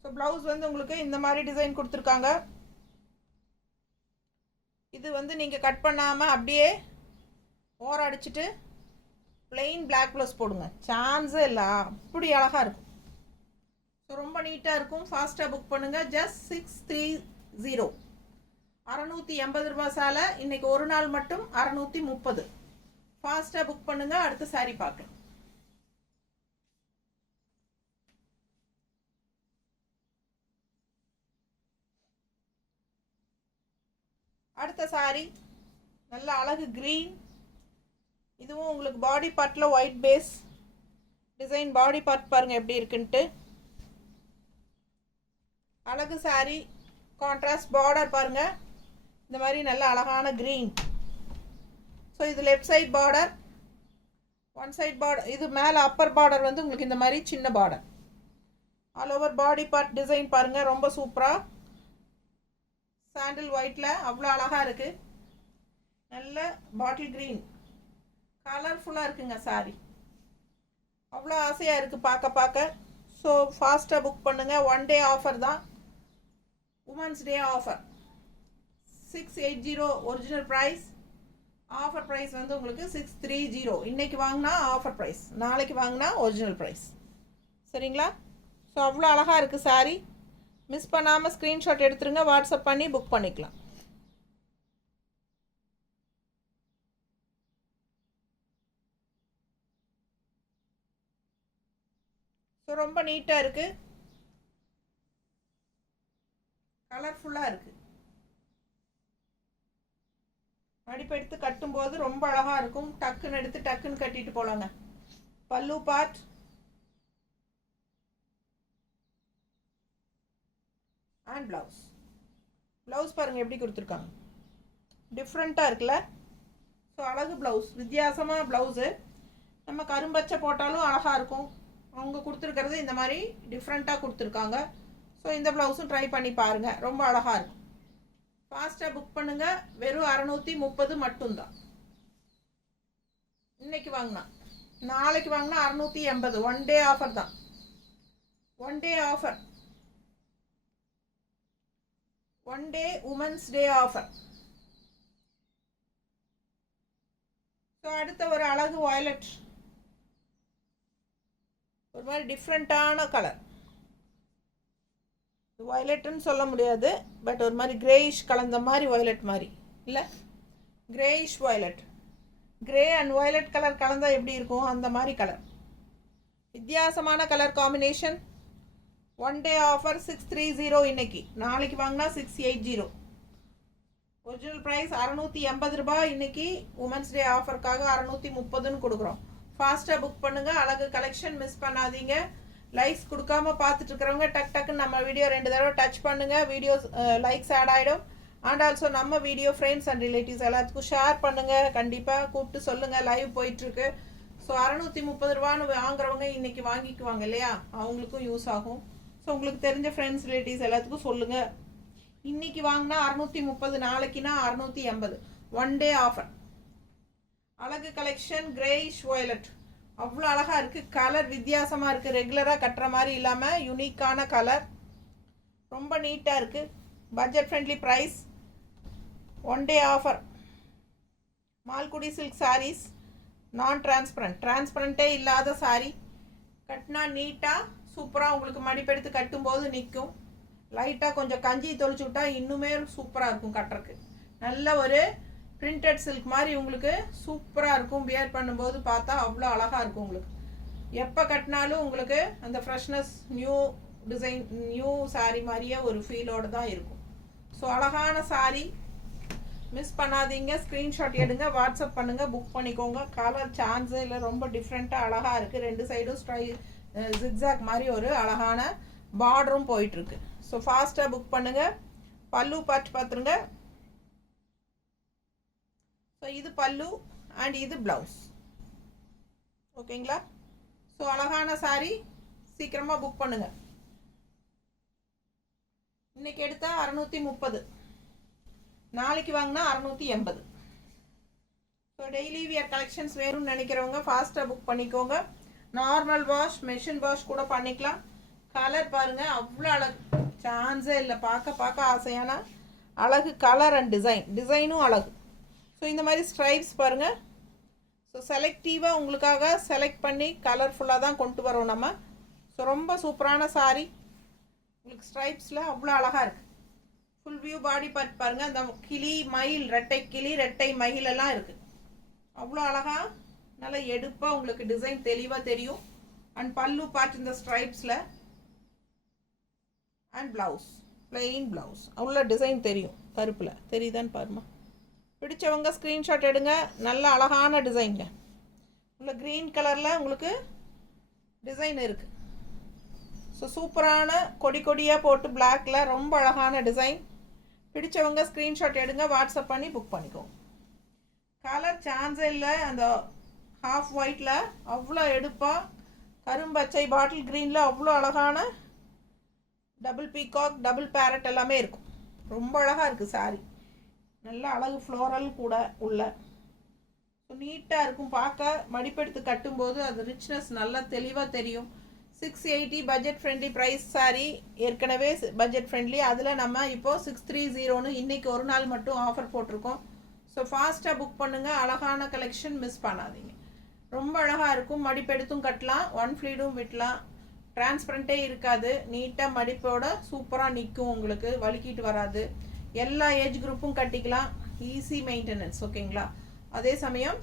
ஸோ ப்ளவுஸ் வந்து உங்களுக்கு இந்த மாதிரி டிசைன் கொடுத்துருக்காங்க. இது வந்து நீங்கள் கட் பண்ணாமல் அப்படியே ஓரம் அடிச்சுட்டு பிளெயின் பிளாக் ப்ளவுஸ் போடுங்க, சான்ஸே இல்லை, அப்படி அழகாக இருக்கும். ஸோ ரொம்ப நீட்டாக இருக்கும். ஃபாஸ்ட்டாக புக் பண்ணுங்கள். ஜஸ்ட் 630, 680 ரூபாய் சாலை. இன்னைக்கு ஒரு நாள் மட்டும் 630. ஃபாஸ்ட்டாக புக் பண்ணுங்கள். அடுத்த சாரி பார்க்கலாம். அடுத்த சாரி நல்ல அழகு கிரீன். இதுவும் உங்களுக்கு பாடி பார்ட்டில் white base design. Body part பாருங்கள் எப்படி இருக்குன்ட்டு. அழகு சாரி. கான்ட்ராஸ்ட் பார்டர் பாருங்கள், இந்த மாதிரி நல்ல அழகான கிரீன். ஸோ இது left side border, one side border. இது மேலே அப்பர் பார்டர் வந்து உங்களுக்கு இந்த மாதிரி சின்ன border. All over body part design பாருங்கள், ரொம்ப சூப்பராக சாண்டில் ஒயிட்டில் அவ்வளோ அழகாக இருக்குது. நல்ல பாட்டில் க்ரீன் கலர்ஃபுல்லாக இருக்குங்க சாரி. அவ்வளோ ஆசையாக இருக்குது பார்க்க. ஸோ ஃபாஸ்ட்டாக புக் பண்ணுங்கள். ஒன் டே ஆஃபர் தான், women's day offer. 680 original price. Offer price வந்து உங்களுக்கு 630. இன்றைக்கி வாங்கினா ஆஃபர் ப்ரைஸ், நாளைக்கு வாங்கினா ஒரிஜினல் ப்ரைஸ். சரிங்களா? ஸோ அவ்வளோ அழகாக இருக்குது சாரி. மிஸ் பண்ணாமல் ஸ்க்ரீன்ஷாட் எடுத்துருங்க, வாட்ஸ்அப் பண்ணி புக் பண்ணிக்கலாம். ஸோ ரொம்ப நீட்டாக இருக்குது, கலர்ஃபுல்லாக இருக்குது. மடிப்பு எடுத்து கட்டும்போது ரொம்ப அழகாக இருக்கும். டக்குன்னு எடுத்து டக்குன்னு கட்டிட்டு போகலாங்க. பல்லு பார்ட் அண்ட் ப்ளவுஸ். ப்ளவுஸ் பாருங்கள் எப்படி கொடுத்துருக்காங்க, டிஃப்ரெண்ட்டாக இருக்குல்ல? ஸோ அழகு ப்ளவுஸ், வித்தியாசமாக ப்ளவுஸு. நம்ம கரும்பச்சை போட்டாலும் அழகாக இருக்கும். அவங்க கொடுத்துருக்கிறது இந்த மாதிரி டிஃப்ரெண்ட்டாக கொடுத்துருக்காங்க. ஸோ இந்த ப்ளவுஸும் ட்ரை பண்ணி பாருங்கள், ரொம்ப அழகாக இருக்கும். ஃபாஸ்ட்டாக புக் பண்ணுங்கள். வெறும் 630 மட்டும்தான். இன்னைக்கு வாங்கினா, நாளைக்கு வாங்கினா 680. ஒன் டே ஆஃபர் தான், ஒன் டே ஆஃபர். ஒன் டே உமன்ஸ் டே ஆஃபர். ஸோ அடுத்த ஒரு அழகு வயலட், ஒரு மாதிரி டிஃப்ரெண்ட்டான கலர். வயலட்டுன்னு சொல்ல முடியாது, பட் ஒரு மாதிரி கிரேயிஷ் கலந்த மாதிரி வயலட் மாதிரி இல்லை, greyish violet. Grey and violet colour கலந்தால் எப்படி இருக்கும், அந்த மாதிரி கலர். வித்தியாசமான colour combination. One day offer 630 இன்னைக்கு, நாளைக்கு வாங்கினா 680. ஒரிஜினல் ப்ரைஸ் 680 ரூபாய். இன்னைக்கு உமன்ஸ் டே ஆஃபருக்காக 630ன்னு கொடுக்குறோம். ஃபாஸ்ட்டாக புக் பண்ணுங்கள். அழகு கலெக்ஷன் மிஸ் பண்ணாதீங்க. லைக்ஸ் கொடுக்காம பார்த்துட்டு இருக்கிறவங்க டக்குன்னு நம்ம வீடியோ 2 தடவை டச் பண்ணுங்கள். வீடியோஸ் லைக்ஸ் ஆட் ஆகிடும். அண்ட் ஆல்சோ நம்ம வீடியோ ஃப்ரெண்ட்ஸ் அண்ட் ரிலேட்டிவ்ஸ் எல்லாத்துக்கும் ஷேர் பண்ணுங்கள். கண்டிப்பாக கூப்பிட்டு சொல்லுங்கள், லைவ் போயிட்டுருக்கு. ஸோ 630 ரூபான்னு வாங்குறவங்க இன்றைக்கி வாங்கிக்குவாங்க இல்லையா, அவங்களுக்கும் யூஸ் ஆகும். ஸோ உங்களுக்கு தெரிஞ்ச ஃப்ரெண்ட்ஸ் ரிலேட்டிவ்ஸ் எல்லாத்துக்கும் சொல்லுங்கள். இன்றைக்கி வாங்கினா 630, நாளைக்குனா 680. One day offer. அழகு கலெக்ஷன் கிரேயிஷ் வயலட் அவ்வளோ அழகாக இருக்குது. கலர் வித்தியாசமாக இருக்குது, ரெகுலராக கட்டுற மாதிரி இல்லாமல் யூனிக்கான கலர், ரொம்ப நீட்டாக இருக்குது. Budget friendly price. One day offer. Malgudi silk sarees, நான் டிரான்ஸ்பரண்ட்டே இல்லாத சாரீ. கட்டினா நீட்டாக சூப்பராக உங்களுக்கு மடிப்பெடுத்து கட்டும்போது நிற்கும். லைட்டாக கொஞ்சம் கஞ்சி தொளிச்சு விட்டா இன்னுமே சூப்பராக இருக்கும் கட்டுறக்கு. நல்ல ஒரு பிரிண்டட் சில்க் மாதிரி உங்களுக்கு சூப்பராக இருக்கும். வியர் பண்ணும்போது பார்த்தா அவ்வளோ அழகாக இருக்கும். உங்களுக்கு எப்போ கட்டினாலும் உங்களுக்கு அந்த freshness, new design, new sari மாதிரியே ஒரு ஃபீலோடு தான் இருக்கும். ஸோ அழகான சாரீ மிஸ் பண்ணாதீங்க. ஸ்க்ரீன்ஷாட் எடுங்க, வாட்ஸ்அப் பண்ணுங்கள், புக் பண்ணிக்கோங்க. கலர் சான்ஸு இல்லை, ரொம்ப டிஃப்ரெண்ட்டாக அழகாக இருக்குது. ரெண்டு சைடும் ஜிக்ஸாக் மாதிரி ஒரு அழகான பார்டரும் போயிட்டுருக்கு. ஸோ ஃபாஸ்ட்டாக புக் பண்ணுங்கள். பல்லு பார்த்துருங்க. ஸோ இது பல்லு அண்ட் இது ப்ளவுஸ். ஓகேங்களா? ஸோ அழகான சாரீ, சீக்கிரமாக புக் பண்ணுங்கள். இன்றைக்கி எடுத்தால் 630, நாளைக்கு வாங்கினா 680. ஸோ டெய்லி வியர் கலெக்ஷன்ஸ் வேணும்னு நினைக்கிறவங்க ஃபாஸ்ட்டாக புக் பண்ணிக்கோங்க. நார்மல் வாஷ், மெஷின் வாஷ் கூட பண்ணிக்கலாம். கலர் பாருங்கள், அவ்வளோ அழகு, சான்ஸே இல்லை. பார்க்க ஆசையான அழகு கலர் அண்ட் டிசைனும் அழகு. ஸோ இந்த மாதிரி ஸ்ட்ரைப்ஸ் பாருங்கள். ஸோ செலக்டிவாக உங்களுக்காக செலக்ட் பண்ணி கலர்ஃபுல்லாக தான் கொண்டு வரோம் நம்ம. ஸோ ரொம்ப சூப்பரான சாரீ. உங்களுக்கு ஸ்ட்ரைப்ஸில் அவ்வளோ அழகாக இருக்குது. ஃபுல் வியூ பாடி பார்ட் பாருங்கள். அந்த கிளி மயில், ரெட்டை மயில் எல்லாம் இருக்குது. அவ்வளோ அழகாக நல்லா எடுப்பாக உங்களுக்கு டிசைன் தெளிவாக தெரியும். அண்ட் பல்லு பார்ட் இந்த ஸ்ட்ரைப்ஸில். அண்ட் ப்ளவுஸ் பிளெயின் ப்ளவுஸ், அவ்வளோ டிசைன் தெரியும். கருப்பில் தெரியுதான்னு பாருமா. பிடிச்சவங்க ஸ்க்ரீன்ஷாட் எடுங்க. நல்ல அழகான டிசைனுங்க. உள்ள க்ரீன் கலரில் உங்களுக்கு டிசைன் இருக்குது. ஸோ சூப்பரான கொடியாக போட்டு பிளாக்ல ரொம்ப அழகான டிசைன். பிடிச்சவங்க ஸ்க்ரீன்ஷாட் எடுங்க, வாட்ஸ்அப் பண்ணி புக் பண்ணிக்கோங்க. கலர் சான்ஸே இல்லை. அந்த ஹாஃப் ஒயிட்டில் அவ்வளோ எடுப்பாக, கரும்பச்சை பாட்டில் க்ரீனில் அவ்வளோ அழகான டபுள் பீகாக், டபுள் பேரட் எல்லாமே இருக்கும். ரொம்ப அழகாக இருக்குது சாரீ. நல்ல அழகு ஃப்ளோரல் கூட உள்ள. ஸோ நீட்டாக இருக்கும் பார்க்க. மடிப்பெடுத்து கட்டும்போது அது ரிச்னஸ் நல்லா தெளிவாக தெரியும். 680 பட்ஜெட் ஃப்ரெண்ட்லி ப்ரைஸ் சாரீ. ஏற்கனவே பட்ஜெட் ஃப்ரெண்ட்லி. அதில் நம்ம இப்போது 630ன்னு இன்றைக்கி ஒரு நாள் மட்டும் ஆஃபர் போட்டிருக்கோம். ஸோ ஃபாஸ்ட்டாக புக் பண்ணுங்கள். அழகான கலெக்ஷன் மிஸ் பண்ணாதீங்க. ரொம்ப அழகாக இருக்கும். மடிப்பெடுத்தும் கட்டலாம், ஒன் ஃப்ளீடும் விட்டலாம். டிரான்ஸ்பரண்ட்டே இருக்காது. நீட்டாக மடிப்போட சூப்பராக நிற்கும். உங்களுக்கு வலிக்கிட்டு வராது. எல்லா ஏஜ் குரூப்பும் கட்டிக்கலாம். Easy maintenance. ஓகேங்களா? அதே சமயம்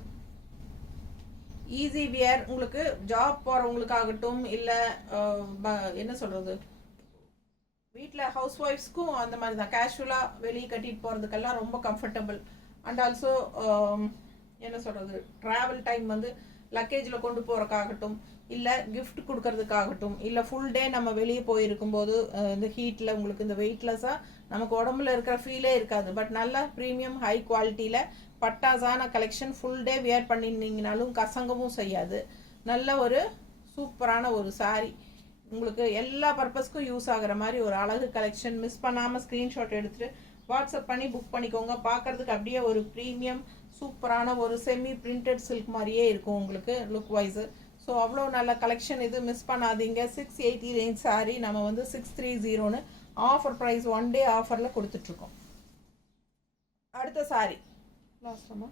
ஈஸி வியர். உங்களுக்கு ஜாப் போகிறவங்களுக்காகட்டும், இல்லை என்ன சொல்கிறது, வீட்டில் ஹவுஸ் ஒய்ஃப்ஸ்க்கும் அந்த மாதிரி தான். கேஷுவலாக வெளியே கட்டிட்டு போகிறதுக்கெல்லாம் ரொம்ப கம்ஃபர்டபுள். அண்ட் ஆல்சோ என்ன சொல்கிறது, ட்ராவல் டைம் வந்து லக்கேஜில் கொண்டு போகிறக்காகட்டும், இல்லை கிஃப்ட் கொடுக்கறதுக்காகட்டும், இல்லை ஃபுல் டே நம்ம வெளியே போயிருக்கும்போது இந்த ஹீட்டில் உங்களுக்கு இந்த வெயிட்லெஸ்ஸாக நமக்கு உடம்புல இருக்கிற ஃபீலே இருக்காது. பட் நல்லா ப்ரீமியம் ஹை குவாலிட்டியில் பட்டாசான கலெக்ஷன். ஃபுல் டே வியர் பண்ணியிருந்தீங்கனாலும் கசங்கவும் செய்யாது. நல்ல ஒரு சூப்பரான ஒரு சாரீ. உங்களுக்கு எல்லா பர்பஸ்க்கும் யூஸ் ஆகிற மாதிரி ஒரு அழகு கலெக்ஷன். மிஸ் பண்ணாமல் ஸ்க்ரீன்ஷாட் எடுத்துகிட்டு வாட்ஸ்அப் பண்ணி புக் பண்ணிக்கோங்க. பார்க்குறதுக்கு அப்படியே ஒரு ப்ரீமியம் சூப்பரான ஒரு செமி பிரிண்டட் சில்க் மாதிரியே இருக்கும் உங்களுக்கு லுக் வைஸு. ஸோ அவ்வளோ நல்ல கலெக்ஷன் இது. மிஸ் பண்ணாதீங்க. 680 ரேஞ்ச் சாரீ நம்ம வந்து 630ன்னு ஆஃபர் ப்ரைஸ் ஒன் டே ஆஃபரில் கொடுத்துட்ருக்கோம். அடுத்த சாரீ லாஸ்டமா.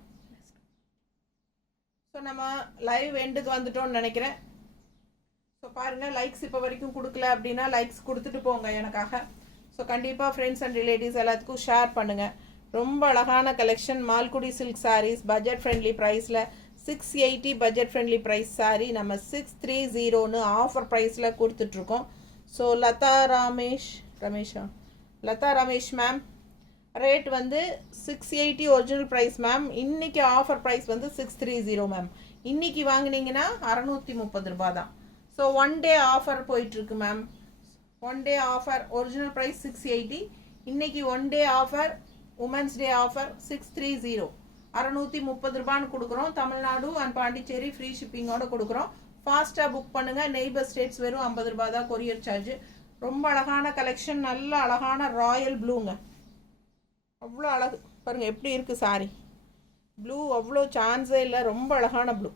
ஸோ நம்ம லைவ் எண்டுக்கு வந்துட்டோம்னு நினைக்கிறேன். ஸோ பாருங்கள், லைக்ஸ் இப்போ வரைக்கும் கொடுக்கல அப்படின்னா லைக்ஸ் கொடுத்துட்டு போங்க எனக்காக. ஸோ கண்டிப்பாக ஃப்ரெண்ட்ஸ் அண்ட் ரிலேட்டிவ்ஸ் எல்லாத்துக்கும் ஷேர் பண்ணுங்கள். ரொம்ப அழகான collection. Malgudi silk sarees budget friendly ப்ரைஸில் 680 பட்ஜெட் ஃப்ரெண்ட்லி ப்ரைஸ் சாரீ நம்ம 630ன்னு ஆஃபர் ப்ரைஸில் கொடுத்துட்ருக்கோம். So Latha Ramesh ma'am, rate வந்து 680 ஒரிஜினல் ப்ரைஸ் மேம். இன்றைக்கி ஆஃபர் ப்ரைஸ் வந்து 630 மேம். இன்றைக்கி வாங்கினீங்கன்னா 630 ரூபா தான். ஸோ ஒன் டே ஆஃபர் போயிட்டுருக்கு ma'am. One day offer. Original price 680. இன்றைக்கி one day offer, women's day offer 630. 630 ரூபான்னு கொடுக்குறோம். தமிழ்நாடு அண்ட் பாண்டிச்சேரி ஃப்ரீ ஷிப்பிங்கோடு கொடுக்குறோம். ஃபாஸ்ட்டாக புக் பண்ணுங்கள். நெய்பர் ஸ்டேட்ஸ் வெறும் 50 ரூபா தான் கொரியர் சார்ஜ். ரொம்ப அழகான கலெக்ஷன். நல்ல அழகான ராயல் ப்ளூங்க. அவ்வளோ அழகு பாருங்கள் எப்படி இருக்குது சாரீ. ப்ளூ அவ்வளோ சான்ஸே இல்லை. ரொம்ப அழகான ப்ளூ.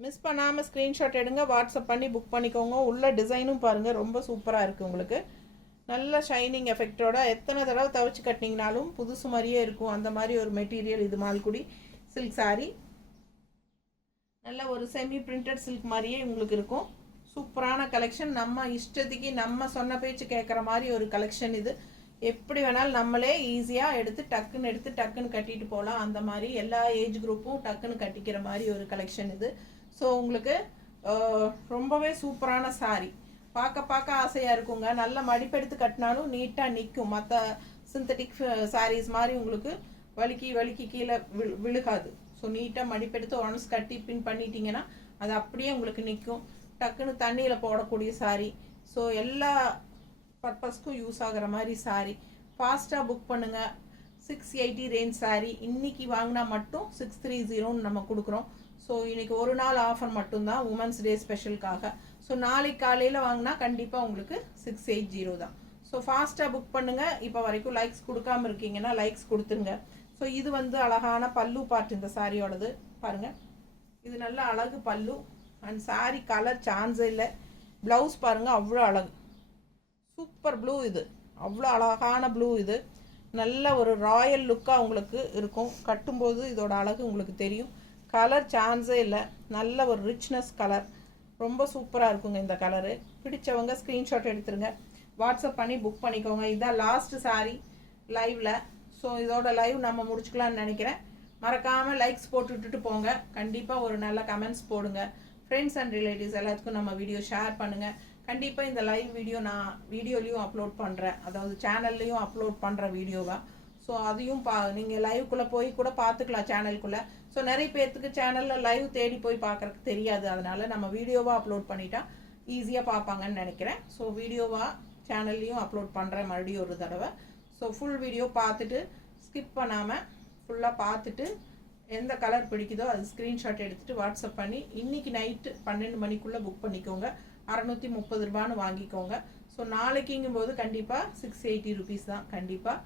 மிஸ் பண்ணாமல் ஸ்க்ரீன்ஷாட் எடுங்க, வாட்ஸ்அப் பண்ணி புக் பண்ணிக்கோங்க. உள்ள டிசைனும் பாருங்கள் ரொம்ப சூப்பராக இருக்குது உங்களுக்கு. நல்ல ஷைனிங் எஃபெக்டோட எத்தனை தடவை துவைச்சி கட்டினீங்கனாலும் புதுசு மாதிரியே இருக்கும். அந்த மாதிரி ஒரு மெட்டீரியல் இது மால்குடி சில்க் சாரீ. நல்ல ஒரு செமி பிரிண்டட் சில்க் மாதிரியே உங்களுக்கு இருக்கும். சூப்பரான கலெக்ஷன். நம்ம இஷ்டத்துக்கு நம்ம சொன்ன பேச்சு கேட்குற மாதிரி ஒரு கலெக்ஷன் இது. எப்படி வேணாலும் நம்மளே ஈஸியாக எடுத்து டக்குன்னு கட்டிட்டு போகலாம். அந்த மாதிரி எல்லா ஏஜ் குரூப்பும் டக்குன்னு கட்டிக்கிற மாதிரி ஒரு கலெக்ஷன் இது. ஸோ உங்களுக்கு ரொம்பவே சூப்பரான சாரீ. பார்க்க ஆசையாக இருக்குங்க. நல்ல மடிப்பெடுத்து கட்டினாலும் நீட்டாக நிற்கும். மற்ற சிந்தட்டிக் சாரீஸ் மாதிரி உங்களுக்கு வலிக்கி கீழே விழுகாது. ஸோ நீட்டாக மடிப்பெடுத்து ஒன்ஸ் கட்டி பின் பண்ணிட்டீங்கன்னா அது அப்படியே உங்களுக்கு நிற்கும். டக்குன்னு தண்ணியில் போடக்கூடிய சாரீ. ஸோ எல்லா பர்பஸ்க்கும் யூஸ் ஆகிற மாதிரி சாரீ. ஃபாஸ்ட்டாக புக் பண்ணுங்கள். 680 ரேஞ்ச் சாரீ. இன்றைக்கி வாங்கினா மட்டும் 630ன்னு நம்ம கொடுக்குறோம். ஸோ இன்றைக்கி ஒரு நாள் ஆஃபர் மட்டும்தான் உமன்ஸ் டே ஸ்பெஷலுக்காக. ஸோ நாளைக்கு காலையில் வாங்கினா கண்டிப்பாக உங்களுக்கு 680 தான். ஸோ ஃபாஸ்ட்டாக புக் பண்ணுங்கள். இப்போ வரைக்கும் லைக்ஸ் கொடுக்காம இருக்கீங்கன்னா லைக்ஸ் கொடுத்துருங்க. ஸோ இது வந்து அழகான பல்லு பார்ட் இந்த சாரியோடது பாருங்கள். இது நல்ல அழகு பல்லு அண்ட் சாரி கலர் சான்ஸே இல்லை. ப்ளவுஸ் பாருங்கள் அவ்வளோ அழகு, சூப்பர் ப்ளூ. இது அவ்வளோ அழகான ப்ளூ. இது நல்ல ஒரு ராயல் லுக்காக உங்களுக்கு இருக்கும். கட்டும்போது இதோட அழகு உங்களுக்கு தெரியும். கலர் சான்ஸே இல்லை, நல்ல ஒரு ரிச்னஸ் கலர், ரொம்ப சூப்பராக இருக்குங்க இந்த கலரு. பிடிச்சவங்க ஸ்க்ரீன்ஷாட் எடுத்துருங்க, வாட்ஸ்அப் பண்ணி புக் பண்ணிக்கோங்க. இதுதான் லாஸ்ட் சாரி லைவில். ஸோ இதோட லைவ் நம்ம முடிச்சுக்கலான்னு நினைக்கிறேன். மறக்காமல் லைக்ஸ் போட்டு விட்டுட்டு போங்க. கண்டிப்பாக ஒரு நல்ல கமெண்ட்ஸ் போடுங்க. ஃப்ரெண்ட்ஸ் அண்ட் ரிலேட்டிவ்ஸ் எல்லாத்துக்கும் நம்ம வீடியோ ஷேர் பண்ணுங்கள். கண்டிப்பாக இந்த லைவ் வீடியோ நான் வீடியோலையும் அப்லோட் பண்ணுறேன், அதாவது சேனல்லையும் அப்லோட் பண்ணுற வீடியோவாக. ஸோ அதையும் நீங்கள் லைவுக்குள்ளே போய் கூட பார்த்துக்கலாம் சேனலுக்குள்ளே. ஸோ நிறைய பேர்த்துக்கு சேனலில் லைவ் தேடி போய் பார்க்குறதுக்கு தெரியாது. அதனால் நம்ம வீடியோவாக அப்லோட் பண்ணிட்டா ஈஸியாக பார்ப்பாங்கன்னு நினைக்கிறேன். ஸோ வீடியோவாக சேனல்லையும் அப்லோட் பண்ணுறேன் மறுபடியும் ஒரு தடவை. ஸோ ஃபுல் வீடியோ பார்த்துட்டு ஸ்கிப் பண்ணாமல் ஃபுல்லாக பார்த்துட்டு எந்த கலர் பிடிக்குதோ அது ஸ்க்ரீன்ஷாட் எடுத்துகிட்டு வாட்ஸ்அப் பண்ணி இன்றைக்கி நைட்டு 12 மணிக்குள்ளே புக் பண்ணிக்கோங்க. 630 ரூபான்னு வாங்கிக்கோங்க. ஸோ நாளைக்குங்கும்போது கண்டிப்பாக 680 ருபீஸ் தான். கண்டிப்பாக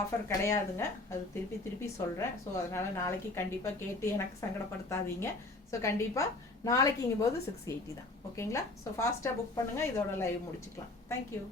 ஆஃபர் கிடையாதுங்க, அது திருப்பி திருப்பி சொல்கிறேன். ஸோ அதனால் நாளைக்கு கண்டிப்பாக கேட்டு எனக்கு சங்கடப்படுத்தாதீங்க. ஸோ கண்டிப்பாக நாளைக்குங்கும்போது 680 தான். ஓகேங்களா? ஸோ ஃபாஸ்ட்டாக புக் பண்ணுங்கள். இதோட லைவ் முடிச்சுக்கலாம். தேங்க்யூ.